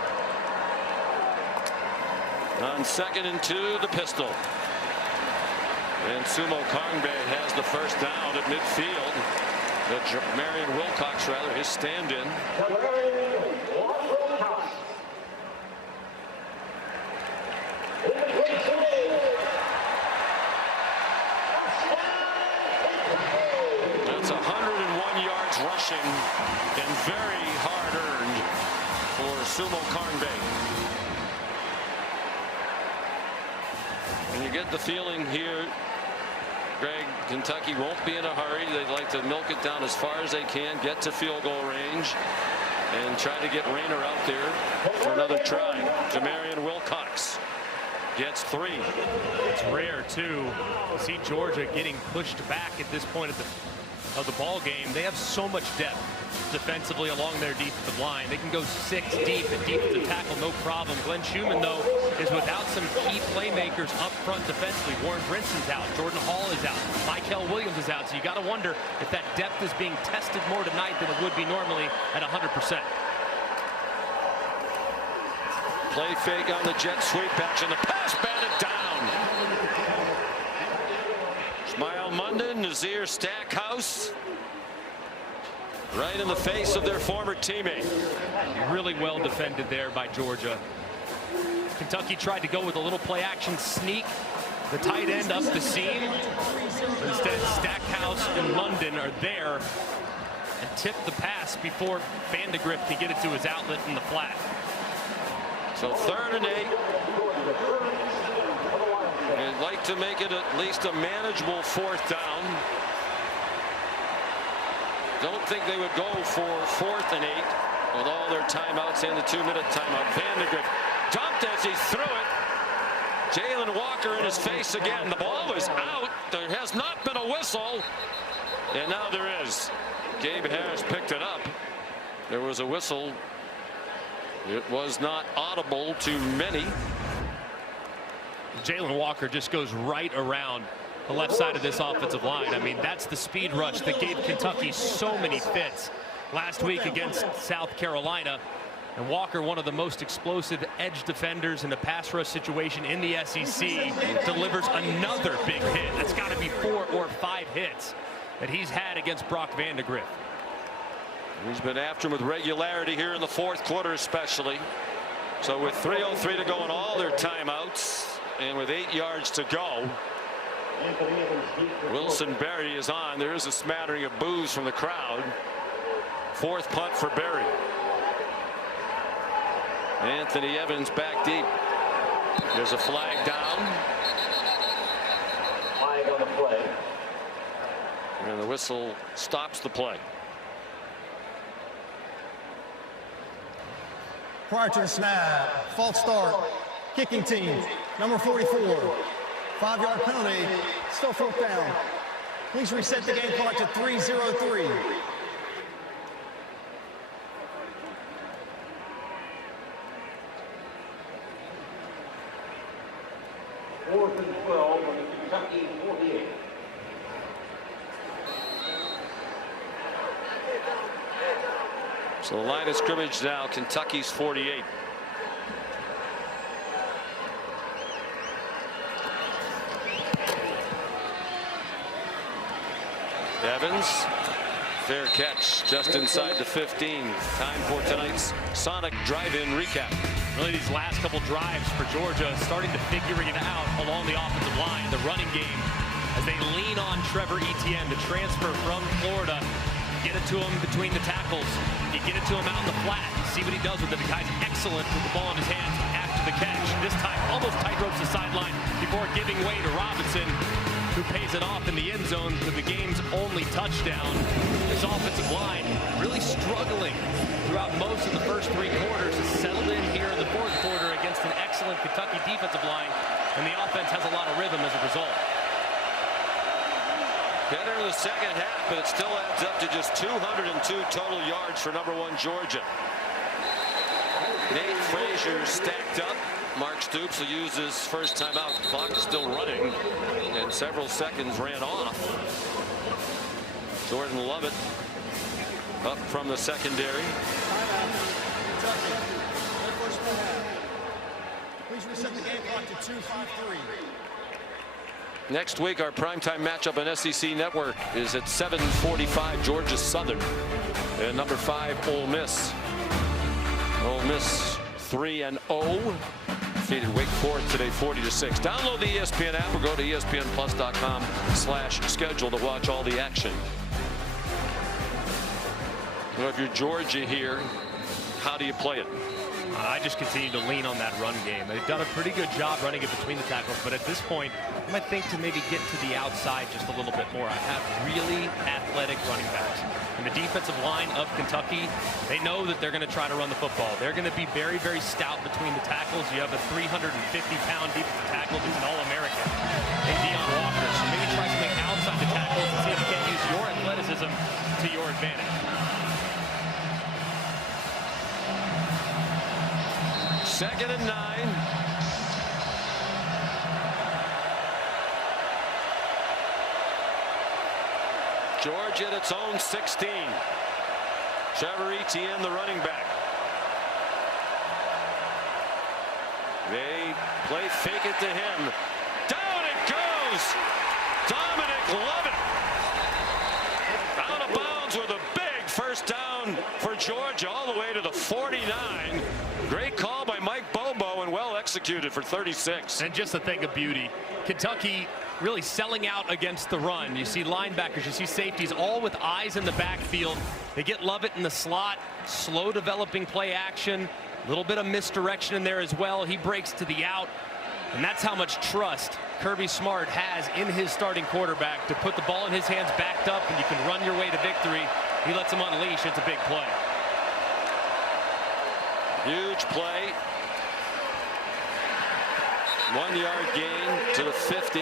On 2nd and 2, the pistol. And Sumo-Karngbaye has the first down at midfield. Jamarion Wilcox, rather, his stand-in. That's 101 yards rushing and very hard earned for Sumo-Karngbaye. And you get the feeling here, Greg, Kentucky won't be in a hurry. They'd like to milk it down as far as they can, get to field goal range, and try to get Raynor out there for another try. Jamarion Wilcox gets 3. It's rare, too, to see Georgia getting pushed back at this point of the ball game. They have so much depth defensively along their defensive line. They can go 6 deep and deep to tackle, no problem. Glenn Schumann, though, is without some key playmakers up front defensively. Warren Brinson's out. Jordan Hall is out. Michael Williams is out. So you got to wonder if that depth is being tested more tonight than it would be normally at 100%. Play fake on the jet sweep action. The pass batted down. Smile Munden, Nazir Stackhouse. Right in the face of their former teammate. Really well defended there by Georgia. Kentucky tried to go with a little play action sneak. The tight end up the seam. Instead, Stackhouse and Munden are there and tip the pass before Vandagriff can get it to his outlet in the flat. So 3rd and 8. They'd like to make it at least a manageable 4th down. Don't think they would go for 4th and 8 with all their timeouts and the 2-minute timeout. Vandagriff dumped as he threw it. Jalen Walker in his face again. The ball is out. There has not been a whistle. And now there is. Gabe Harris picked it up. There was a whistle. It was not audible to many. Jalen Walker just goes right around the left side of this offensive line. I mean, that's the speed rush that gave Kentucky so many fits last week against South Carolina. And Walker, one of the most explosive edge defenders in a pass rush situation in the SEC, delivers another big hit. That's got to be 4 or 5 hits that he's had against Brock Vandagriff. He's been after him with regularity here in the 4th quarter especially. So with 3:03 to go in all their timeouts and with 8 yards to go, Wilson Berry is on. There is a smattering of boos from the crowd. 4th punt for Berry. Anthony Evans back deep. There's a flag down. Flag on the play. And the whistle stops the play. Prior to the snap, false start, kicking team, number 44. 5-yard penalty, still 4th down. Please reset the game clock to 3:03. Fourth and 12 on the Kentucky 48. So the line of scrimmage now, Kentucky's 48. Evans, fair catch just inside the 15. Time for tonight's Sonic Drive-In recap. Really, these last couple drives for Georgia starting to figure it out along the offensive line, the running game, as they lean on Trevor Etienne, the transfer from Florida. Get it to him between the tackles. You get it to him out in the flat. See what he does with it. The guy's excellent with the ball in his hands after the catch. This time almost tight ropes the sideline before giving way to Robinson, who pays it off in the end zone to the game's only touchdown. This offensive line really struggling throughout most of the first 3 quarters. Has settled in here in the 4th quarter against an excellent Kentucky defensive line, and the offense has a lot of rhythm as a result. Better in the 2nd half, but it still adds up to just 202 total yards for number 1 Georgia. Nate Frazier stacked up. Mark Stoops will use his first timeout. The clock is still running, and several seconds ran off. Jordan Lovett up from the secondary. Please reset the game clock to 2:53. Next week, our primetime matchup on SEC Network is at 7:45, Georgia Southern and number 5 Ole Miss. Ole Miss 3-0. Defeated Wake Forest today 40-6. Download the ESPN app or go to ESPNplus.com/schedule to watch all the action. You know, if you're Georgia here, how do you play it? I just continue to lean on that run game. They've done a pretty good job running it between the tackles, but at this point, I might think to maybe get to the outside just a little bit more. I have really athletic running backs. And the defensive line of Kentucky, they know that they're going to try to run the football. They're going to be very, very stout between the tackles. You have a 350-pound defensive tackle who's an All-American, and Deion Walker. So maybe try something outside the tackles and see if you can use your athleticism to your advantage. Second and 9. Georgia at its own 16. Trevor Etienne, the running back. They play fake it to him. Down it goes. Dominic Lovett out of bounds with a big first down for Georgia, all the way to the 49. Great call by Mike Bobo and well executed for 36. And just a thing of beauty, Kentucky really selling out against the run. You see linebackers, you see safeties, all with eyes in the backfield. They get Lovett in the slot, slow developing play action, a little bit of misdirection in there as well. He breaks to the out, and that's how much trust Kirby Smart has in his starting quarterback to put the ball in his hands backed up, and you can run your way to victory. He lets him unleash. It's a big play. Huge play. 1 yard gain to the 50.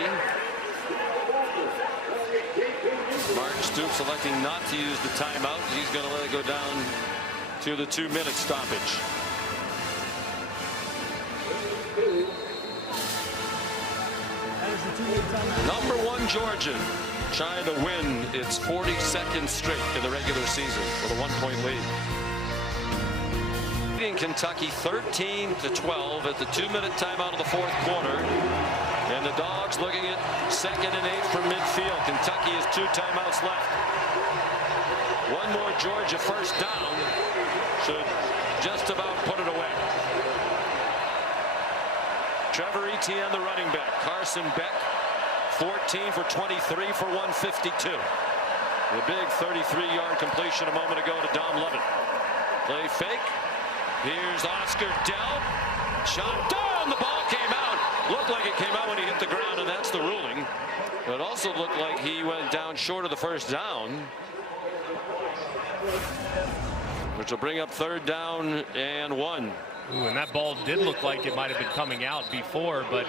Mark Stoops electing not to use the timeout. He's going to let it go down to the 2-minute stoppage. Number 1 Georgia trying to win its 42nd straight in the regular season with a 1-point lead. Kentucky 13-12 at the 2-minute timeout of the 4th quarter. And the Dogs looking at 2nd and 8 from midfield. Kentucky has 2 timeouts left. One more Georgia first down should just about put it away. Trevor Etienne, the running back. Carson Beck, 14 for 23 for 152. The big 33-yard completion a moment ago to Dom Lovett. Play fake. Here's Oscar Dell. Shot down. The ball came out. Looked like it came out when he hit the ground, and that's the ruling. But it also looked like he went down short of the first down, which will bring up 3rd down and 1. Ooh, and that ball did look like it might have been coming out before, but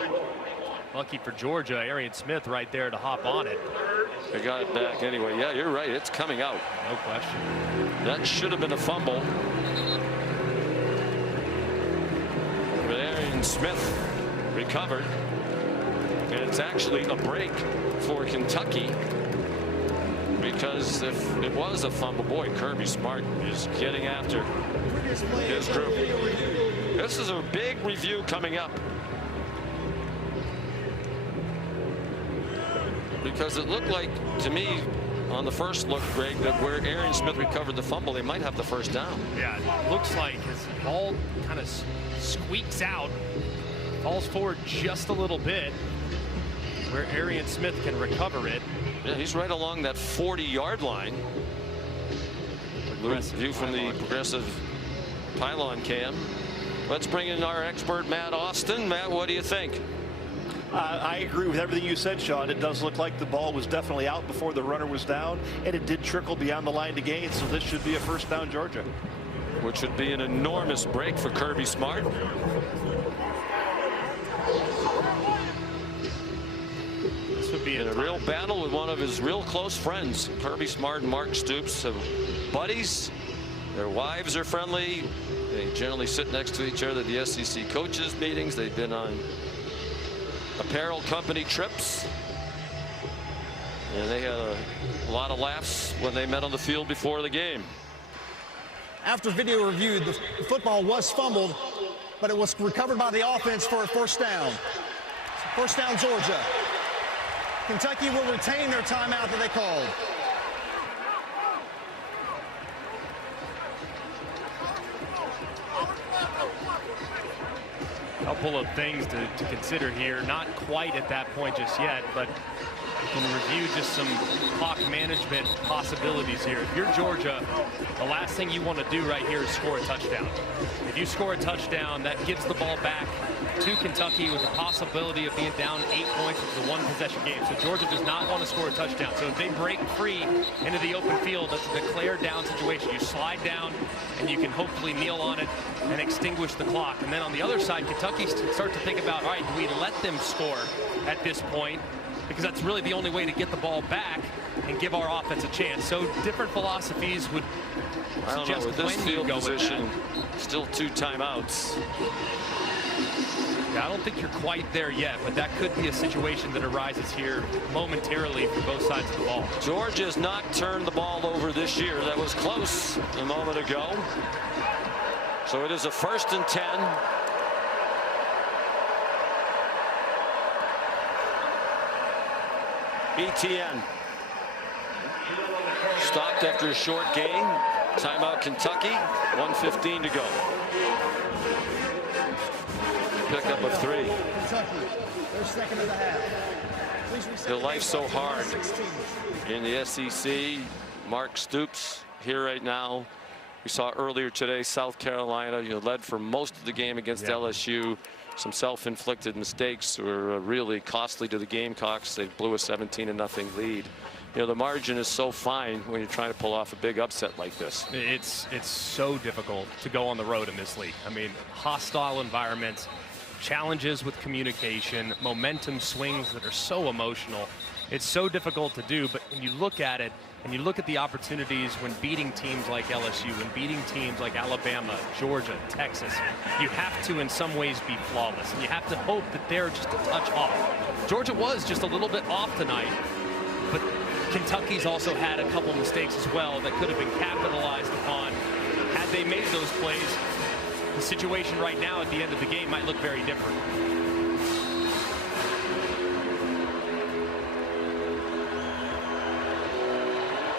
lucky for Georgia, Arian Smith right there to hop on it. They got it back anyway. Yeah, you're right. It's coming out. No question. That should have been a fumble. But Arian Smith recovered. And it's actually a break for Kentucky, because if it was a fumble, boy, Kirby Smart is getting after his group. This is a big review coming up, because it looked like to me on the first look, Greg, that where Arian Smith recovered the fumble, they might have the first down. Yeah, it looks like his ball kind of squeaks out, falls forward just a little bit, where Arian Smith can recover it. Yeah, he's right along that 40-yard line. View from the progressive pylon cam. Let's bring in our expert, Matt Austin. Matt, what do you think? I agree with everything you said, Sean. It does look like the ball was definitely out before the runner was down, and it did trickle beyond the line to gain, so this should be a first down Georgia. Which would be an enormous break for Kirby Smart. This would be in a real battle with one of his real close friends. Kirby Smart and Mark Stoops are buddies. Their wives are friendly. They generally sit next to each other at the SEC coaches meetings. They've been on apparel company trips, and they had a lot of laughs when they met on the field before the game. After video review, the football was fumbled, but it was recovered by the offense for a first down. First down, Georgia. Kentucky will retain their timeout that they called. Couple of things to consider here. Not quite at that point just yet, but you can review just some clock management possibilities here. If you're Georgia, the last thing you want to do right here is score a touchdown. If you score a touchdown, that gives the ball back to Kentucky with the possibility of being down 8 points. It's a 1-possession game, so Georgia does not want to score a touchdown. So if they break free into the open field, that's a declared down situation. You slide down, and you can hopefully kneel on it and extinguish the clock. And then on the other side, Kentucky start to think about, all right, do we let them score at this point? Because that's really the only way to get the ball back and give our offense a chance. So different philosophies would suggest with this when field you go position, still 2 timeouts. Yeah, I don't think you're quite there yet, but that could be a situation that arises here momentarily for both sides of the ball. Georgia has not turned the ball over this year. That was close a moment ago. So it is a 1st and 10. ETN stopped after a short gain. Timeout Kentucky. 1:15 to go. Pickup of 3. Kentucky, their second of the half. Please reset Their the life's so game clock hard to 16. in the SEC. Mark Stoops here right now. We saw earlier today South Carolina, led for most of the game against LSU. Some self-inflicted mistakes were really costly to the Gamecocks. They blew a 17-0 lead. The margin is so fine when you're trying to pull off a big upset like this. It's so difficult to go on the road in this league. I mean, hostile environments, challenges with communication, momentum swings that are so emotional. It's so difficult to do, but when you look at it and you look at the opportunities when beating teams like LSU and beating teams like Alabama, Georgia, Texas, you have to in some ways be flawless, and you have to hope that they're just a touch off. Georgia was just a little bit off tonight, but Kentucky's also had a couple mistakes as well that could have been capitalized upon. Had they made those plays, the situation right now at the end of the game might look very different.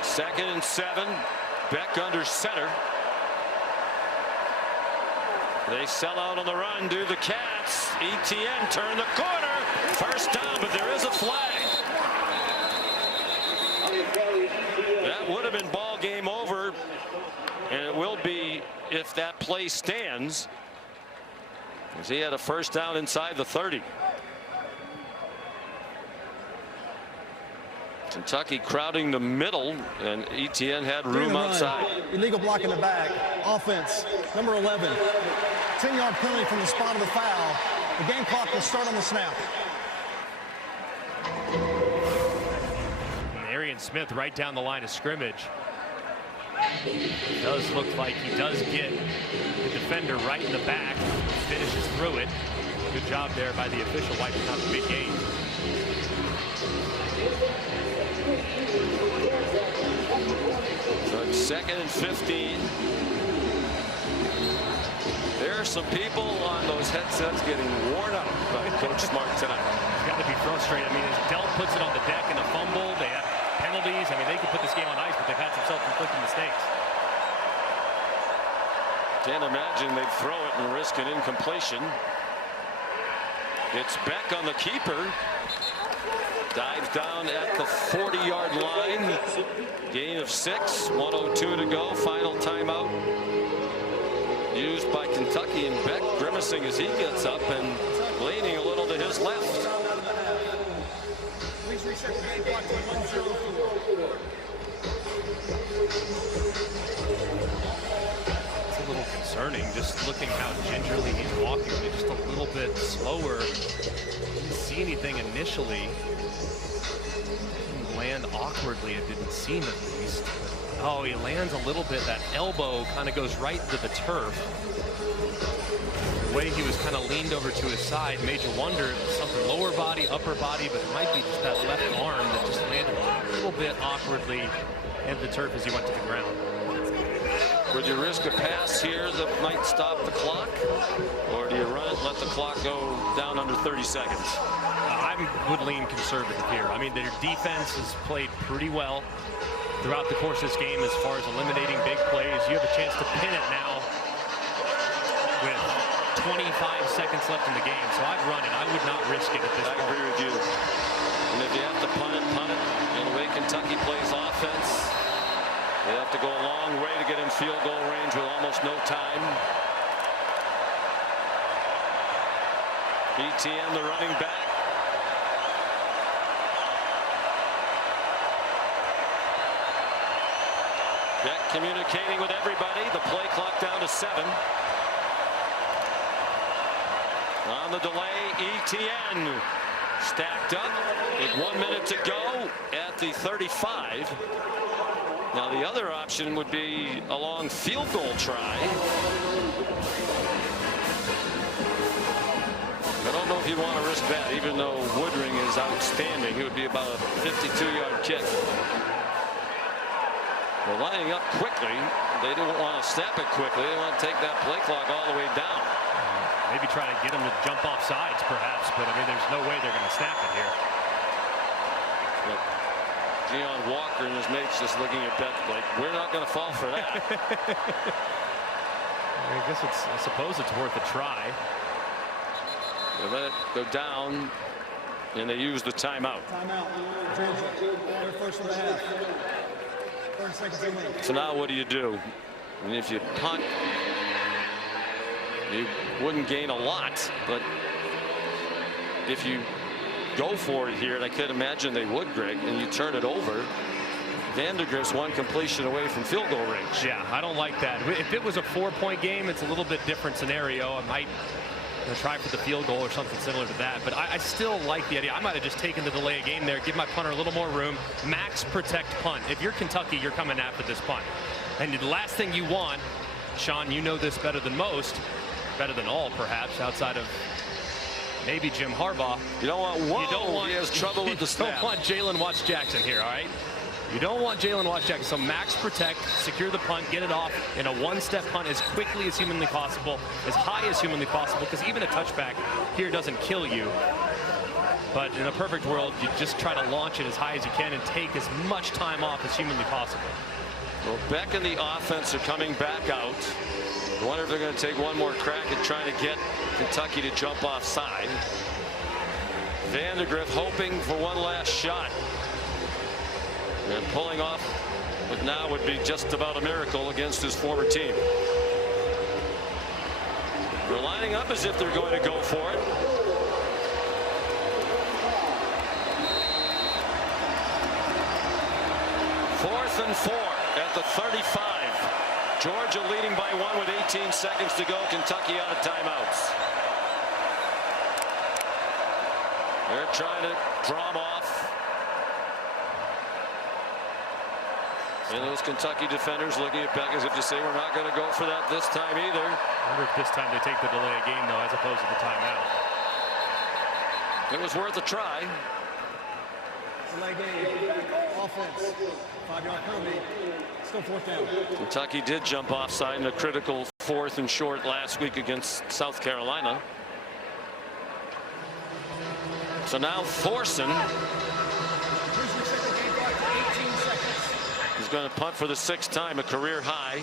Second and 7. Beck under center. They sell out on the run, do the Cats. ETN turn the corner. First down, but there is a flag. That would have been ball game over, and it will be if that play stands, as he had a first down inside the 30. Kentucky crowding the middle, and ETN had room outside. Illegal block in the back. Offense, number 11. 10-yard penalty from the spot of the foul. The game clock will start on the snap. Arian Smith right down the line of scrimmage. It does look like he does get the defender right in the back. Finishes through it. Good job there by the official wiping out the big game. So it's second and 15. There are some people on those headsets getting worn out by Coach Smart tonight. He's got to be frustrated. I mean, as Dell puts it on the deck in a fumble, they have penalties. I mean, they could put this game on ice, but they've had some self-inflicted mistakes. Can't imagine they'd throw it and risk an incompletion. It's Beck on the keeper. Dives down at the 40-yard line. Gain of 6. 1:02 to go. Final timeout used by Kentucky, and Beck grimacing as he gets up and leaning a little to his left. Please reset the game clock to 1:04. It's a little concerning, just looking how gingerly he's walking. Just a little bit slower. Didn't see anything initially. Didn't land awkwardly, it didn't seem at least. Oh, he lands a little bit. That elbow kind of goes right into the turf. The way he was kind of leaned over to his side made you wonder if it was something lower body, upper body, but it might be just that left arm that just landed a little bit awkwardly into the turf as he went to the ground. Would you risk a pass here that might stop the clock? Or do you run it and let the clock go down under 30 seconds? I would lean conservative here. I mean, their defense has played pretty well throughout the course of this game as far as eliminating big plays. You have a chance to pin it now with 25 seconds left in the game. So I'd run it. I would not risk it at this point. I agree with you. And if you have to punt it, the way Kentucky plays offense, they have to go a long way to get in field goal range with almost no time. ETN, the running back. Beck communicating with everybody. The play clock down to 7. On the delay, ETN stacked up with 1 minute to go at the 35. Now the other option would be a long field goal try. I don't know if you want to risk that, even though Woodring is outstanding. It would be about a 52-yard kick. They're lining up quickly. They don't want to snap it quickly. They want to take that play clock all the way down. Maybe try to get them to jump off sides, perhaps, but I mean, there's no way they're going to snap it here. But Deion Walker and his mates just looking at that like, we're not going to fall for that. I guess I suppose it's worth a try. They let it go down, and they use the timeout. Timeout. Georgia. Their first of the half. 30 seconds remaining. So now what do you do? And if you punt, you wouldn't gain a lot, but if you go for it here, and I could imagine they would, Greg, and you turn it over, Vandagriff's one completion away from field goal range. Yeah, I don't like that. If it was a 4-point game, it's a little bit different scenario. I might try for the field goal or something similar to that, but I still like the idea. I might have just taken the delay of game there, give my punter a little more room, max protect punt. If you're Kentucky, you're coming after this punt. And the last thing you want, Sean, you know this better than most, better than all perhaps, outside of maybe Jim Harbaugh. You don't want, whoa, you don't want, he has trouble with the snap. You don't want Jalen Watts-Jackson here, all right? You don't want Jalen Watts-Jackson, so max protect, secure the punt, get it off in a one-step punt as quickly as humanly possible, as high as humanly possible, because even a touchback here doesn't kill you. But in a perfect world, you just try to launch it as high as you can and take as much time off as humanly possible. Well, Beck and the offense are coming back out. I wonder if they're going to take one more crack at trying to get Kentucky to jump offside. Vandagriff hoping for one last shot. And pulling off what now would be just about a miracle against his former team. They're lining up as if they're going to go for it. Fourth and 4 at the 35. Georgia leading by 1 with 18 seconds to go. Kentucky out of timeouts. They're trying to draw them off. And those Kentucky defenders looking at Beck as if to say, we're not going to go for that this time either. I wonder if this time they take the delay of game, though, as opposed to the timeout. It was worth a try. Delay game. Offense. 5-yard penalty. Still fourth down. Kentucky did jump offside in a critical 4th and short last week against South Carolina. So now Thorson is going to punt for the 6th time, a career high.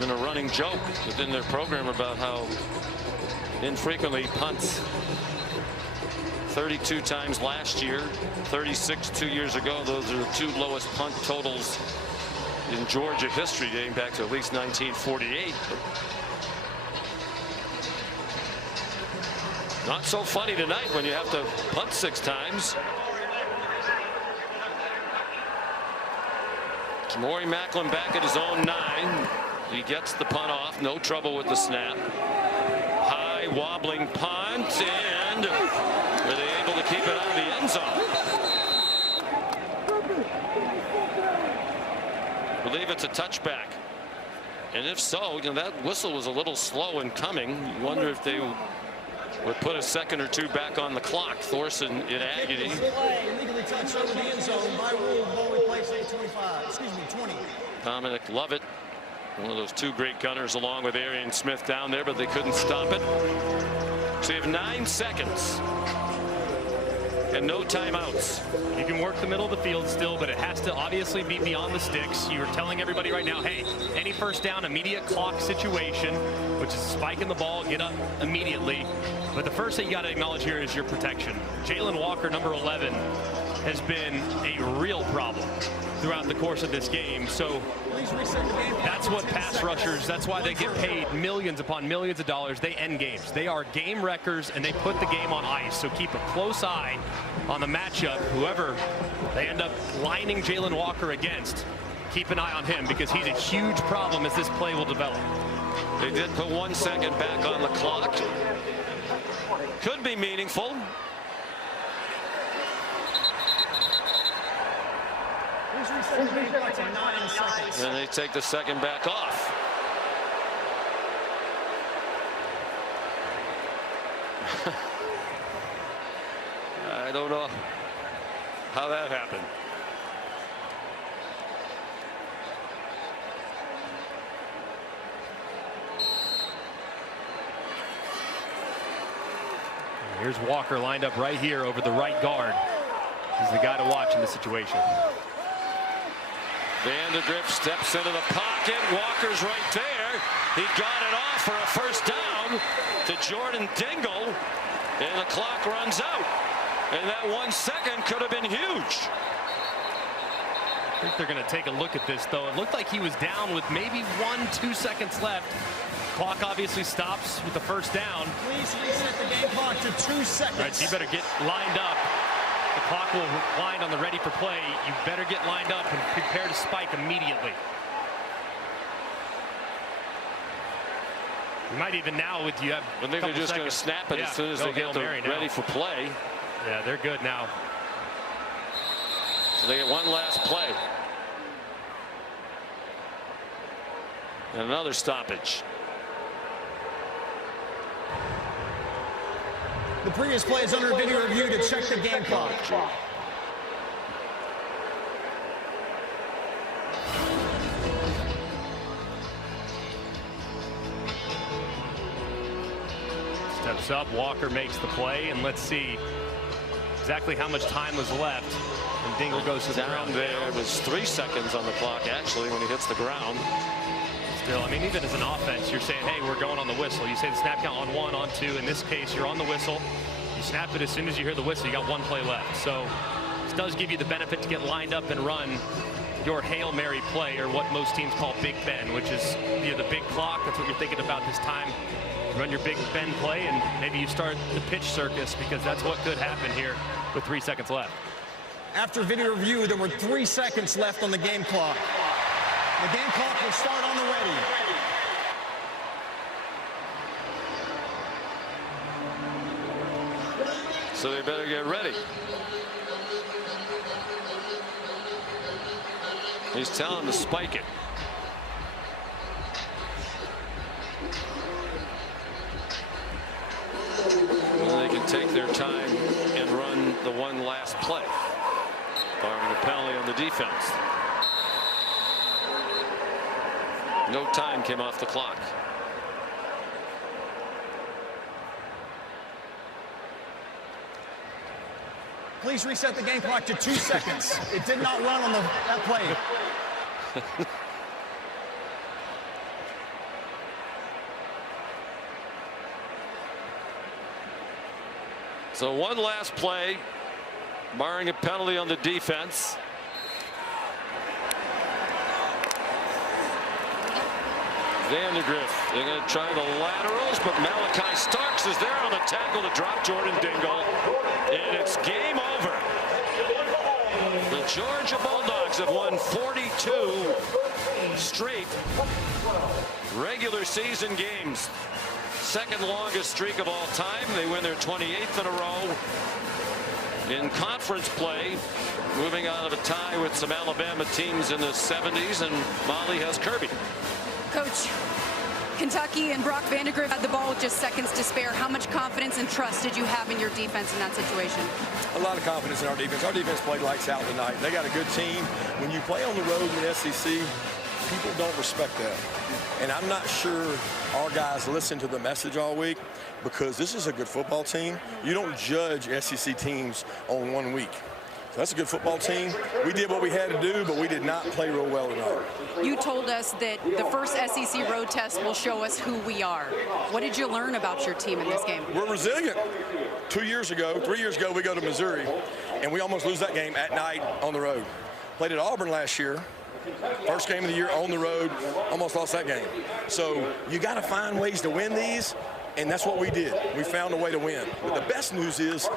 Been a running joke within their program about how infrequently punts. 32 times last year, 36 2 years ago. Those are the 2 lowest punt totals in Georgia history, dating back to at least 1948. Not so funny tonight when you have to punt 6 times. Jamarion Macklin back at his own 9. He gets the punt off. No trouble with the snap. High wobbling punt, and were they able to keep it out of the end zone? I believe it's a touchback. And if so, you know, that whistle was a little slow in coming. You wonder if they would put a second or 2 back on the clock. Thorson in agony. Illegally touched over the end zone. By rule, ball replaced at 25. Excuse me, 20. Dominic Lovett, one of those 2 great gunners along with Arian Smith down there, but they couldn't stop it. So you have 9 seconds and no timeouts. You can work the middle of the field still, but it has to obviously be beyond the sticks. You're telling everybody right now, hey, any first down, immediate clock situation, which is spiking the ball, get up immediately. But the first thing you got to acknowledge here is your protection. Jalen Walker, number 11, has been a real problem throughout the course of this game. So that's what pass rushers, that's why they get paid millions upon millions of dollars. They end games. They are game wreckers, and they put the game on ice. So keep a close eye on the matchup. Whoever they end up lining Jalen Walker against, keep an eye on him, because he's a huge problem as this play will develop. They did put 1 second back on the clock. Could be meaningful. And they take the second back off. I don't know how that happened. Here's Walker lined up right here over the right guard. He's the guy to watch in this situation. Vandagriff steps into the pocket. Walker's right there. He got it off for a first down to Jordan Dingle, and the clock runs out. And that 1 second could have been huge. I think they're going to take a look at this, though. It looked like he was down with maybe 1-2 seconds left. Clock obviously stops with the first down. Please reset the game clock to 2 seconds. All right, so you better get lined up. The clock will wind on the ready for play. You better get lined up and prepare to spike immediately. You might even now, with you have. I think they're just going to snap it as soon as they get ready for play. Yeah, they're good now. So they get one last play. And another stoppage. The previous play is under video review to check the game clock. Steps up, Walker makes the play, and let's see exactly how much time was left. And Dingle goes to the ground. There was 3 seconds on the clock, actually, when he hits the ground. Still, I mean, even as an offense, you're saying, hey, we're going on the whistle. You say the snap count on 1, on 2. In this case, you're on the whistle. You snap it as soon as you hear the whistle. You got 1 play left. So this does give you the benefit to get lined up and run your Hail Mary play, or what most teams call Big Ben, which is the big clock. That's what you're thinking about this time. Run your Big Ben play, and maybe you start the pitch circus, because that's what could happen here with 3 seconds left. After video review, there were 3 seconds left on the game clock. The game clock will start on the ready. So they better get ready. He's telling them to spike it. And they can take their time and run the one last play, barring a penalty on the defense. No time came off the clock. Please reset the game clock to 2 seconds. It did not run on that play. So one last play, barring a penalty on the defense. Vandagriff, they're going to try the laterals, but Malachi Starks is there on the tackle to drop Jordan Dingle, and it's game over. The Georgia Bulldogs have won 42 straight regular season games. Second longest streak of all time. They win their 28th in a row in conference play, moving out of a tie with some Alabama teams in the 70s, and Molly has Kirby. Coach, Kentucky and Brock Vandagriff had the ball with just seconds to spare. How much confidence and trust did you have in your defense in that situation? A lot of confidence in our defense. Our defense played lights out tonight. They got a good team. When you play on the road in the SEC, people don't respect that. And I'm not sure our guys listen to the message all week, because this is a good football team. You don't judge SEC teams on 1 week. So that's a good football team. We did what we had to do, but we did not play real well tonight. You told us that the first SEC road test will show us who we are. What did you learn about your team in this game? We're resilient. 3 years ago, we go to Missouri, and we almost lose that game at night on the road. Played at Auburn last year. First game of the year on the road, almost lost that game. So you got to find ways to win these, and that's what we did. We found a way to win. But the best news is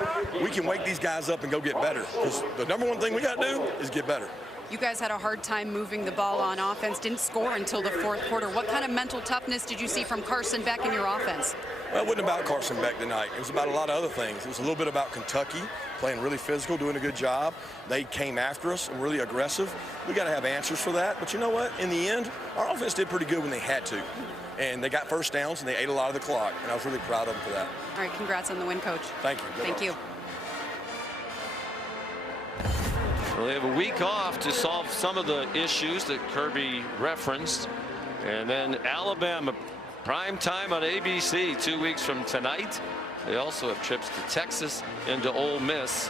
we can wake these guys up and go get better, because the number one thing we got to do is get better. You guys had a hard time moving the ball on offense, didn't score until the fourth quarter. What kind of mental toughness did you see from Carson Beck in your offense? Well, it wasn't about Carson Beck tonight. It was about a lot of other things. It was a little bit about Kentucky playing really physical, doing a good job. They came after us and really aggressive. We got to have answers for that. But you know what? In the end, our offense did pretty good when they had to. And they got first downs, and they ate a lot of the clock. And I was really proud of them for that. All right, congrats on the win, Coach. Thank you. Thank you. Well, they have a week off to solve some of the issues that Kirby referenced. And then Alabama, prime time on ABC 2 weeks from tonight. They also have trips to Texas and to Ole Miss.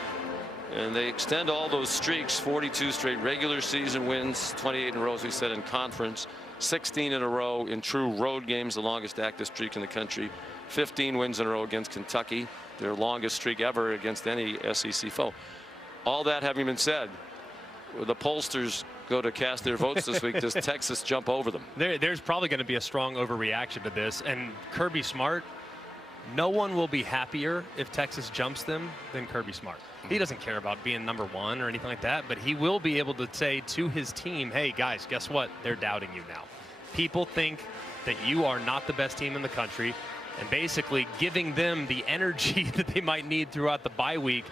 And they extend all those streaks, 42 straight regular season wins, 28 in a row, as we said, in conference, 16 in a row in true road games, the longest active streak in the country, 15 wins in a row against Kentucky, their longest streak ever against any SEC foe. All that having been said, the pollsters go to cast their votes this week. Does Texas jump over them? There's probably going to be a strong overreaction to this. And Kirby Smart, no one will be happier if Texas jumps them than Kirby Smart. He doesn't care about being #1 or anything like that, but he will be able to say to his team, hey, guys, guess what? They're doubting you now. People think that you are not the best team in the country, and basically giving them the energy that they might need throughout the bye week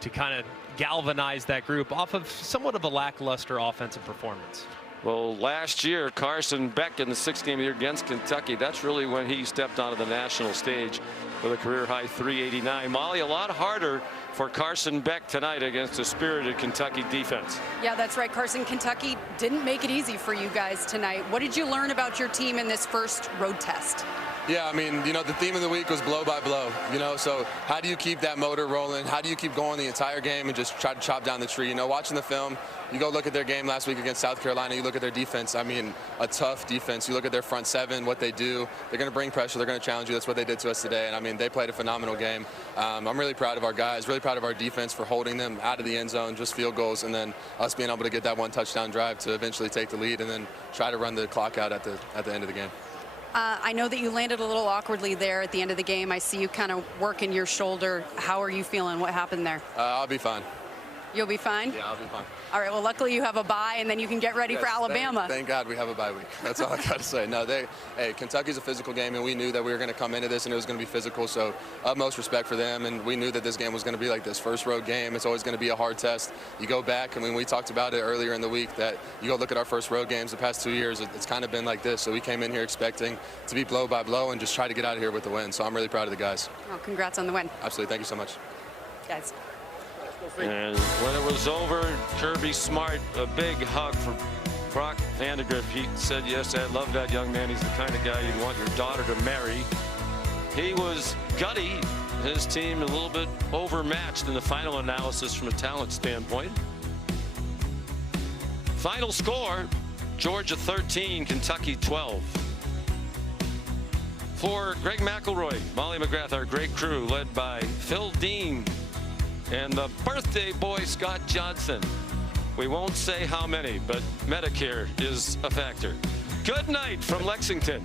to kind of galvanize that group off of somewhat of a lackluster offensive performance. Well, last year, Carson Beck in the 6th game of the year against Kentucky, that's really when he stepped onto the national stage with a career-high 389. Molly, a lot harder for Carson Beck tonight against a spirited Kentucky defense. Yeah, that's right, Carson. Kentucky didn't make it easy for you guys tonight. What did you learn about your team in this first road test? Yeah, I mean, the theme of the week was blow by blow, so how do you keep that motor rolling? How do you keep going the entire game and just try to chop down the tree? Watching the film, you go look at their game last week against South Carolina, you look at their defense, I mean, a tough defense. You look at their front seven, what they do, they're going to bring pressure, they're going to challenge you. That's what they did to us today, and I mean, they played a phenomenal game. I'm really proud of our guys, really proud of our defense for holding them out of the end zone, just field goals, and then us being able to get that one touchdown drive to eventually take the lead and then try to run the clock out at the end of the game. I know that you landed a little awkwardly there at the end of the game. I see you kind of working your shoulder. How are you feeling? What happened there? I'll be fine. You'll be fine? Yeah, I'll be fine. All right, well, luckily you have a bye, and then you can get ready for Alabama. Thank God we have a bye week. That's all I got to say. No, Kentucky's a physical game, and we knew that we were going to come into this, and it was going to be physical, so utmost respect for them, and we knew that this game was going to be like this. First road game, it's always going to be a hard test. You go back, I mean, we talked about it earlier in the week, that you go look at our first road games the past 2 years, it's kind of been like this, so we came in here expecting to be blow by blow and just try to get out of here with the win, so I'm really proud of the guys. Well, congrats on the win. Absolutely. Thank you so much. Guys. And when it was over, Kirby Smart, a big hug for Brock Vandagriff. He said, yes, I love that young man. He's the kind of guy you'd want your daughter to marry. He was gutty. His team a little bit overmatched in the final analysis from a talent standpoint. Final score, Georgia 13, Kentucky 12. For Greg McElroy, Molly McGrath, our great crew, led by Phil Dean and the birthday boy, Scott Johnson. We won't say how many, but Medicare is a factor. Good night from Lexington.